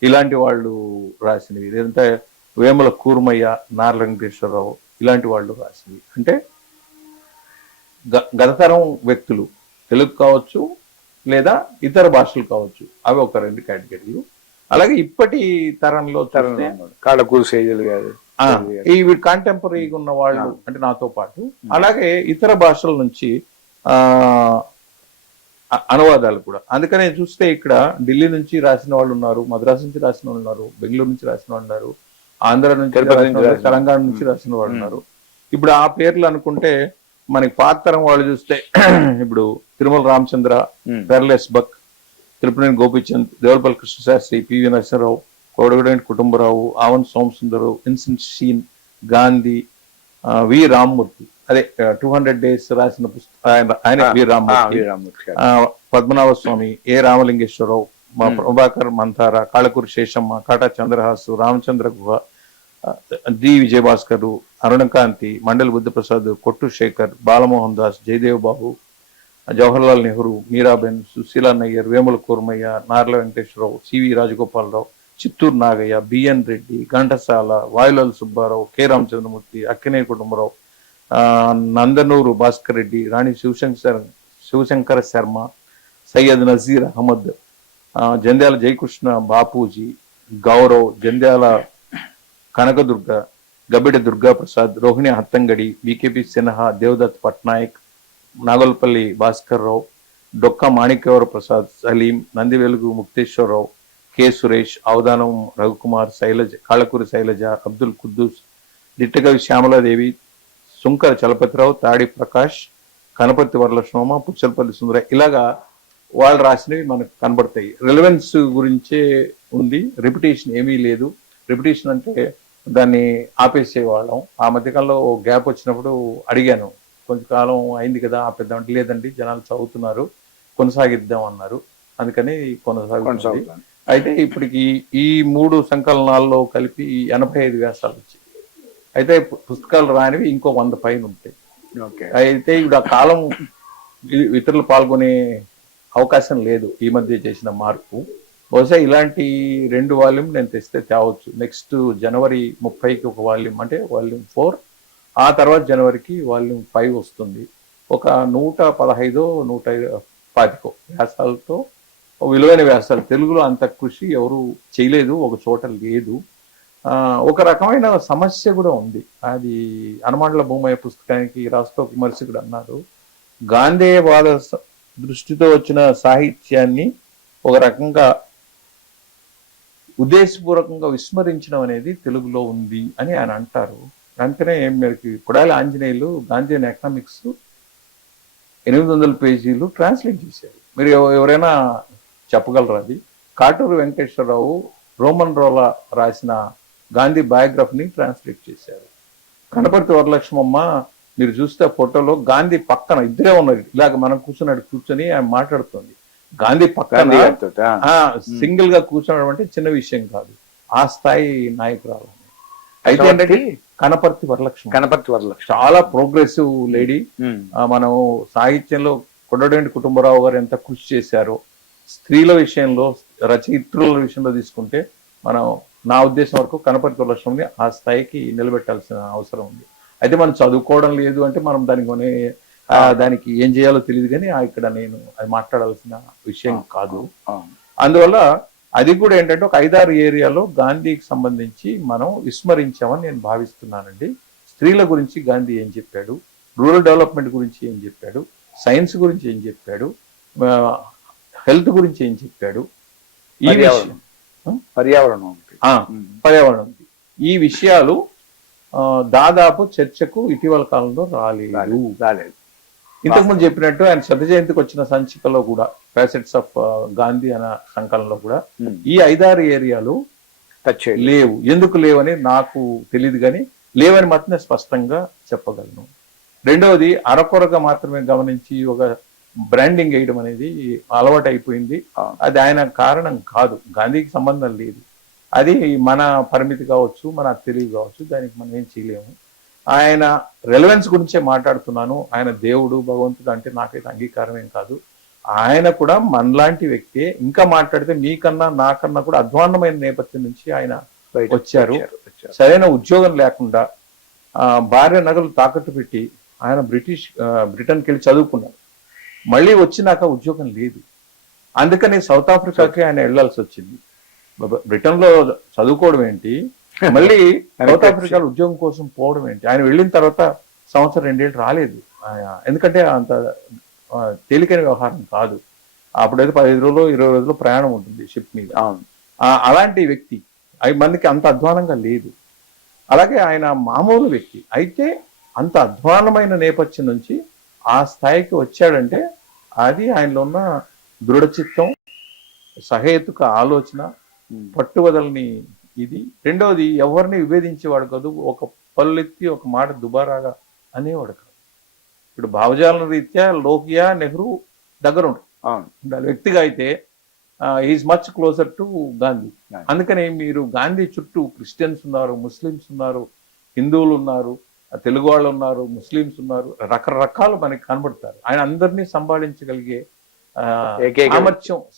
ఇలాంటి వాళ్ళు రాసినవి. లేదంటే వేముల కూర్మయ్య, నార్ల వెంకటేశ్వరరావు, ఇలాంటి వాళ్ళు రాసినవి. అంటే గతతరం వ్యక్తులు, తెలుగు కావచ్చు లేదా ఇతర భాషలు కావచ్చు, అవి ఒక 2 కేటగిరీలు. అలాగే ఇప్పటి తరంలో కాళ్ళకూరు సేజల్ గారు, ఈ కాంటెంపరీగా ఉన్న వాళ్ళు అంటే నాతో పాటు, అలాగే ఇతర భాషల నుంచి అనువాదాలు కూడా. అందుకనే చూస్తే ఇక్కడ ఢిల్లీ నుంచి రాసిన వాళ్ళు ఉన్నారు, మద్రాసు నుంచి రాసిన వాళ్ళు ఉన్నారు, బెంగళూరు నుంచి రాసిన వాళ్ళు ఉన్నారు, ఆంధ్ర నుంచి, తెలంగాణ నుంచి రాసిన వాళ్ళు ఉన్నారు. ఇప్పుడు ఆ పేర్లు అనుకుంటే మనకి పాతరం వాళ్ళు చూస్తే ఇప్పుడు తిరుమల రామచంద్ర, పెర్లెస్ బక్, Tripuraneni Gopichand, Devulapalli Krishnasastri, PV Narasimharao, కోడగడేంటి Kutumbarao, oven సోమసుందరు, ఇన్సెంట్ Shein, Gandhi, వి రామ్మూర్తి, అదే 200 days రాసిన పుస్తకం ఆయన వి రామ్మూర్తి, రామ్మూర్తి గారు. పద్మనాభ స్వామి, ఏ రామలింగేశ్వరరావు, మా ప్రభాకర్ మంతార, కాళకూరి శేషమ్మ, కాటా చంద్రహాసు, రామచంద్ర గుహ, D Vijayabhaskar, అరుణకాంతి, Mandali Buddhaprasad, Kottu Sekhar, Balamohan Das, Jayadev Babu, Jawaharlal Nehru, Miraben, Sushila Nayyar, Vemula Kurmayya, Narla Venkateswararao, C V Rajagopalarao, Chittoor Nagayya, B N Reddy, Ghantasala, Vayulal Subbarao, K Ramachandramurthy, Akkine Kutumbarao, Nandanuru Bhaskar Reddy, Rani Sivasankara Sharma, Syed Nazeer Ahmed, Jandhyala Jayakrishna Bapuji, Gaurav, Jandhyala Kanakadurga, Gabbidi Durgaprasad, Rohini Hattangadi, V K P Sinha, Devdat Patnaik, Nagalpalli Bhaskar Rao, Dokka Manikyavara Prasad, Saleem, Nandivelugu Mukteswararao, K Suresh, Avadhanam Raghukumar, Shailaja, కాళకూరి Shailaja, Abdul Kuddus, Dittakavi Shyamala Devi, Sunkara Chalapathirao, తాడి ప్రకాష్, కనపర్తి వరలక్ష్మమ్మ, పుచ్చలపల్లి సుందర, ఇలాగా వాళ్ళు రాసినవి మనకు కనబడతాయి. రిలవెన్స్ గురించే ఉంది, రిపిటేషన్ ఏమీ లేదు. రిపిటేషన్ అంటే దాన్ని ఆపేసేవాళ్ళం. ఆ మధ్యకాలంలో గ్యాప్ వచ్చినప్పుడు అడిగాను, కొంతకాలం అయింది కదా ఆపేద్దామంటే, లేదండి జనాలు చదువుతున్నారు, కొనసాగిద్దాం అన్నారు, అందుకని కొనసాగుతుంది. అయితే ఇప్పటికి ఈ 3 సంకలనాల్లో కలిపి 85 వ్యాసాలు వచ్చాయి. అయితే పుస్తకాలు రానివి ఇంకో 100 పైన ఉంటాయి. అయితే ఇప్పుడు ఆ కాలం ఇతరులు పాల్గొనే అవకాశం లేదు. ఈ మధ్య చేసిన మార్పు బహుశా ఇలాంటి 2 వాల్యూమ్ నేను తెస్తే తేవచ్చు. నెక్స్ట్ జనవరి 30కి ఒక వాల్యూమ్, అంటే వాల్యూమ్ 4, ఆ తర్వాత జనవరికి వాల్యూమ్ 5 వస్తుంది. ఒక 115 125 వ్యాసాలతో విలువైన వ్యాసాలు. తెలుగులో అంత కృషి ఎవరు చేయలేదు, ఒక చోట లేదు. ఒక రకమైన సమస్య కూడా ఉంది. అది హనుమాండ్ల భూమయ్య పుస్తకానికి రాష్ట్ర విమర్శకుడు అన్నారు, గాంధేయవాద దృష్టితో వచ్చిన సాహిత్యాన్ని ఒక రకంగా ఉద్దేశపూర్వకంగా విస్మరించడం అనేది తెలుగులో ఉంది అని ఆయన అంటారు. అందుకనే మనకి కొడాలి ఆంజనేయులు గాంధీయన్ ఎకనామిక్స్ 800 పేజీలు ట్రాన్స్లేట్ చేశారు. మీరు ఎవరైనా చెప్పగలరా అది? కాటూరు వెంకటేశ్వరరావు రోమన్ రోలా రాసిన గాంధీ బయోగ్రఫీని ట్రాన్స్లేట్ చేశారు. కనపర్తి వరలక్ష్మమ్మ మీరు చూస్తే ఫోటోలో గాంధీ పక్కన ఇద్దరే ఉన్నారు, ఇలాగ మనం కూర్చొని ఆయన మాట్లాడుతుంది. గాంధీ పక్కన సింగిల్ గా కూర్చోవడం అంటే చిన్న విషయం కాదు, ఆ స్థాయి నాయకురాలు. అయితే ఏంటంటే కనపర్తి వరలక్ష్మి చాలా ప్రోగ్రెసివ్ లేడీ. మనం సాహిత్యంలో కొడవటి కుటుంబరావు గారు ఎంత కృషి చేశారో, స్త్రీల విషయంలో, రచయిత్రుల విషయంలో తీసుకుంటే మనం, నా ఉద్దేశం వరకు కనపర్తి వరలక్ష్మిని ఆ స్థాయికి నిలబెట్టాల్సిన అవసరం ఉంది. అయితే మనం చదువుకోవడం లేదు అంటే మనం దానికి ఏం చేయాలో తెలియదు, కానీ ఇక్కడ నేను అది మాట్లాడాల్సిన విషయం కాదు. అందువల్ల అది కూడా ఏంటంటే ఒక 5-6 ఏరియాలో గాంధీకి సంబంధించి మనం విస్మరించామని నేను భావిస్తున్నానండి. స్త్రీల గురించి గాంధీ ఏం చెప్పాడు, రూరల్ డెవలప్మెంట్ గురించి ఏం చెప్పాడు, సైన్స్ గురించి ఏం చెప్పాడు, హెల్త్ గురించి ఏం చెప్పాడు, ఈ పర్యావరణం, ఈ విషయాలు దాదాపు చర్చకు ఇటీవల కాలంలో రాలేదు. ఇంతకుముందు చెప్పినట్టు ఆయన శత జయంతికి వచ్చిన సంచికలో కూడా, ఫ్యాసెట్స్ ఆఫ్ గాంధీ అనే సంకలనంలో కూడా ఈ 5-6 ఏరియాలు లేవు. ఎందుకు లేవని నాకు తెలియదు, కానీ లేవని మాత్రమే స్పష్టంగా చెప్పగలను. రెండవది, అరకొరగా మాత్రమే గమనించి ఒక బ్రాండింగ్ వేయడం అనేది అలవాటు అయిపోయింది. అది ఆయన కారణం కాదు, గాంధీకి సంబంధం లేదు. అది మన పరిమితి కావచ్చు, మన తెలివి కావచ్చు, దానికి మనం ఏం చేయలేము. ఆయన రెలవెన్స్ గురించే మాట్లాడుతున్నాను. ఆయన దేవుడు, భగవంతుడు అంటే నాకైతే అంగీకారం ఏం కాదు. ఆయన కూడా మనలాంటి వ్యక్తే. ఇంకా మాట్లాడితే మీకన్నా నాకన్నా కూడా అధ్వాన్నమైన నేపథ్యం నుంచి ఆయన వచ్చారు. సరైన ఉద్యోగం లేకుండా భార్య నగలు తాకట్టు పెట్టి ఆయన బ్రిటన్కి వెళ్ళి చదువుకున్నారు. మళ్ళీ వచ్చినాక ఉద్యోగం లేదు, అందుకని సౌత్ ఆఫ్రికాకి ఆయన వెళ్లాల్సి వచ్చింది. బ్రిటన్ లో చదువుకోవడం ఏంటి, మళ్ళీ సౌత్ ఆఫ్రికాలో ఉద్యోగం కోసం పోవడం ఏంటి? ఆయన వెళ్ళిన తర్వాత 1-2 ఏళ్ళు రాలేదు. ఎందుకంటే అంత తేలికైన వ్యవహారం కాదు. అప్పుడైతే 15 రోజులు 20 రోజులు ప్రయాణం ఉంటుంది షిప్ మీద. అలాంటి వ్యక్తి 5 మందికి అంత అధ్వానంగా లేదు. అలాగే ఆయన మామూలు వ్యక్తి అయితే అంత అధ్వానమైన నేపథ్యం నుంచి ఆ స్థాయికి వచ్చాడంటే అది ఆయనలో ఉన్న దృఢచిత్తం, సహేతుక ఆలోచన, పట్టువదలని ఇది. రెండవది ఎవరిని విభేదించేవాడు కాదు, ఒక పల్లెత్తి ఒక మాట దుబారాగా అనేవాడు కాదు. ఇప్పుడు భావజాల రీత్యా లోహియా నెహ్రూ దగ్గర ఉండాలి, వ్యక్తిగా అయితే is much closer to Gandhi. అందుకని మీరు గాంధీ చుట్టూ క్రిస్టియన్స్ ఉన్నారు, ముస్లిమ్స్ ఉన్నారు, హిందువులు ఉన్నారు, తెలుగు వాళ్ళు ఉన్నారు, ముస్లిమ్స్ ఉన్నారు, రకరకాలు మనకి కనబడతారు. ఆయన అందరినీ సంభాళించగలిగే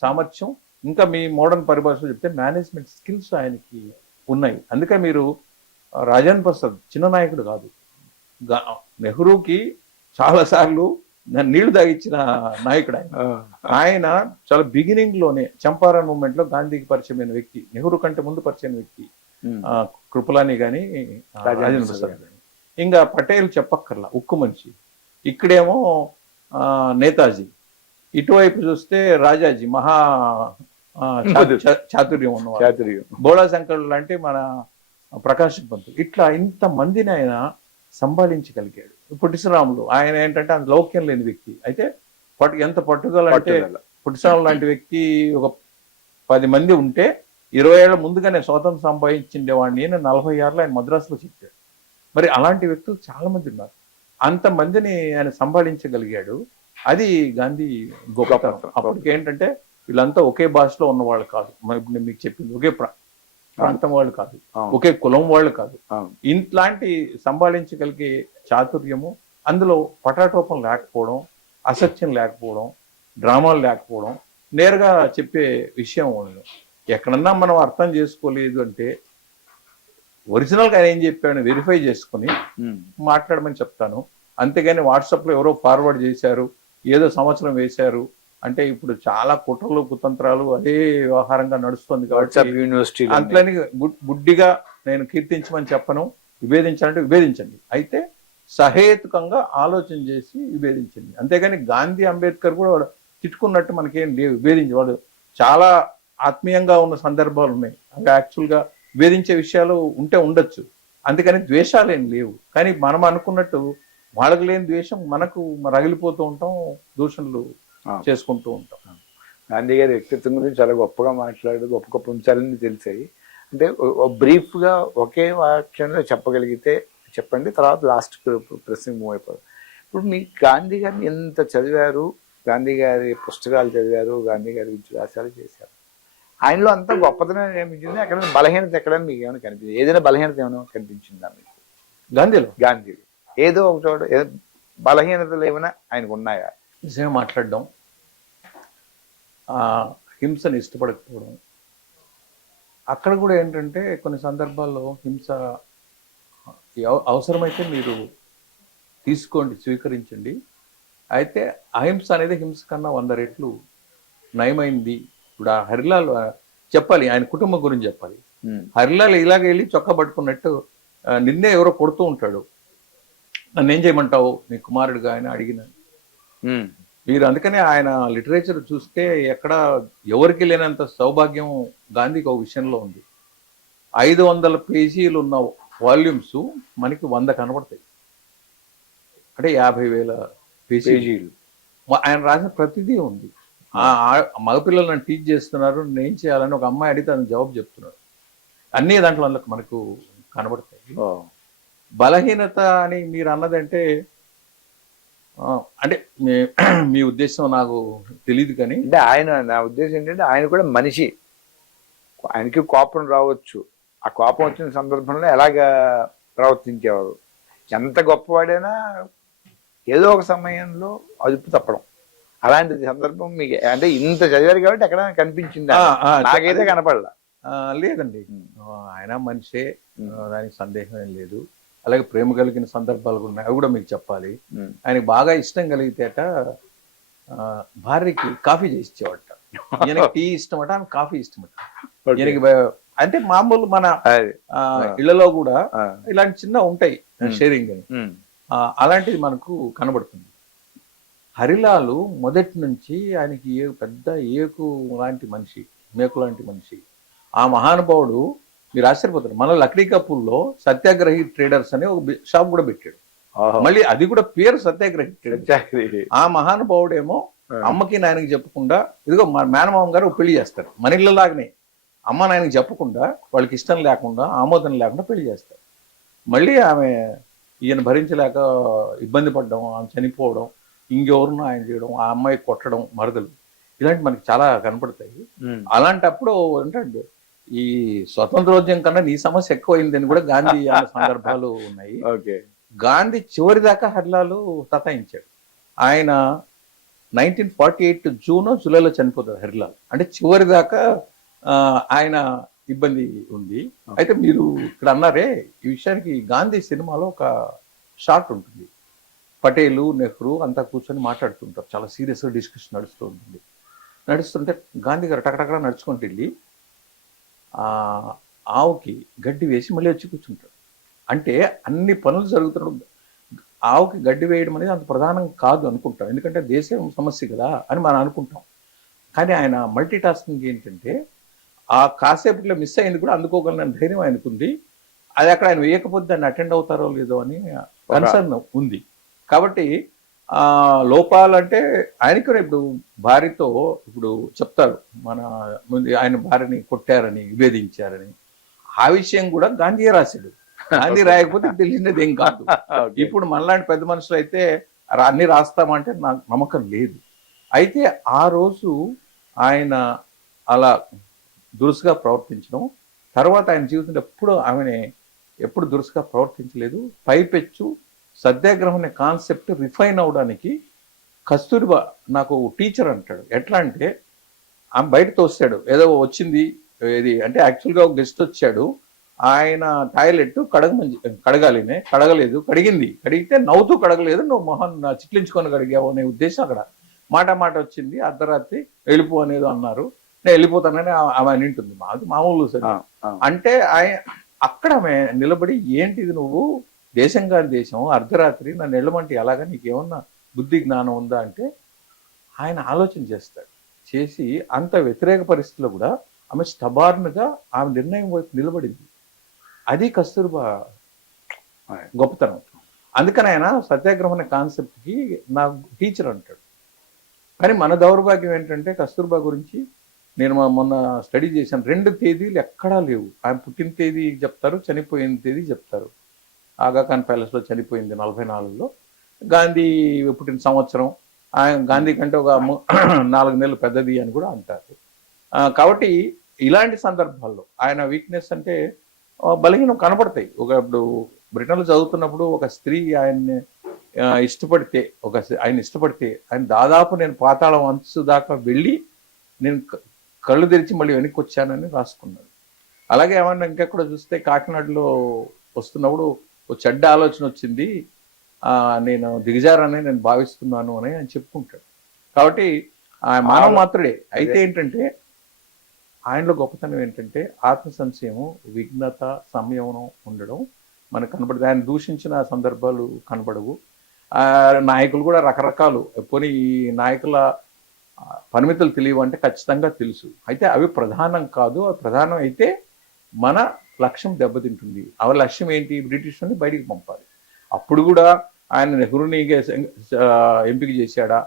సామర్థ్యం ఇంకా మీ మోడర్న్ పరిభాషలో చెప్తే మేనేజ్మెంట్ స్కిల్స్ ఆయనకి ఉన్నాయి. అందుకే మీరు రాజేంద్ర ప్రసాద్ చిన్న నాయకుడు కాదు. నెహ్రూకి చాలా సార్లు నీళ్లు తాగిచ్చిన నాయకుడు ఆయన. ఆయన చాలా బిగినింగ్ లోనే చంపారణ్ మూమెంట్ లో గాంధీకి పరిచయమైన వ్యక్తి, నెహ్రూ కంటే ముందు పరిచయమైన వ్యక్తి కృపలాని గాని రాజేంద్ర ప్రసాద్ గాని. ఇంకా పటేల్ చెప్పక్కర్లా, ఉక్కు మనిషి. ఇక్కడేమో నేతాజీ, ఇటువైపు చూస్తే రాజాజీ మహా చాతుర్యం ఉన్నవాడు, బోళా శంకర్ లాంటి మన ప్రకాశ్ పంతులు. ఇట్లా ఇంత మందిని ఆయన సంభాళించగలిగాడు. పుట్టిశ్రాములు ఆయన ఏంటంటే ఆయన లౌక్యం లేని వ్యక్తి, అయితే ఎంత పట్టుదల అంటే పుట్టిశ్రాములు లాంటి వ్యక్తి ఒక 10 మంది ఉంటే 20 ఏళ్ల ముందుగానే స్వాతంత్రం సంపాదించిండేవాడిని అని 40 ఏళ్ళు ఆయన మద్రాసులో చెప్పాడు. మరి అలాంటి వ్యక్తులు చాలా మంది ఉన్నారు. అంతమందిని ఆయన సంభాళించగలిగాడు. అది గాంధీ గొప్పతనం. అప్పటికి ఏంటంటే వీళ్ళంతా ఒకే భాషలో ఉన్నవాళ్ళు కాదు, ఇప్పుడు నేను మీకు చెప్పింది ఒకే ప్రాంతం వాళ్ళు కాదు, ఒకే కులం వాళ్ళు కాదు. ఇట్లాంటి సంభాళించగలిగే చాతుర్యము, అందులో పటాటోపం లేకపోవడం, అసత్యం లేకపోవడం, డ్రామాలు లేకపోవడం, నేరుగా చెప్పే విషయం వాళ్ళు. ఎక్కడన్నా మనం అర్థం చేసుకోలేదు అంటే ఒరిజినల్గా ఆయన ఏం చెప్పాడు వెరిఫై చేసుకుని మాట్లాడమని చెప్తాను. అంతేగాని వాట్సాప్లో ఎవరో ఫార్వర్డ్ చేశారు, ఏదో సంవత్సరం వేశారు అంటే ఇప్పుడు చాలా కుట్రలు కుతంత్రాలు అదే వ్యవహారంగా నడుస్తుంది కాబట్టి అంతలోని గుడ్డిగా నేను కీర్తించమని చెప్పను. విభేదించాలంటే విభేదించండి, అయితే సహేతుకంగా ఆలోచన చేసి విభేదించండి. అంతేగాని గాంధీ అంబేద్కర్ కూడా వాడు తిట్టుకున్నట్టు మనకేం లేవు. విభేదించేవాడు చాలా ఆత్మీయంగా ఉన్న సందర్భాలు ఉన్నాయి. అవి యాక్చువల్గా విభేదించే విషయాలు ఉంటే ఉండొచ్చు, అందుకని ద్వేషాలు ఏం లేవు. కానీ మనం అనుకున్నట్టు వాళ్ళకు లేని ద్వేషం మనకు రగిలిపోతూ ఉంటాం, దూషణలు చేసుకుంటూ ఉంటాం. గాంధీ గారి వ్యక్తిత్వం గురించి చాలా గొప్పగా మాట్లాడు, గొప్ప గొప్ప అంశాలన్నీ తెలిసాయి. అంటే బ్రీఫ్గా ఒకే వాక్యంలో చెప్పగలిగితే చెప్పండి, తర్వాత లాస్ట్ ప్రశ్న మూవ్ అయిపోదు. ఇప్పుడు మీ గాంధీ గారిని ఎంత చదివారు, గాంధీ గారి పుస్తకాలు చదివారు, గాంధీ గారి విద్యాభ్యాసాలు చేశారు, ఆయనలో అంతా గొప్పతనం ఏమిచ్చింది, అక్కడ బలహీనత ఎక్కడని మీకు ఏమైనా కనిపించింది? ఏదైనా బలహీనత ఏమైనా కనిపించిందా మీకు గాంధీలో? ఏదో ఒక చోట బలహీనతలు ఏమైనా ఆయనకు ఉన్నాయా? నిజంగా మాట్లాడడం, హింసను ఇష్టపడకపోవడం. అక్కడ కూడా ఏంటంటే కొన్ని సందర్భాల్లో హింస అవసరమైతే మీరు తీసుకోండి, స్వీకరించండి, అయితే అహింస అనేది హింస కన్నా 100 రెట్లు నయమైంది. ఇప్పుడు ఆ హరిలాల్ చెప్పాలి, ఆయన కుటుంబం గురించి చెప్పాలి. హరిలాల్ ఇలాగ వెళ్ళి చొక్కా పట్టుకున్నట్టు నిన్నే ఎవరో కొడుతూ ఉంటాడు, నన్ను ఏం చేయమంటావు నీ కుమారుడిగా ఆయన అడిగిన మీరు. అందుకనే ఆయన లిటరేచర్ చూస్తే ఎక్కడ ఎవరికి లేనంత సౌభాగ్యం గాంధీకి ఒక విషయంలో ఉంది. 500 పేజీలు ఉన్న వాల్యూమ్స్ మనకి 100 కనబడతాయి, అంటే 50,000 పేజీలు. ఆయన రాసిన ప్రతిదీ ఉంది. మగపిల్లలు నన్ను టీచ్ చేస్తున్నారు, నేను ఏం చేయాలని ఒక అమ్మాయి అడిగితే ఆయన జవాబు చెప్తున్నాడు. అన్ని దాంట్లో అందులో మనకు కనబడతాయి. బలహీనత అని మీరు అన్నదంటే అంటే మీ ఉద్దేశం నాకు తెలియదు, కానీ అంటే నా ఉద్దేశం ఏంటంటే ఆయన కూడా మనిషి, ఆయనకి కోపం రావచ్చు. ఆ కోపం వచ్చిన సందర్భంలో ఎలాగా ప్రవర్తించేవారు, ఎంత గొప్పవాడైనా ఏదో ఒక సమయంలో అదుపు తప్పడం, అలాంటి సందర్భం మీకు అంటే ఇంత చదివారు కాబట్టి ఎక్కడ కనిపించిందా? నాకైతే కనపడలా. లేదండి, ఆయన మనిషే, దానికి సందేహం ఏం లేదు. అలాగే ప్రేమ కలిగిన సందర్భాలు కూడా ఉన్నాయి, అవి కూడా మీకు చెప్పాలి. ఆయనకి బాగా ఇష్టం కలిగితేట భార్యకి కాఫీ చేసి ఇచ్చేవాట. ఈయనకి టీ ఇష్టమట, ఆమె కాఫీ ఇష్టమట. ఈయనకి అంటే మామూలు మన ఇళ్లలో కూడా ఇలాంటి చిన్న ఉంటాయి షేరింగ్ అని, అలాంటిది మనకు కనబడుతుంది. హరిలాలు మొదటి నుంచి ఆయనకి పెద్ద ఏకు లాంటి మనిషి, మేకు లాంటి మనిషి. ఆ మహానుభావుడు మీరు ఆశ్చర్యపోతారు, మన లక్డీ కపూర్లో సత్యాగ్రహి ట్రేడర్స్ అనే ఒక షాప్ కూడా పెట్టాడు. మళ్ళీ అది కూడా పేరు సత్యాగ్రహి ట్రేడర్స్. ఆ మహానుభావుడేమో అమ్మకి నాయనకి చెప్పకుండా ఇదిగో మా మేనమామ గారు పెళ్లి చేస్తారు, మన ఇళ్ళలాగానే అమ్మ నాయనకి చెప్పకుండా, వాళ్ళకి ఇష్టం లేకుండా, ఆమోదం లేకుండా పెళ్లి చేస్తారు. మళ్ళీ ఆమె ఈయన భరించలేక ఇబ్బంది పడడం, ఆమె చనిపోవడం, ఇంకెవరునో ఆయన చేయడం, ఆ అమ్మాయి కొట్టడం, మరదలు, ఇలాంటి మనకి చాలా కనపడతాయి. అలాంటప్పుడు ఏంటంటే ఈ స్వతంత్రోద్యమం కన్నా నీ సమస్య ఎక్కువైందని కూడా గాంధీ అన్న సందర్భాలు ఉన్నాయి. గాంధీ చివరి దాకా హర్లాలు సతాయించాడు. ఆయన 1948 జూన్ జూలైలో చనిపోతాడు హరిలాల్. అంటే చివరి దాకా ఆయన ఇబ్బంది ఉంది. అయితే మీరు ఇక్కడ అన్నారే, ఈ విషయానికి గాంధీ సినిమాలో ఒక షాట్ ఉంటుంది. పటేలు, నెహ్రూ అంతా కూర్చొని మాట్లాడుతుంటారు. చాలా సీరియస్గా డిస్కషన్ నడుస్తూ ఉంటుంది. నడుస్తుంటే గాంధీ గారు టకటకడా నడుచుకుంటూ వెళ్ళి ఆవుకి గడ్డి వేసి మళ్ళీ వచ్చి కూర్చుంటాడు. అంటే అన్ని పనులు జరుగుతున్నప్పుడు ఆవుకి గడ్డి వేయడం అనేది అంత ప్రధానం కాదు అనుకుంటాం, ఎందుకంటే దేశం సమస్య కదా అని మనం అనుకుంటాం. కానీ ఆయన మల్టీ టాస్కింగ్ ఏంటంటే ఆ కాసేపులో మిస్ అయింది కూడా అందుకోగలనని ధైర్యం ఆయనకుంది. అది అక్కడ ఆయన వేయకపోతే దాన్ని అటెండ్ అవుతారో లేదో అని కన్సర్న్ ఉంది. కాబట్టి లోపాలంటే ఆయనకి ఇప్పుడు భార్యతో ఇప్పుడు చెప్తారు, మన ఆయన భార్యని కొట్టారని, విభేదించారని. ఆ విషయం కూడా గాంధీయే రాశాడు. గాంధీ రాయకపోతే తెలిసినది ఏం కాదు. ఇప్పుడు మనలాంటి పెద్ద మనుషులు అయితే అన్ని రాస్తామంటే నాకు నమ్మకం లేదు. అయితే ఆ రోజు ఆయన అలా దురుసుగా ప్రవర్తించడం, తర్వాత ఆయన జీవితంలో ఎప్పుడు దురుసుగా ప్రవర్తించలేదు. పైపెచ్చు సత్యాగ్రహం అనే కాన్సెప్ట్ రిఫైన్ అవడానికి కస్తూరిబా నాకు టీచర్ అంటాడు. ఎట్లా అంటే ఆమె బయట తోస్తాడు, ఏదో వచ్చింది ఏది అంటే యాక్చువల్గా ఒక గెస్ట్ వచ్చాడు, ఆయన టాయిలెట్ కడగాలినే, కడగలేదు, కడిగితే నవ్వుతూ కడగలేదు, నువ్వు మొహన్ చిట్లించుకొని కడిగావు అనే ఉద్దేశం అక్కడ. మాట వచ్చింది, అర్ధరాత్రి వెళ్ళిపో అనేది అన్నారు, నేను వెళ్ళిపోతానని ఆమె వింటుంది. మామూలు సరే. అంటే అక్కడ ఆమె నిలబడి, ఏంటిది నువ్వు దేశం కాని దేశం, అర్ధరాత్రి నన్ను వెళ్ళమంటే ఎలాగా, నీకేమన్నా బుద్ధి జ్ఞానం ఉందా అంటే ఆయన ఆలోచన చేసి అంత వ్యతిరేక పరిస్థితిలో కూడా ఆమె స్టబార్న్గా ఆమె నిర్ణయం వైపు నిలబడింది. అది కస్తూర్బా గొప్పతనం. అందుకని ఆయన సత్యాగ్రహం అనే కాన్సెప్ట్కి నా టీచర్ అంటాడు. కానీ మన దౌర్భాగ్యం ఏంటంటే కస్తూర్బా గురించి నేను మొన్న స్టడీ చేశాను. 2 తేదీలు ఎక్కడా లేవు. ఆయన పుట్టిన తేదీ చెప్తారు, చనిపోయిన తేదీ చెప్తారు. ఆగాఖాన్ ప్యాలెస్లో చనిపోయింది 44లో. గాంధీ పుట్టిన సంవత్సరం ఆయన గాంధీ కంటే ఒక 4 నెలలు పెద్దది అని కూడా అంటారు. కాబట్టి ఇలాంటి సందర్భాల్లో ఆయన వీక్నెస్ అంటే బలహీనం కనపడతాయి. ఇప్పుడు బ్రిటన్లో చదువుతున్నప్పుడు ఒక స్త్రీ ఆయన్ని ఇష్టపడితే ఆయన దాదాపు నేను పాతాళం అంచు దాకా వెళ్ళి నేను కళ్ళు తెరిచి మళ్ళీ వెనక్కి వచ్చానని రాసుకున్నాడు. అలాగే ఏమన్నా ఇంకెక్కడ చూస్తే కాకినాడలో వస్తున్నప్పుడు ఒక చెడ్డ ఆలోచన వచ్చింది, నేను దిగజారని నేను భావిస్తున్నాను అని ఆయన చెప్పుకుంటాడు. కాబట్టి ఆయన మానవ మాత్రుడే. అయితే ఏంటంటే ఆయనలో గొప్పతనం ఏంటంటే ఆత్మ సంశయము, విఘ్నత, సంయమనం ఉండడం మనకు కనబడదు. ఆయన దూషించిన సందర్భాలు కనబడవు. నాయకులు కూడా రకరకాలు, పోనీ ఈ నాయకుల పరిమితులు తెలియవు అంటే ఖచ్చితంగా తెలుసు. అయితే అవి ప్రధానం కాదు. అవి ప్రధానం అయితే మన లక్ష్యం దెబ్బతింటుంది. ఆ లక్ష్యం ఏంటి? బ్రిటిష్ని బయటికి పంపాలి. అప్పుడు కూడా ఆయన నెహ్రూని ఎంపిక చేశాడా,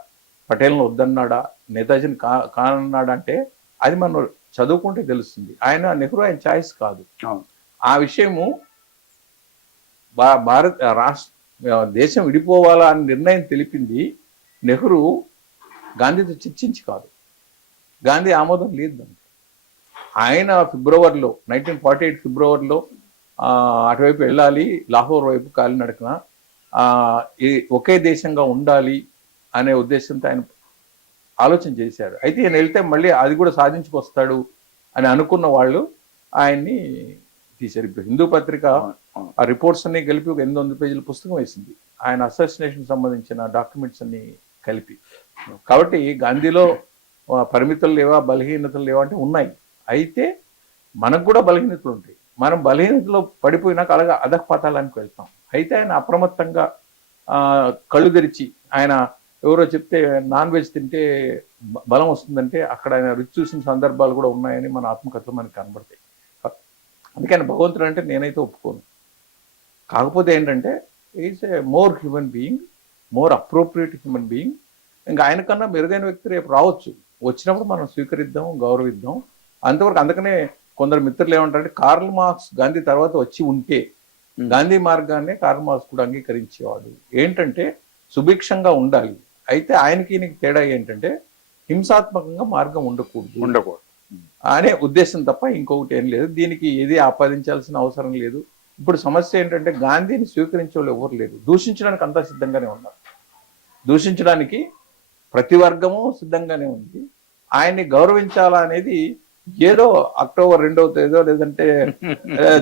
పటేల్ను వద్దన్నాడా, నేతాజీని కానన్నాడా అంటే అది మనం చదువుకుంటే తెలుస్తుంది. నెహ్రూ ఆయన ఛాయిస్ కాదు. ఆ విషయము దేశం విడిపోవాలా అని నిర్ణయం తెలిపింది నెహ్రూ, గాంధీతో చర్చించి కాదు. గాంధీ ఆమోదం లేదు దానికి. ఆయన 1948 ఫిబ్రవరిలో అటువైపు వెళ్ళాలి, లాహోర్ వైపు కాలినడకన ఒకే దేశంగా ఉండాలి అనే ఉద్దేశంతో ఆయన ఆలోచన చేశారు. అయితే ఈయన వెళ్తే మళ్ళీ అది కూడా సాధించుకొస్తాడు అని అనుకున్న వాళ్ళు ఆయన్ని తీశారు. ఇప్పుడు హిందూ పత్రిక ఆ రిపోర్ట్స్ అన్ని కలిపి ఒక 800 పేజీల పుస్తకం వేసింది, ఆయన అసోసినేషన్ సంబంధించిన డాక్యుమెంట్స్ అన్ని కలిపి. కాబట్టి గాంధీలో పరిమితులు లేవా, బలహీనతలు లేవా అంటే ఉన్నాయి. అయితే మనకు కూడా బలహీనతలు ఉంటాయి. మనం బలహీనతలో పడిపోయినాక అలాగా అధఃపాతాళానికి వెళ్తాం. అయితే ఆయన అప్రమత్తంగా కళ్ళు తెరిచి, ఆయన ఎవరో చెప్తే నాన్ వెజ్ తింటే బలం వస్తుందంటే అక్కడ ఆయన రుచి చూసిన సందర్భాలు కూడా ఉన్నాయని మన ఆత్మకథలు మనకు కనబడతాయి. అందుకని భగవంతుడు అంటే నేనైతే ఒప్పుకోను. కాకపోతే ఏంటంటే is a more human being, more appropriate human being. ఇంకా ఆయనకన్నా మెరుగైన వ్యక్తి రేపు రావచ్చు, వచ్చినప్పుడు మనం స్వీకరిద్దాం, గౌరవిద్దాం. అంతవరకు అందుకనే కొందరు మిత్రులు ఏమంటారంటే కార్ల్ మార్క్స్ గాంధీ తర్వాత వచ్చి ఉంటే గాంధీ మార్గాన్ని కార్ల్ మార్క్స్ కూడా అంగీకరించేవాడు. ఏంటంటే సుభిక్షంగా ఉండాలి, అయితే ఆయనకి ఈయనకి తేడా ఏంటంటే హింసాత్మకంగా మార్గం ఉండకూడదు అనే ఉద్దేశం తప్ప ఇంకొకటి ఏం లేదు. దీనికి ఏది ఆపాదించాల్సిన అవసరం లేదు. ఇప్పుడు సమస్య ఏంటంటే గాంధీని స్వీకరించే వాళ్ళు ఎవరు లేరు. దూషించడానికి అంతా సిద్ధంగానే ఉన్నారు. దూషించడానికి ప్రతి వర్గము సిద్ధంగానే ఉంది. ఆయన్ని గౌరవించాలా అనేది ఏదో అక్టోబర్ 2వ తేదీ లేదంటే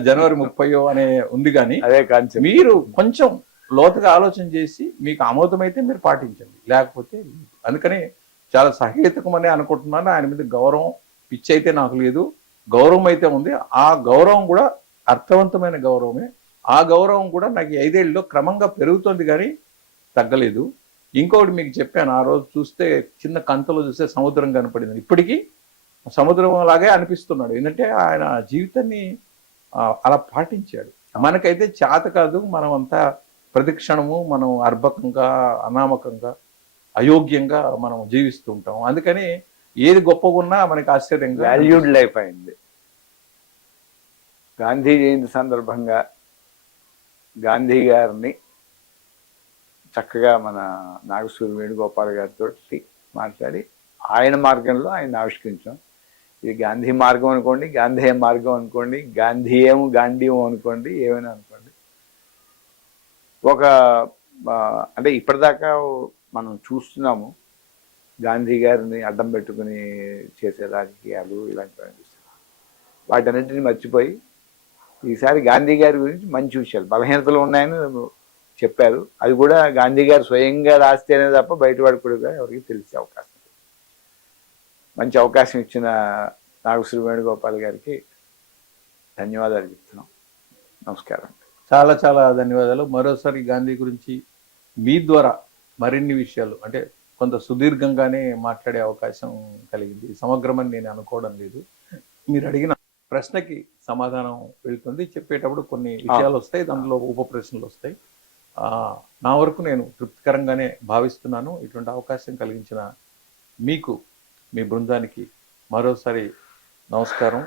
జనవరి 30 అనే ఉంది. కానీ మీరు కొంచెం లోతుగా ఆలోచన చేసి మీకు ఆమోదమైతే మీరు పాటించండి, లేకపోతే అందుకని చాలా సహేతుకమని అనుకుంటున్నాను. ఆయన మీద గౌరవం పిచ్చి అయితే నాకు లేదు, గౌరవం అయితే ఉంది. ఆ గౌరవం కూడా అర్థవంతమైన గౌరవమే. ఆ గౌరవం కూడా నాకు 5 ఏళ్ళలో క్రమంగా పెరుగుతుంది కానీ తగ్గలేదు. ఇంకొకటి మీకు చెప్పాను, ఆ రోజు చూస్తే చిన్న కంతలో చూస్తే సముద్రం కనపడింది. ఇప్పటికీ సముద్రం లాగే అనిపిస్తున్నాడు. ఏంటంటే ఆయన జీవితాన్ని అలా పాటించాడు. మనకైతే చేత కాదు, మనం అంతా ప్రతిక్షణము మనం అర్భకంగా అనామకంగా అయోగ్యంగా మనం జీవిస్తూ ఉంటాం. అందుకని ఏది గొప్పగా ఉన్నా మనకి ఆశ్చర్యంగా వాల్యూడ్ లైఫ్ అయింది. గాంధీ జయంతి సందర్భంగా గాంధీ గారిని చక్కగా మన నాగసూరి వేణుగోపాల్ గారితో మాట్లాడి ఆయన మార్గంలో ఆయన ఆవిష్కరించాం. ఇది గాంధీ మార్గం అనుకోండి, గాంధేయ మార్గం అనుకోండి, గాంధీయం గాంధీయం అనుకోండి, ఏమైనా అనుకోండి. ఒక అంటే ఇప్పటిదాకా మనం చూస్తున్నాము గాంధీ గారిని అడ్డం పెట్టుకుని చేసే రాజకీయాలు ఇలాంటివన్నీ చూస్తున్నాం. వాటన్నిటిని మర్చిపోయి ఈసారి గాంధీ గారి గురించి మంచి విషయాలు, బలహీనతలు ఉన్నాయని చెప్పారు. అది కూడా గాంధీ గారు స్వయంగా రాస్తేనే తప్ప బయటవాడు కూడా ఎవరికి తెలిసే అవకాశం. మంచి అవకాశం ఇచ్చిన నాగసూరి వేణుగోపాల్ గారికి ధన్యవాదాలు చెప్తున్నాం. నమస్కారం. చాలా చాలా ధన్యవాదాలు. మరోసారి గాంధీ గురించి మీ ద్వారా మరిన్ని విషయాలు అంటే కొంత సుదీర్ఘంగానే మాట్లాడే అవకాశం కలిగింది. సమగ్రమని నేను అనుకోవడం లేదు. మీరు అడిగిన ప్రశ్నకి సమాధానం వెళ్తుంది. చెప్పేటప్పుడు కొన్ని విషయాలు వస్తాయి, దానిలో ఉప ప్రశ్నలు వస్తాయి. నా వరకు నేను తృప్తికరంగానే భావిస్తున్నాను. ఇటువంటి అవకాశం కలిగించిన మీకు, మీ బృందానికి మరోసారి నమస్కారం.